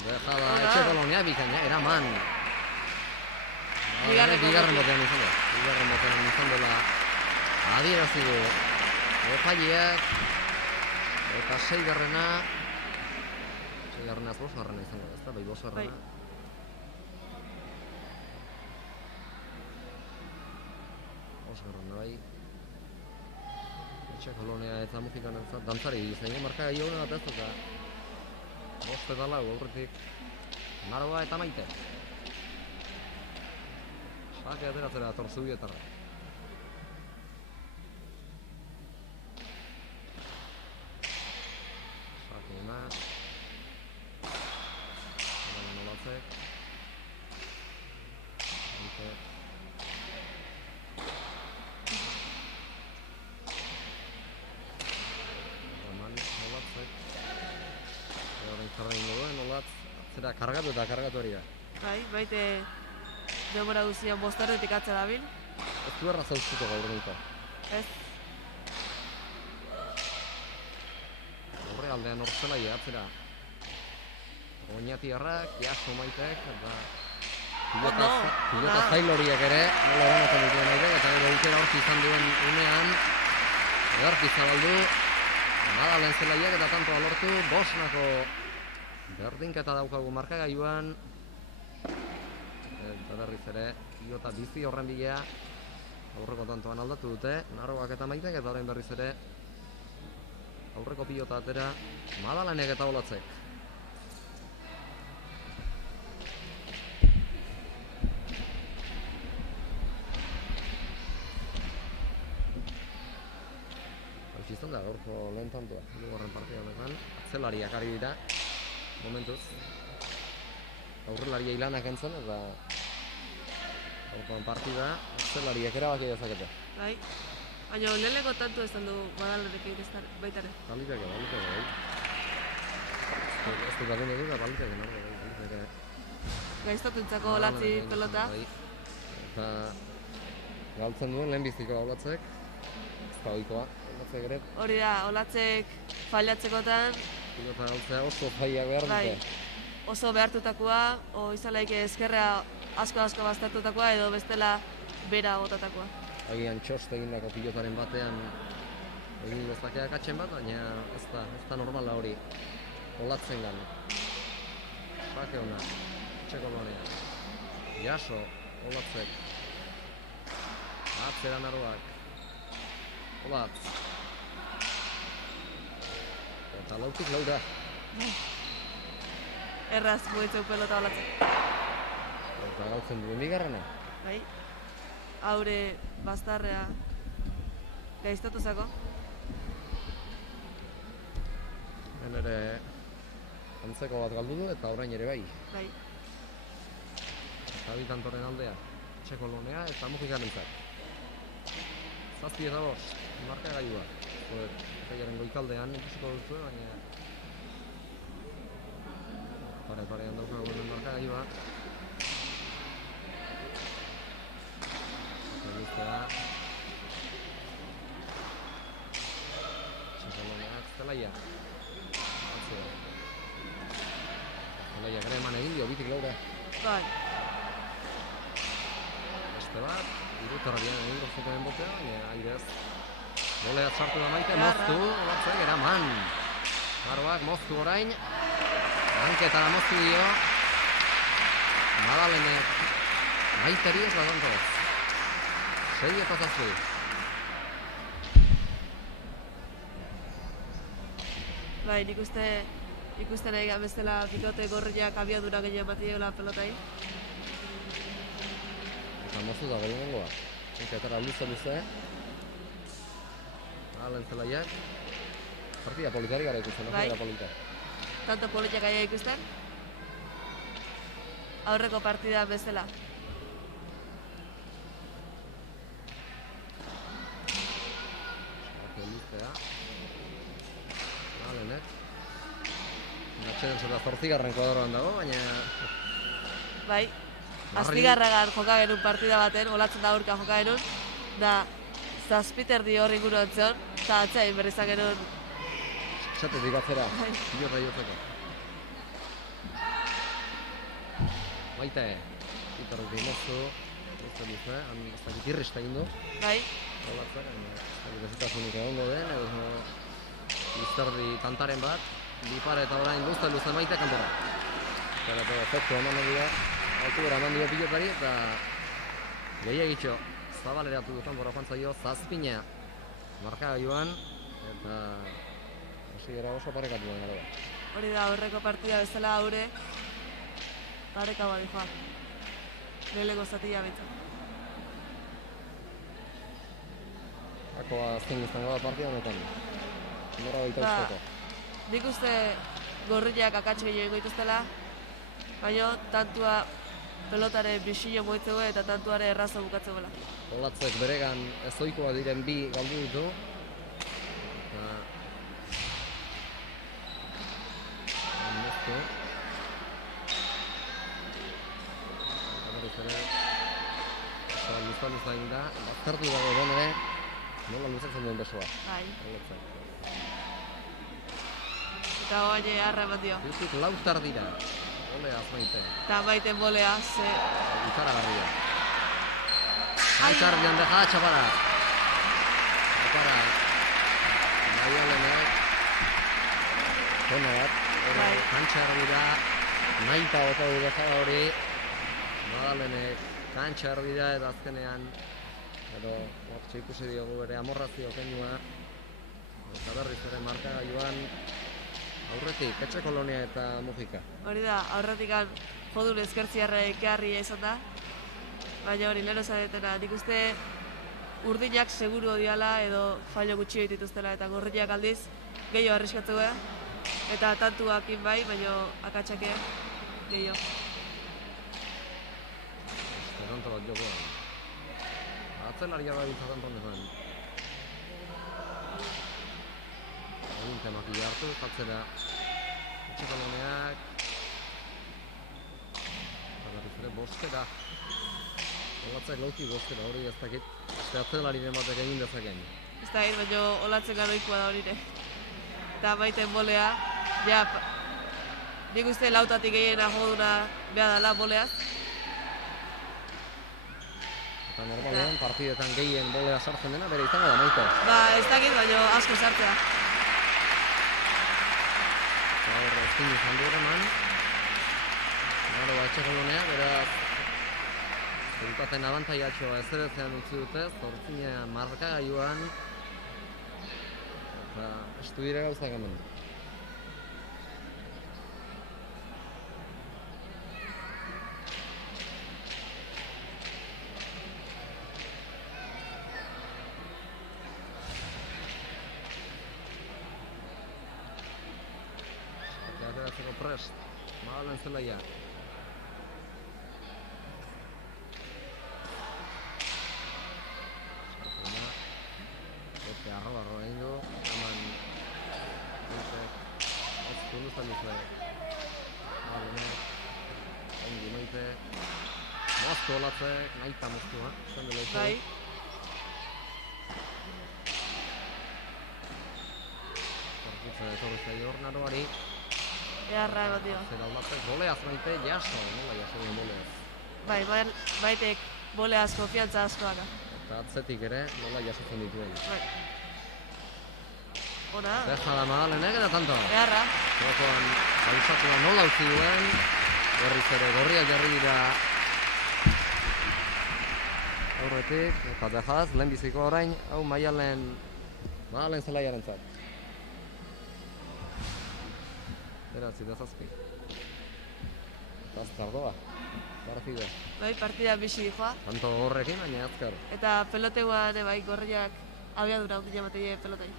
dejada Hola. Etxekolonia bikaina, eraman. Bigarren batean izan da. Bigarren batean izan dela adierazi du epaileak. Eta seigarrena bosgarrena izango da, ezta? Bai, bosgarrena. Bai. Bosgarrena bai. Txekolonea eta musikan entzat, dantzari zaino markagailu hona bat ez, eta bost eta lau aurretik Naroa eta Maite. Sake ateratzera dator Zubietarra. Sake ona. Nolatzek. Maite. Zera, kargatu eta kargatu hori da. Bai, Maite denbora guztian bostarretik atza dabil. Ez du erraz hauztuko gaur ninko. Ez. Horre aldean hor zelaia, atzera. Oñatiarrak, Jaso Maitek, eta pilota zail horiek ere, nola eramaten dituen Maitek, eta gero aukera hortzi izan duen unean, edarki zabaldu, Madalen zelaiak eta tantoa lortu, Bosnako berdinketa daukagu markagailuan, eta berriz ere, pilota bizi horren bilea, aurreko tantoan aldatu dute, Naroak eta Maitek, eta orain berriz ere, aurreko pilota atera, Madalenek eta Olatzek. Izan da, gaurko lehen tantoa, hirugarren partida honetan, atzelariak ari dira, momentuz. Aurrelaria ilanak entzun, eta gaurkoan partida, atzelariak erabaki dezakete. Bai, baina leheneko tanto ez du Madalenek baitare. Baliteke, bai. Ez dut agun edu da, baliteke. Gaiztotuntzako Olatzi pelota. Bai. Eta galtzen duen lehenbiziko Olatzek, ez da ohikoa. Hori da, Olatzek fallatzekotan pilota galtzea oso faiak behar dute. Bai, oso behartutakoa, izalaik ezkerrea asko baztertutakoa edo bestela bera botatakoa. Agian txost egindako pilotaren batean egin dezakeak atzen bat, baina ez da normala hori Olatzengan. Sake ona, Txekolonea. Jaso, Olatzek. Atzera Naroak. Olatz. Eta lautik laura. Erraz mugitzeu pelota Olatzek. Eta galtzen duen bigarrena. Bai, haure bastarrea gaiztatuzako. Hemen ere antzeko bat galdu du eta orain ere bai. Bai. Eta bitantoren aldea, Txekolonea eta Mujikarentzat. 7 eta 5, markagailua. Epaiaren goikaldean ikusiko duzu, baina pare-parean daukagu hemen markagailua. Eta Txekolonea, Zelaia. Zelaia gara eman egin dio, bitik laura. Bai. Beste bat, irutarrabian egin gozoten botea, baina airez. Goleat sartu da Maite, moztu, Olatzek eraman. Naroak moztu orain, hanketara moztu dio. Madalenek Maiteri ez badantoz. 6 eta 7. Bai, nik uste nahi gamezela bikote gorriak abiadura gehiago batiola pelotai. Eta moztu da gehiagoa. Hanketara luze. Madalen zelaiak. Partida politari gara ikusten, no? Bai. Polita. Tanto politiak aia ikusten. Aurreko partida bezala. Luzea. Madalenek. Atxeden zela 8. kuadroan dago, baina Bai, azpigarragan joka genuen partida baten, Olatzen da aurka joka genuen, da zazpiterdi hor inguru antzion, eta atzain berrizak genuen. Txatetik atzera, pilota jotzeko. Maite, itarruki moztu, luze, han ez dakit irrista egin du. Bai, Olatzen, ez ezitasunik egongo den, edo izterdi kantaren bat, bipare eta orain luze Maite kanpora. Eta efektu eman dira, altura eman dio pilotari eta gehiagitxo zabaleratu du kanpora joan zaio Zazpina. markagailuan, eta hasiera oso parekatu da gara. Hori da, aurreko partida bezala haure, parekaua dihoa. Lehenengo zatia bintzat. Akoa zein izango da partida honetan. Nora baita usteko. Nik uste gorriak akats gehiago dituztela, baina tantua pelotaren bisilo moitzego eta tantuare erraza bukatzegoela. Olatzek beregan ezoikoa diren bi galdu ditu. Luza egin da, baztertu dago egon ere, nola luzatzen duen besoa. Bai. Eta oaine harra eman dio. Bizik lautar dira, bolea Maite. Eta Maite bolea, ze... Ikaragarria. Antxarrian deja txapara. Txapara. Maialenek. Zona bat. Antxarria. Naita bota du deja hori. Madalenek. Kantxarri da eta azkenean hortxe ikusi diogu bere amorrazio kenua eta berriz ere markagailuan aurretik Etxe Kolonia eta Mujika. Hori da, aurretik jodun ezkertziarra ekarria izan da, baina hori lehen esan nik uste urdinak seguru diala edo fallo gutxi dituztela eta gorriak aldiz gehiago arriskatzeko eta tantuakin bai, baina akatxake gehiago. Tanto bat joko. Atzelaria da biltzaten rondetan. Egin temaki hartu, jatzera Etxe Koloneak. Eta berriz ere boskera. Olatzek lauki boskera hori ez dakit. Atzelarien batek egin dezaken. Ez da egin, baina olatzen ganoikoa da horire. Eta Maiten bolea, ja, nik uste lautatik gehiena joduna behar dela boleaz. Eta normalean partidetan gehien bolea sartzen dena bere izango da Maite. Ba, ez dakit, baina asko sartzea. Eta horre ezin izan du eman. Gero Etxe Kolonea, beraz zeukaten abantaiatxoa ezerezean utzi dute, zortzina markagailuan. Eta estu dire gauzak hemen. Ateratzeko prest, Madalen zelaia. Sartzena, bote arro egin du, eman Maitek, oztu luztan duzu. Madalenek, ongi Maite, moztu olatzek, naita moztua, esan dela izan. Bai. Zorkutza etorri zaio hor naroari. Eharra eman dio. Zer aldatzek, boleaz Maite, jaso, nola jaso duen boleaz. Bai, Maitek boleaz konfiantza askoaka. Eta atzetik ere, nola jasotzen dituen. Bai. Ona, Deja da Madalenek eta tanto. eharra. Jokoan gauzatua nola utzi duen, berriz ere gorriak jarri dira aurretik, eta dejaz, lehenbiziko orain, hau Madalen zelaiarentzat. Beratzi da zazpi. Eta azkardoa, partida. Bai, partida bisi dijoa. Tanto horrekin, baina azkar. Eta peloteguan bai gorriak abiadura ondina matei pelotei.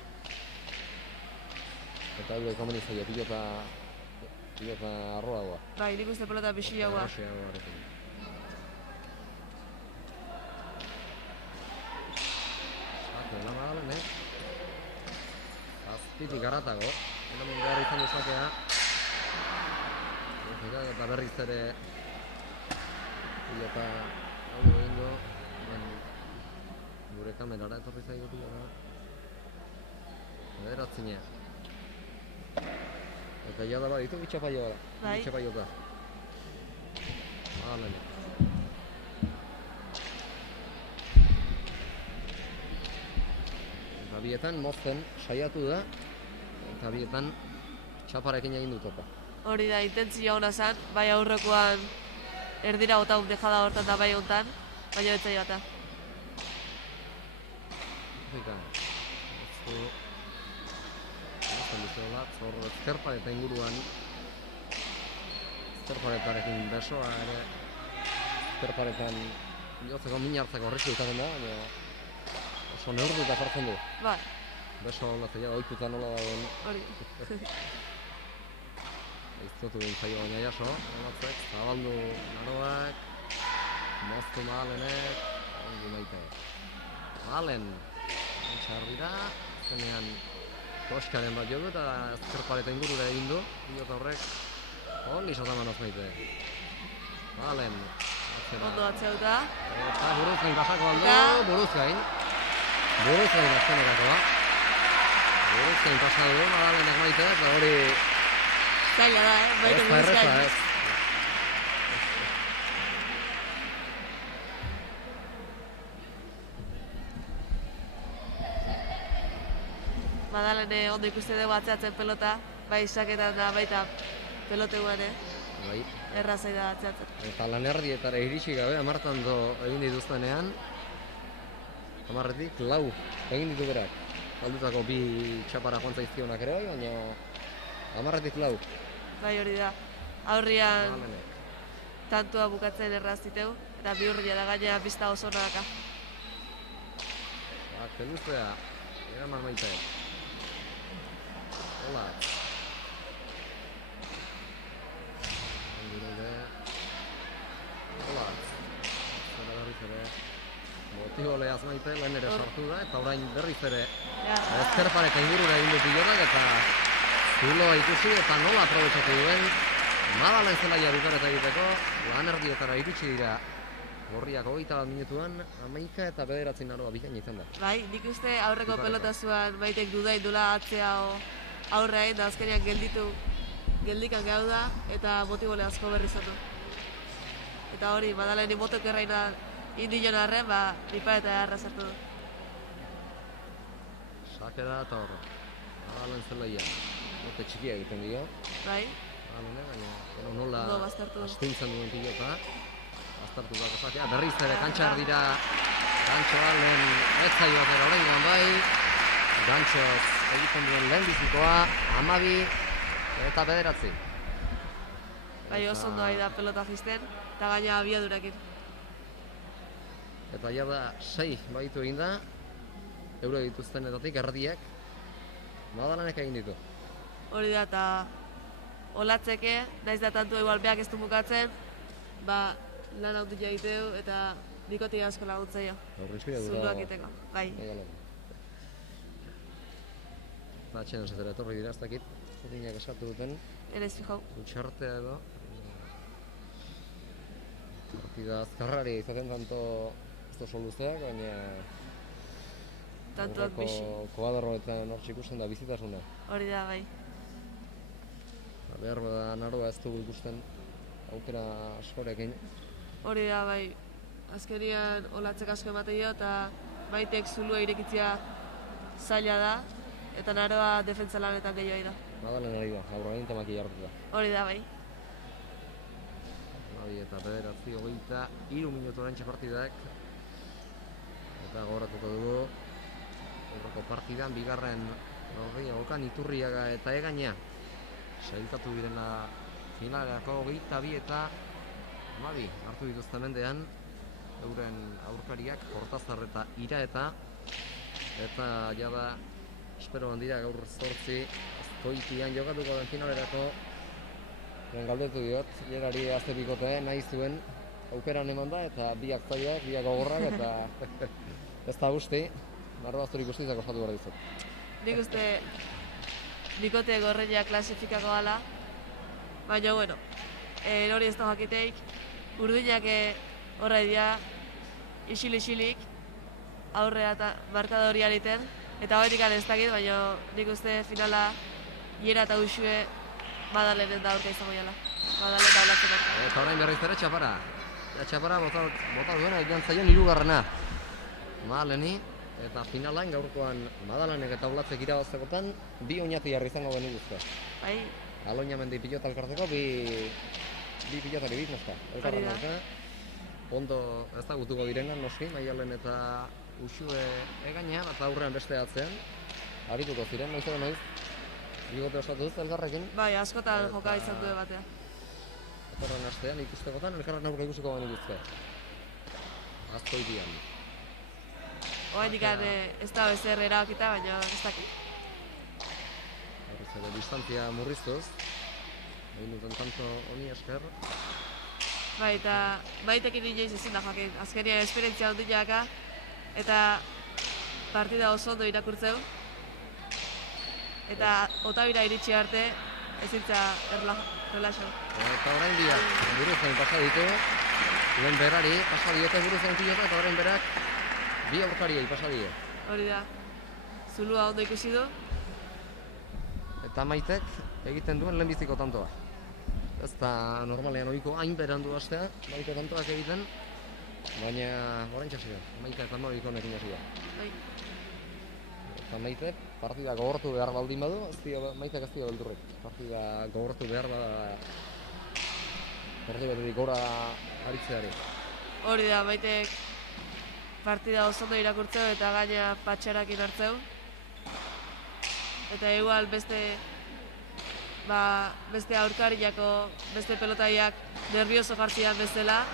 Eta hau komeni zaio, pilota arroagoa. Bai, nik uste pelota bisiagoa. Arroagoarekin. Dela Madalen, azpitik garatago. Hemen behar izan dezakea. Eta berriz ere pilota hau egin du. Gure kamerara etorri zaigu pilota. Bederatzina. Eta jada baditu bitxapaioa. Bai. Bitxapaiota. Madalen. Eta bietan mozten saiatu da. Eta bietan txaparekin egin du topa. Hori da, intentzia hona zen, bai aurrekoan erdira bota dejada hortan da bai hontan, baina betzai bata. Mujika. Barkatu. Azten duzio bat, hor ezkerpareta inguruan. Ezkerparetarekin besoa ere. Ezkerparetan jotzeko min hartzeko horreki izaten da, baina oso neurduta jartzen du. Bai, Beso ondatzea, ohituta nola dagoen. hori. Aiztotu egin zaio baina jaso, ondatzek, zabaldu naroak, moztu Madalenek, ongi maite. Madalen, txar dira, azkenean koskaren bat jodu eta ezkerpareta ingurura egin du, pilota horrek, ongi sotaman maite. Madalen, Ondo atzeuta. eta buruzgain pasako aldu, Eta- buruzgain azkenerakoa. Buruzgain pasa du Madalenek maite, eta hori Zaila da, maite ez da erreza, buruzgain. ez. Madalene ondo ikuste dugu atzeatzen pelota, bai saketan da baita peloteguan, Bai. errazai da atzeatzen. Eta lanerdietara iritsi gabe, amartando egin dituztenean, amarretik lau egin ditu berak. Aldutako bi txapara joan zaizkionak ere bai, baina amarretik lau. Bai hori da. Aurrian Madalenek. tantua bukatzen erraz diteu, eta bi hurria da gaina pista oso ona daka. Teluzea, eraman maite. Hola. Anguralde. Hola. Zara berriz ere. Motiboleaz maite, lehen ere sartu da, eta orain berriz ere Ja, ezkerpareta ingurura egin du pilotak, eta zuloa ikusi eta nola aprobetxatu duen. Madalen zelaia bigarreta egiteko, lanerdietara iritsi dira. Gorriak 21 minutuan, 11 eta 9 naroa bikain izan da. bai, nik uste aurreko Bigarreko. pelota zuan maitek dudain dula atzea aurre egin da azkenean geldikan gau da eta motibole asko berri zatu. Eta hori, Madaleni motok erraina indion arren, nipa eta erra sartu du. Sakera eta horre. Madalen zelaia. Bote txikia egiten dio. Bai, Madalene, baina gero nola Ondo baztertu. astintzen duen pilota. Aztertu dako sakea. Berriz ere kantxar dira. Gantxoa lehen ez zaio atera oraingoan bai. Gantxoz egiten duen lehen bizikoa. 12 eta 9. bai oso ondo ari da pelota jisten, eta gaina abiadurakin. Eta ja da 6 baitu egin da. Euro dituztenetatik erdiak. Madalenek egin ditu. Hori da, eta olatzeke, naiz da tantu igual beak ez du bukatzen, lan hau dut egiteu eta bikotia asko laguntzaio. Horri inspiradura. Zuluak egiteko, bai. Eta atxean zetera etorri dira, ez dakit. Zutinak esatu duten. Ere ez fijau. Utxartea edo. Partida azkarrari izaten tanto ez da soluzeak, baina Tantuak bixi. koadroetan hortxe ikusten da bizitasuna. Hori da, bai. Behar bada naroa ez dugu ikusten aukera askorekin. Hori da, bai. Azkenian olatzek asko ematen dio eta maitek zulua irekitzea zaila da, eta naroa defentsa lanetan gehiago da. Madalen ari da, aurrain tamaki jartuta. Hori da, bai. 12 eta 9, 23 minutu orantxe partidak. Eta gogoratuko dugu aurreko partidan, bigarren Okan Iturriaga eta Egaina sailkatu direla finalerako 22 eta 12 hartu dituzte mendean euren aurkariak Kortazar eta Iraeta, eta jada espero handira gaur 8 Azkoitian jokatuko den finalerako. Galdetu diot, Iegari azte bikote nahi zuen aukeran eman da, eta biak zailak, biak gogorrak, eta ez da guzti, Narrabaztur ikustizak osatu behar dizut. Nik uste bikote gorreia klasifikako gala, baina bueno, hori ez da jakiteik, urduinak horra dira isilik, aurrea eta markadoria egiten, eta horretik ez dakit, baina nik uste finala Iera eta Uxue Madalenen da aurka izango jala. Madalen da olatzen aurka. Eta orain berriz ere txapara. Ja, txapara bota duena joan zaion 3. Madaleni, eta finalain gaurkoan Madalenek eta Olatzek irabaztekotan bi oinati jarri izango genituzte. Bai, Aloinamendi pilota elkarteko bi pilotari bit noska. Elkarren Hori da. aurka. Ondo ezagutuko direnak noski, Maialen eta Uxue Egaina, eta aurrean beste atzean. arituko ziren, noiz edo noiz. Bigote ostatuz elkarrekin. Bai, askotan joka izan du batea. Etorren astean ikustekotan elkarren aurka ikusiko genituzke. Azkoitian. Oraindik ez da ezer erabakita, baina ez dakit. Horrez ere, distantzia murriztuz. Egin duten tanto honi esker. Bai, eta Maitekin inoiz ezin da jakin. Azkenean esperientzia handiaka eta partida oso ondo irakurtzeu. Eta Otabira iritsi arte ezintza relaxo. Eta orain biak buruzen pasa ditu. Lehen berari pasa diote buruzen pilota eta orain berak bi aurkariei pasa die. Hori da. Zulua ondo ikusi du. Eta Maitek egiten duen lehenbiziko tantoa. Ez da normalean ohiko hain berandu hastea, Maite tantoak egiten, baina orain txasio, Maite eta Mabik honekin hasi da. Bai. Eta Maite partida gogortu behar baldin badu, Maitek ez dio beldurrik. Partida gogortu behar bada erdi betetik gora aritzeari. Hori da, Maitek partida oso ondo irakurtzeu eta gaina patxarakin hartzeu. Eta igual beste aurkariako, beste pelotaiak nervioso jartzian bezala,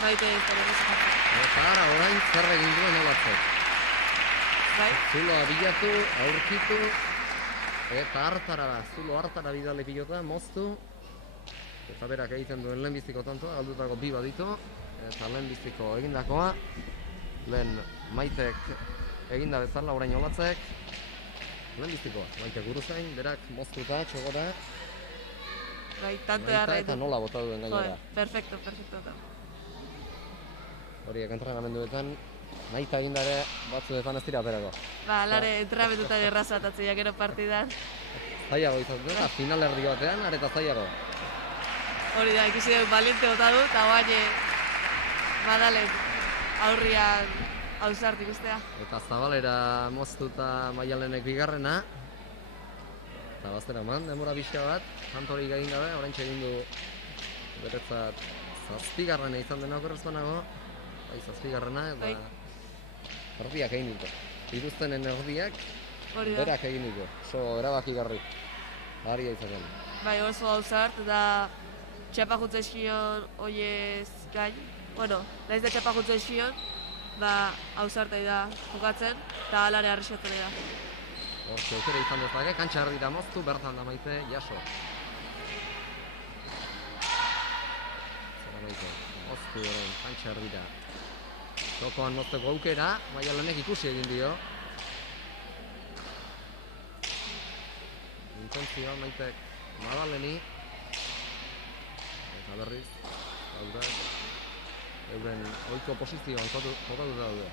Maite ez da nervioso jartzian. Eta ara orain zer egin duen Olatzek. Bai? Zuloa bilatu, aurkitu, eta zulo hartara bidale pilota, moztu. Eta berak egiten duen lehenbiziko tantoa, galdutako bi baditu. Eta lehenbiziko egindakoa, lehen Maitek eginda bezala orain Olatzek. Lehenbizikoa, Maite guruzain, berak moztuta, txogora. Bai, tanto Maita eta nola bota duen gainera. Perfecto. Horiek entrenamenduetan, Maita egindare batzuetan ez dira aterako. Ba, alare entrenamenduetan erraza atatzea gero partidan. Zaiago izan dira, final erdi batean, areta zaiago. Hori da, ikusi dut baliente bota du, eta guain badalen aurrian hausart ikustea. Eta Zabalera moztuta Maialenek bigarrena. Eta baztera eman, denbora pixka bat, tantorik egin gabe, oraintxe egin du beretzat zazpigarrena izan dena okerrez banago. Bai, zazpigarrena eta erdiak egin dute. Iruztenen erdiak berak egin dute, oso erabakigarri. Haria izaten. Bai, oso hausart, eta txapa jutzen eskion oiez gain. Bueno, nahiz da txapa jutzen eskion, hausartai da jokatzen, eta alare arriskatzen da. Hortxe aukera izan dezake, kantxa erdira moztu, bertan da Maite, jaso. Zara Maite, moztu orain, kantxa erdira. Tokoan mozteko aukera, Maialenek ikusi egin dio. Intentzioa Maitek Madaleni. Eta berriz, euren ohiko posizioan jokatu daude.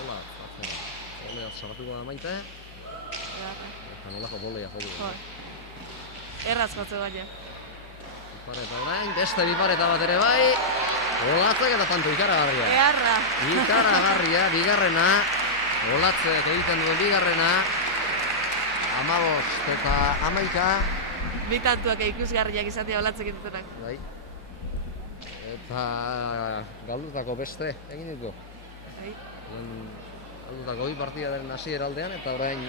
Hola, atzera. Boleaz sartuko da Maite. Eta nolako bolea jodu. Erraz jotze baina. Bipareta orain, beste bipareta bat ere bai. Olatzek eta tanto ikaragarria. Eharra. Ikaragarria, bigarrena. Olatzek egiten duen bigarrena. 15 eta 11. Bi tantuak ikusgarriak izan dira Olatzek dutenak. Bai. Eta galdutako beste egin ditu. Bai. Galdutako bi partidaren hasiera aldean eta orain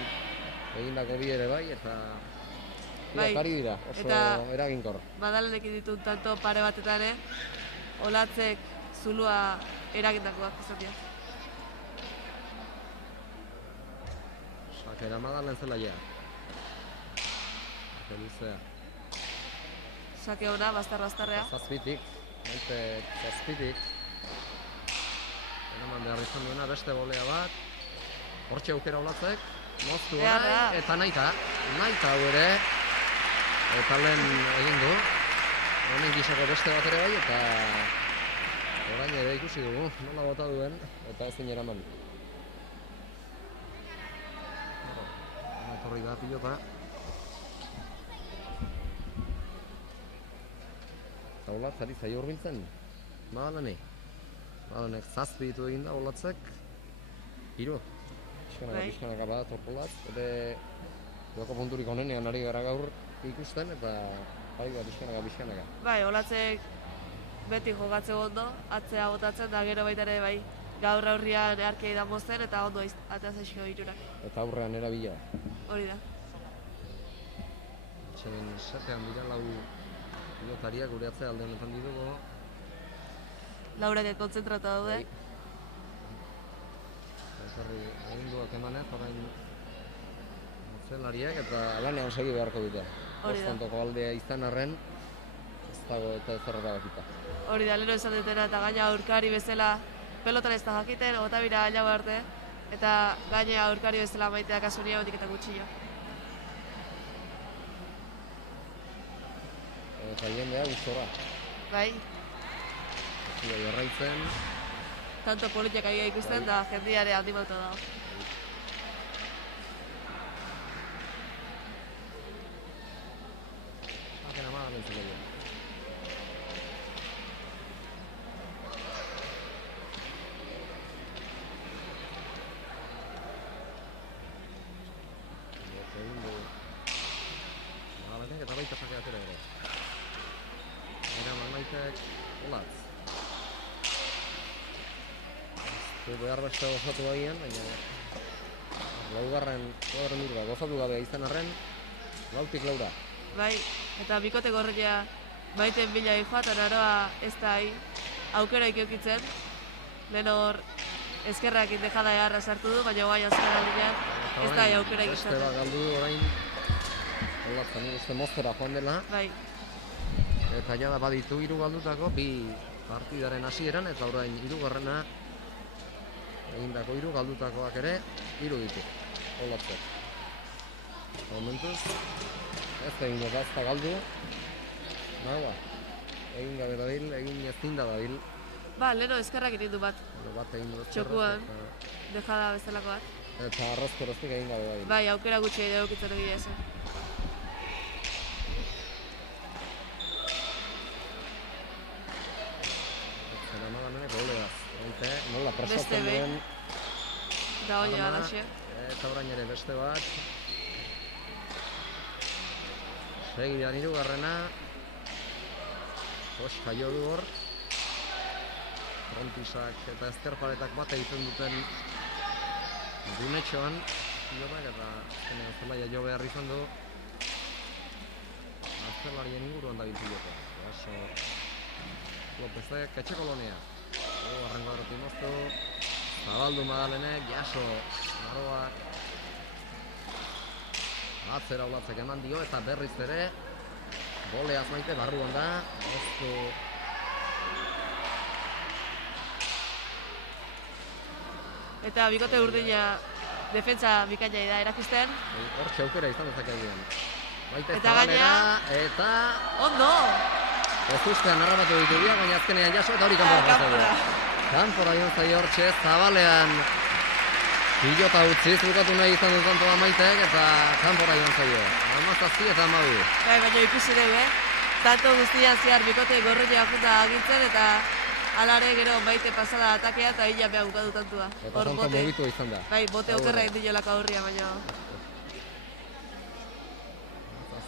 egindako bi ere bai eta biak ari dira, oso eraginkor. Madalenek ditut tanto pare batetan, Olatzek zulua eragindakoak izan dira. Sakera Madalen zelaia. Luzea. Sake ona, bastar-bastarrea. Zazpitik, Maite zazpitik. Eraman behar izan duena beste bolea bat. Hortxe aukera Olatzek, moztu orain, eta Naita hau ere. Eta lehen egin du. Honen gisako beste bat ere bai, eta orain ere ikusi dugu, nola bota duen, eta ezin eraman. Etorri da pilota. Eta Olatz ari zaio hurbiltzen, Madaleni. Madalenek zazpi ditu egin da Olatzek. 3. Pixkanaka bat Olatz, ere joko punturik onenean ari gara gaur ikusten, eta bai bat pixkanaka. Bai, Olatzek beti jokatzeko ondo, atzea botatzen da gero baita ere bai gaur aurrian eharkei da mozen eta ondo atea zaizkio hirurak. Eta aurrean erabila. Hori da. Txeden setean dira lau pilotariak gure atzea alde honetan ditugu. Laurak kontzentratu daude. Ezarri egin duak emanez, orain zelariak eta lanean segi beharko dute. Hori da. Bostantoko aldea izan arren, ez dago eta ez erabakita. Hori da, leheno esan dutena eta gaina aurkari bezala pelotan ez da jakiten, Otabira alau arte, eta gaina aurkari bezala maitea kasunia hotik eta gutxillo. Eta jendea gustora. Bai, Zua jarraitzen, tanto politiak agia ikusten da jendiare handimauta dago. haken ama nintzen dugu. Egin dugu. Magaletek eta baita sake atera ere. Eraman maitek, olatz. Ez behar beste gozatu bagian, baina laugarren urba gozatu gabe izan arren, lautik laura. Bai, eta bikote gorria maiten bila joa eta naroa ez da aukera ikiokitzen. Lehen hor eskerrak indejada eharra sartu du, baina guai azken aldinean ez da aukera Beste bat ikizaten. galdu du orain, olatzen uste moztera joan dela, Bai, eta jada baditu hiru galdutako bi partidaren hasieran eta orain hirugarrena egindako hiru galdutakoak ere hiru ditu. Olatzek. Momentuz ez egin dut azta galdu. Nagoa. Egin gabe dabil, egin ezin da dabil. ba, leheno eskerrak egin du bat, Bat egin dut Txokuan. dejada bezalako bat. Eta arrozkoroztik egin gabe dabil. Bai, aukera gutxi ere eukitzen egia esan. Zera maganek goleaz. Ente, nola Beste presatzen behin. duen. Da hori Arma, alaxe. Eta orain ere beste bat. Segidan hirugarrena. Jaio du hor. Frontisak eta ezkerparetak bat egiten duten Dunetxoan pilotak eta azkenean zelaia jo behar izan du. Azkelarien inguruan da bilpiloko. Oso Lopezek etxekolonea. Arrengo arotik moztu. Zabaldu Madalenek, jaso Naroak. Atzera olatzek eman dio eta berriz ere goleaz maite barruan da. Oztu Eta bikote urdina defentsa bikaina da erakisten. hortxe aukera izan dezake agian. Maite Eta Zabalera gainera- eta Ondo! ez ustean narrabatu ditu dira, baina azkenean jaso eta hori kanpora Kanpora. Kanpora joan zaio hortxe, Zabalean pilota utziz bukatu nahi izan dut kantoa Maitek eta kanpora joan zaio. 17 eta 12. Bai, baina ikusi dugu, tanto guztian zehar bikote gorria junda agintzen eta alare gero Maite pasada atakea eta hila behar bukatu tantua. Eta Hor tanto bote, mugitu izan da. bai, bote Hau okerra ere. egin diolako aurria, baina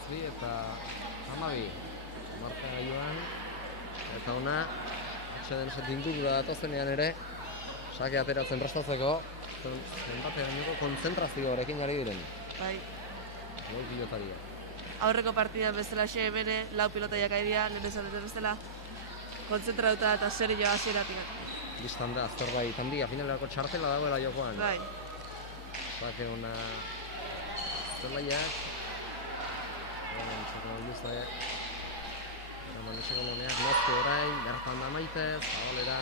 7 eta 12. Marka gaioan. Eta ona, atxeden setindura datozenean ere, sake ateratzen prestatzeko, zenbatean konzentrazio horrekin ari diren. bai. Gol pilotaria. Aurreko partidan bezala xe hemene, lau pilota jakai dira, lehen esan duten bezala, kontzentratuta eta serioa hasieratik. Bistan da, zerbait handia, finalerako txartela dagoela jokoan. Bai, Sake ona zelaiak. Txoko luzaiak. Eta manetxeko loneak moztu orain, bertan da Maite, Zabalera.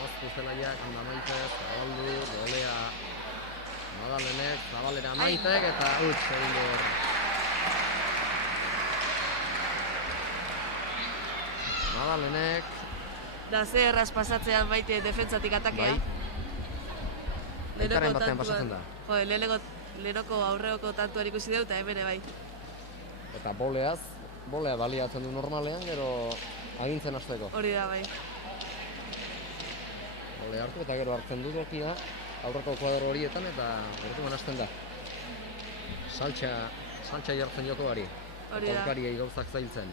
Moztu zelaiak, handa Maite, Zabaldu, golea. Madalenek, Zabalera Maitek eta huts egin du hor. Madalenek, da ze erraz pasatzean Maite defentsatik atakea. bai, aitaren batean pasatzen da. Jo, lehenoko aurreoko tantuan ikusi dut eta hemene bai. Eta bolea baliatzen du normalean, gero agintzen hasteko. Hori da bai. Bolea hartu eta gero hartzen du dokia aurreko kuadro horietan eta orduan hasten da. Saltxa jartzen jokoari. Hori da. Aurkariei gauzak zailtzen.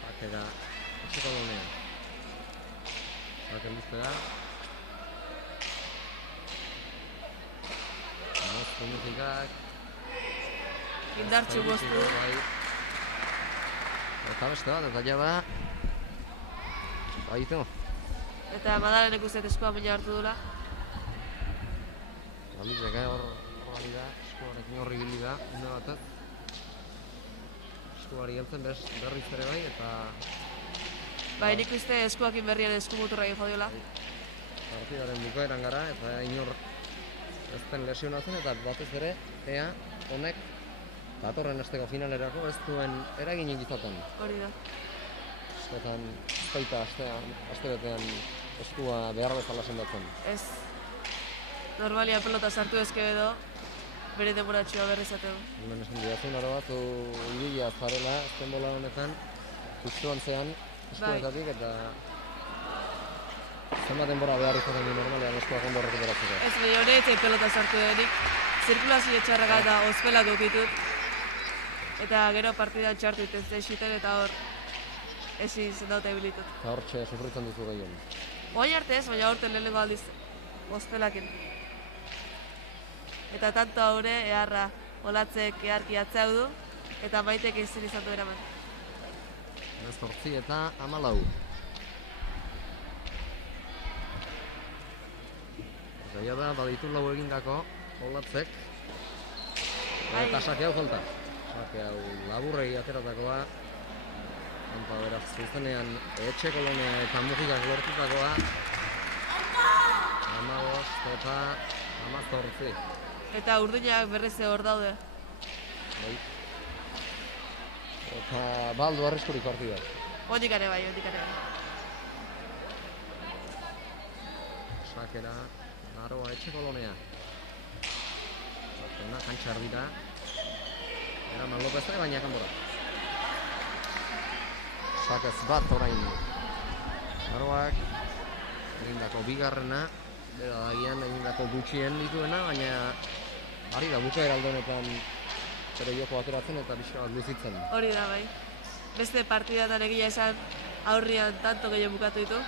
Sakera etxeko lonean. Zaken luztea. Moztu musikak. Indartxu moztu. Bai. Eta beste bat, eta jada. Baitu. Eta Madalenek uste eskua mina hartu dula. Galizek, hor bali da. Eskuarekin horri gili da. Une batez. Eskuari geltzen berriz ere bai, eta... Bai, nik uste eskuakin berrian eskumuturra egin jodiola. Partidaren bukaeran gara, eta inor ez den lesionatzen, eta batez ere, ea, honek, datorren asteko finalerako ez duen eraginik izaten. Hori da. Askotan, ez baita aste betean eskua behar bezala sendatzen. Ez. Normalian pelota sartu ezke edo, bere demoratxoa berriz ateu. Hemen esan didazun aro bat, ibilia zarela, azken bola honetan, justu antzean, eskuetatik, eta zenbat denbora behar izaten du normalean eskuak ondo rekuperatzeko. Ez baina honek pelota sartu denik, zirkulazio txarraka eta ospelak okitut. Eta gero partidan txartu iten zuten eta hor ezin zendauta ibilitut. Eta hortxe sufritzen duzu gehien. Oain arte ez, baina horten lehenengo aldiz ospelakin. Eta tanto haure, eharra, olatzek eharki atzeu du, eta maitek ezin izan du eraman. 8 eta 14. Eta da, baditu lau egindako, olatzek. Eta sake hau falta. Sake hau laburregi ateratakoa. Eta beraz, zuzenean etxe kolonea eta mugikak lortutakoa. 15 eta 18. Eta urduinak berriz hor daude. Bai. Eta baldu arriskurik partida. Hondik ere bai, hondik ere bai. Sakera, naroa etxe kolonea. Zakena, kantxar dira. Eraman Lopez, baina kanbora. Sakez bat orain. Naroak egindako bigarrena. Bera dagian egindako gutxien dituena, baina ari da bukaera aldo honetan bere joko ateratzen eta pixka bat luzitzen. Hori da bai. Beste partidatan egia esan aurrian tanto gehien bukatu ditu.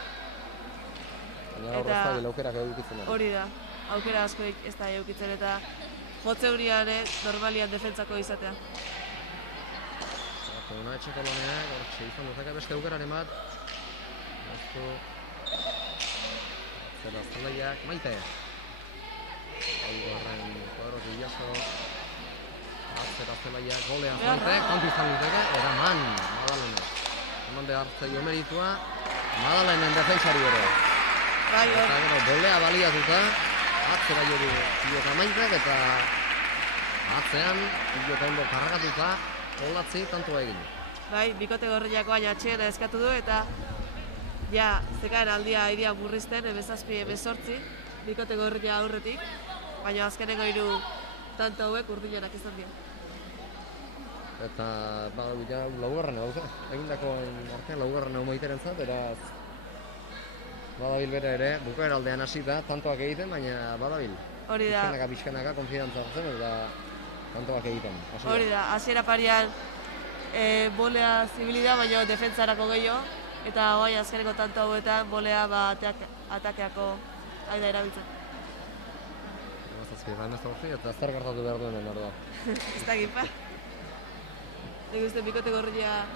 Baina gaur ez da aukerak edukitzen. Hori da. Aukera askoik ez da edukitzen eta jotzeurian normalian defentsako izatea. Una etxe koloneak, hortxe izan duzeka beste aukeraren bat. Aztu... Zera zelaiak, maite. Aigorren kuadrok Illaso. Zera zelaiak, golea fuerte, kontu izan duteke, eraman, Madalenek. Eman behar zaio meritua, Madalenen defentsari ere. Bai, hor. Eta gero, golea baliatuta, atzera jodu pilota maitek, eta atzean, pilota ondo karrakatuta, olatzi tantoa egin. Bai, bikote gorriako baina atxeena eskatu du eta ja, zekaen aldia airia murrizten, 17-18, bikote gorria aurretik, baina azkeneko 3 tanto hauek urdinenak izan dira. Eta, ja, laugarren hau egindako artean laugarren hau maiteren zat, beraz, badabil bere ere, bukaera aldean hasi da, tantoak egiten, baina badabil. Hori da. Pixkanaka konfidantza zen, eta tantoak egiten. Hori da, hasiera parian bolea zibilida, baina defentsarako gehiago, eta guai azkeneko tanto hauetan bolea atakeako aida erabiltzen. Eta zer gertatu behar duenen orduan. Ez da gipa. Nik uste bikote gorria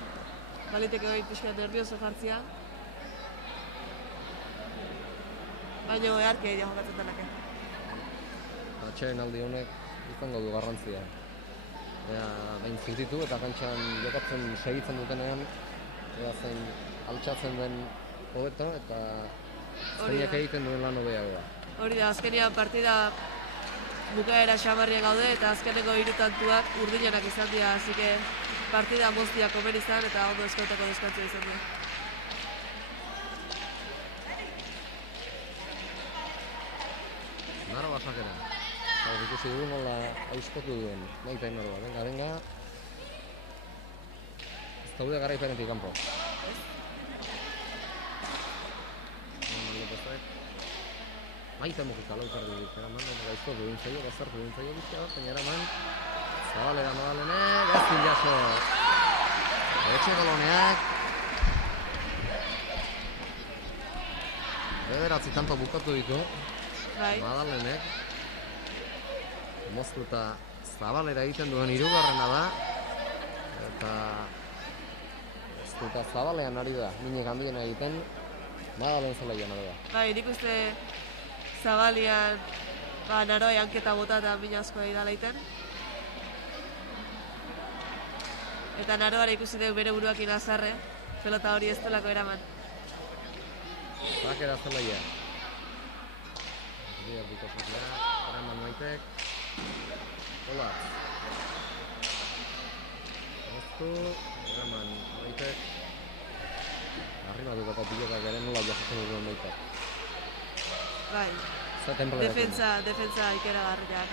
baliteke hori pixka nervioso jartzia. Baina eharki egia jokatzen denake. Atxeen aldi honek izango du garrantzia. Behin zirtitu eta kantxan jokatzen segitzen dutenean, zein altxatzen den hobeto eta zeinak egiten duen lan hobeagoa. Hori da, azkenean partida bukaera xamarrian gaude eta azkeneko 3 tantuak urdinenak izan dira, así que partida moztia komen izan eta ondo eskontako deskantzia izan dira. Naroa sakera. Ikusi dugu nola auskotu duen. Maite Naroa, venga. Ez daude garaipenetik kanpo. Maite mugika laukarri dit, eraman, eta gaizko duen zaio, bazartu duen zaio bizka bat, baina eraman, Zabalera Madalenek, ez Illaso. Etxe koloneak. 9 tanto bukatu ditu. Bai, Madalenek. Moztuta zabalera egiten duen hirugarrena da. Eta moztuta zabalean ari da, minik handiena egiten. Madalen zelaian ari da. bai, nik uste zabalian naroi hanketa bota eta min asko da leiten. Eta naroara ikusi dugu bere buruakin azarre, pelota hori ez delako eraman. Zakera zelaia. Bidea bikosakia, eraman Maitek. Olatz. Moztu, eraman Maitek. Arrimatutako pilotak ere nola jasotzen duen Maitek. Bai, defensa ikeragarriak.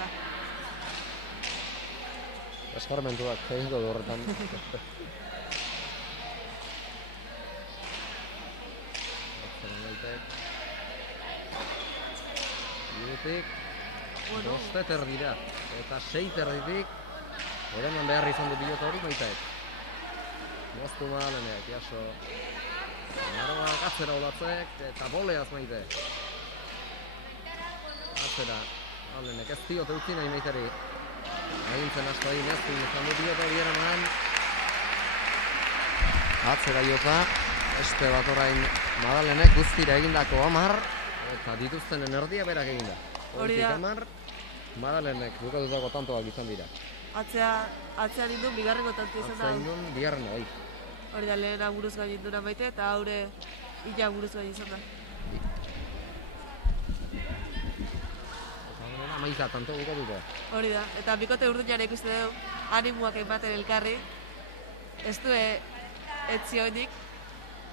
Eskarmentuak egingo du horretan. Birutik, bostet erdira, eta 6 erditik, oraingoan behar izan du pilota hori Maitek. Moztu Madalenek, jaso. Naroak atzera Olatzek, eta boleaz Maite. Atzera, Madalenek ez diote utzi nahi Maiteri. Agintzen asko egin ez, izan du pilota hori eraman. Atzera jota, este bat orain Madalenek guztira egindako 10, eta dituztenen erdia berak eginda. Hori da. 10, Madalenek bukatutako tantoak izan dira. Atzean indun, bigarrengo tantu izan da. Atzean indun, bigarrena bai. Hori da, lehena buruz gain induna Maite, eta haure ila buruz gain izan da. Eta horrela, Maita tanto bukatuko. Hori da, eta bikote urduñan ikuste dugu, animuak ematen elkarri, ez du etzioinik,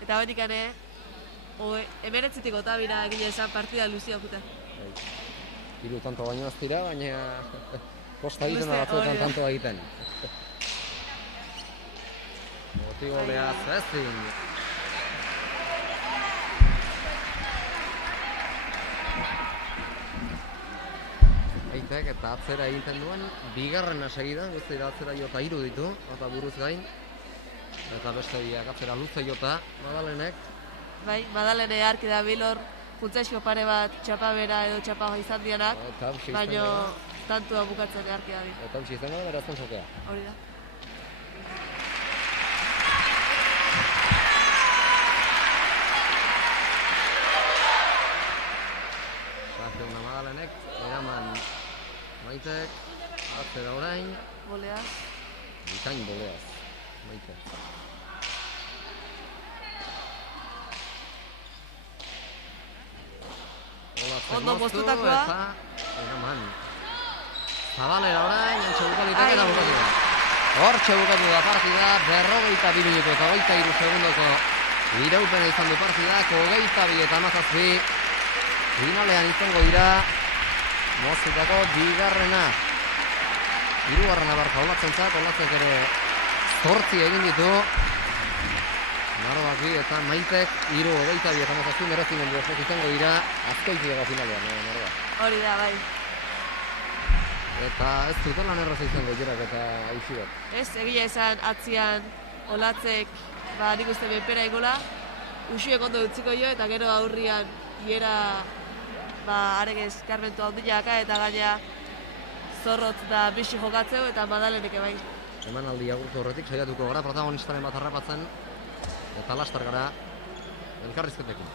eta honik ane, emeretzitik otabira egile esan partida luzia okuta. Hiru tanto baino ez dira, baina kosta egiten Luzea, batzuetan hori da. tanto egiten. Botigoleaz ezin. Aitek eta atzera egiten duen, bigarrena segidan, guztira atzera jota 3 ditu, eta buruz gain. Eta beste biak atzera luze jota, Madalenek. Bai, Madalene arki da bilor, juntzaizko pare bat txapabera edo txapa izan dianak, Eta hausi baino izango da. tantua bukatzen arki da bi. Eta hausi izango da, berazten sokea. Hori da. Zazeuna Madalenek, eraman Maitek, atzera orain, Bolea. bikain boleaz, Maite. Olatzek Ondo moztu moztutakoa. eta eraman. Zabalera orain, antxe bukatu ditak eta bukatu da. Hortxe bukatu da partida, 52 minutu eta 23 segundoko iraupena izan du partidak, 22 eta 17 finalean izango dira moztutako bigarrena. Hirugarrena barka Olatzentzat, Olatzek ere 8 egin ditu. Naroak bi eta Maitek 3, 22 eta 17 merezimendu osoz izango dira azkoitiago finalean, Naroak. Hori da, bai. Eta ez dut lan erraza izango jirak eta hausi bat. Ez, egia esan atzian Olatzek, nik uste benpera egola, usiek ondo utziko jo, eta gero aurrian hiera arek eskarmentu handiaka, eta gaina zorrotz da bixi jokatzeu, eta Madalenek bai. Emanaldi agurtu horretik saiatuko gara protagonistaren bat harrapatzen, eta lastar gara elkarrizketekin.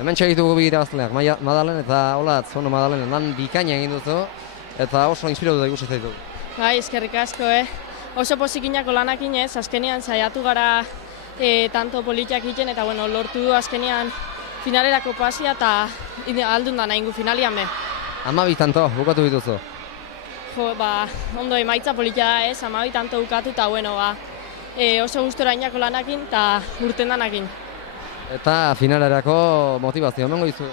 Hemen txegitugu bi irabazleak, Madalen eta Olatz, Madalen lan bikaina egin duzu, eta oso inspiratuta ikusi zaitu. Bai, eskerrik asko, Oso pozikinako lanakin ez, azkenean saiatu gara tanto politiak egiten, eta bueno, lortu du azkenean finalerako pasia, eta aldun da nahi finalian be. 12 tanto, bukatu dituzu. Jo, ondo emaitza politia da ez, 12 tanto bukatu, eta bueno, oso gustora inako lanakin, eta urten danakin. Eta finalerako motivazio, emango dizu?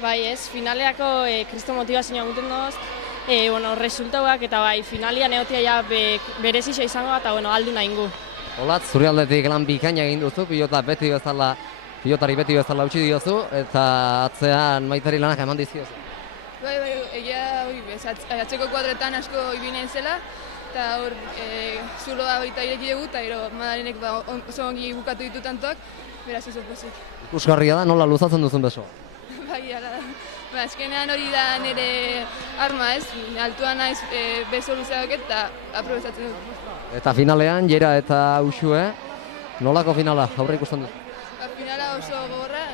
Bai ez, finalerako kristo motivazioa guten doz, bueno, resultauak eta bai, finalia neotia ja berezisa izango eta bueno, aldu nahi ingu. Olatz, zure aldetik lan bikaina egin duzu, pilotari beti bezala utzi diozu, eta atzean Maitari lanak eman dizkiozu. Bai, egia atzeko kuadretan asko ibinen zela, eta hor zuloa baita ireki dugu, eta gero Madalenek oso ongi bukatu ditu tantoak, beraz oso pozik. Ikusgarria da, nola luzatzen duzun beso? Bai, ala da. Azkenean hori da nire arma ez, altuan naiz beso luzeak eta aprobezatzen dut. Eta finalean, Jera eta Uxue, nolako finala, aurre ikusten dut? Finala oso gogorra,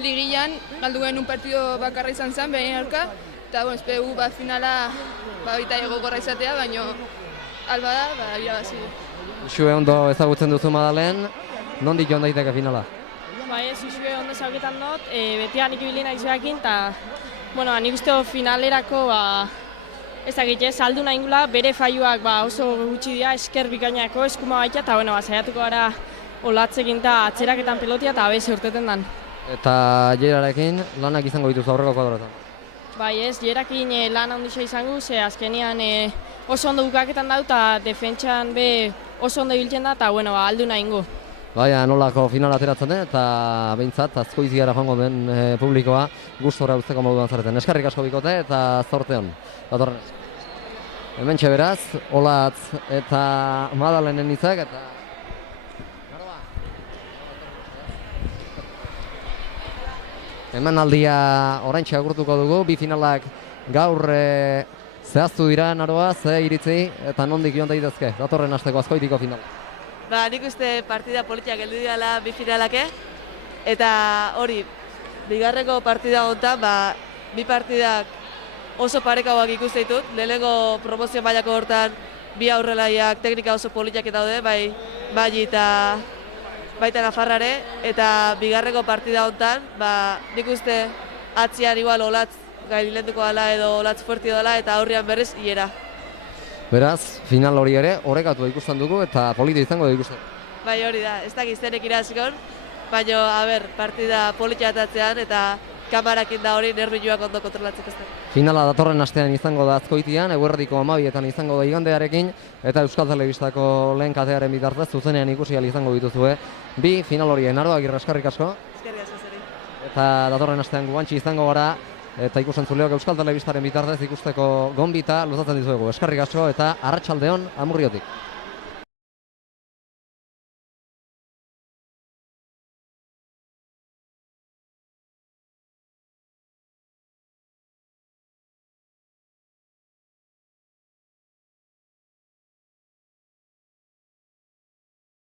ligian galdu genuen partido bakarra izan zen, behin aurka, eta bueno, espegu finala baita gogorra izatea, baina alba da, irabazi. Uxue ondo ezagutzen duzu Madalen, nondik joan daiteke finala? Bai ez, Uxue ondo ezagutzen dut, betian ikibili nahi zuekin, eta bueno, nik uste finalerako ez dakit ez, aldu nahi ingula, bere faioak oso gutxi dira, esker bikainako eskuma baita, eta bueno, saiatuko gara Olatzekin eta atzeraketan pelotia eta abez urteten dan. Eta Jerarekin lanak izango dituzu aurreko kuadrotan? Bai ez, Jerakin lan handixo izango, ze azkenian oso ondo bukaketan dau eta defentsan be oso ondo ibiltzen da, eta bueno, aldu nahi ingo. Baina nolako final ateratzen den, eta behintzat azkoiz gara joango den publikoa gustora uzteko moduan zareten. Eskerrik asko bikote eta zorteon. Datorren. Hementxe beraz, Olatz eta Madalenen hitzak eta emanaldia oraintxe agurtuko dugu, bi finalak gaur zehaztu dira Naroa, ze iritzi eta nondik joan daitezke, datorren asteko Azkoitiko finala. Nik uste partida politiak heldu dira bi finalake, eta hori, bigarreko partida honetan, bi partidak oso parekauak ikusten ditut, lehenengo promozio mailako hortan bi aurrelaiak teknika oso politiak daude, bai eta baita Nafarrare, eta bigarreko partida honetan, nik uste atzian igual Olatz gailenduko dela edo Olatz fuerti dela eta aurrian berriz Jera. Beraz, final hori ere orekatu ikusten dugu eta polita izango da ikusten. Bai hori da, ez dakit zenek irazikon, baina, partida politia atatzean eta kamarakin da hori nervioak ondo kontrolatzeko zen. Finala datorren astean izango da Azkoitian, eguerdiko 12etan izango da igandearekin, eta Euskal Telebistako lehen katearen bitartez zuzenean ikusi ahal izango dituzue. Bi final horien, Naroa Agirre, eskerrik asko. Eskerrik asko zeri. Eta datorren astean Guantxi izango gara, eta ikusentzuleok Euskal Telebistaren bitartez ikusteko gonbita luzatzen dizuegu. Eskerrik asko eta arratsalde on Amurriotik.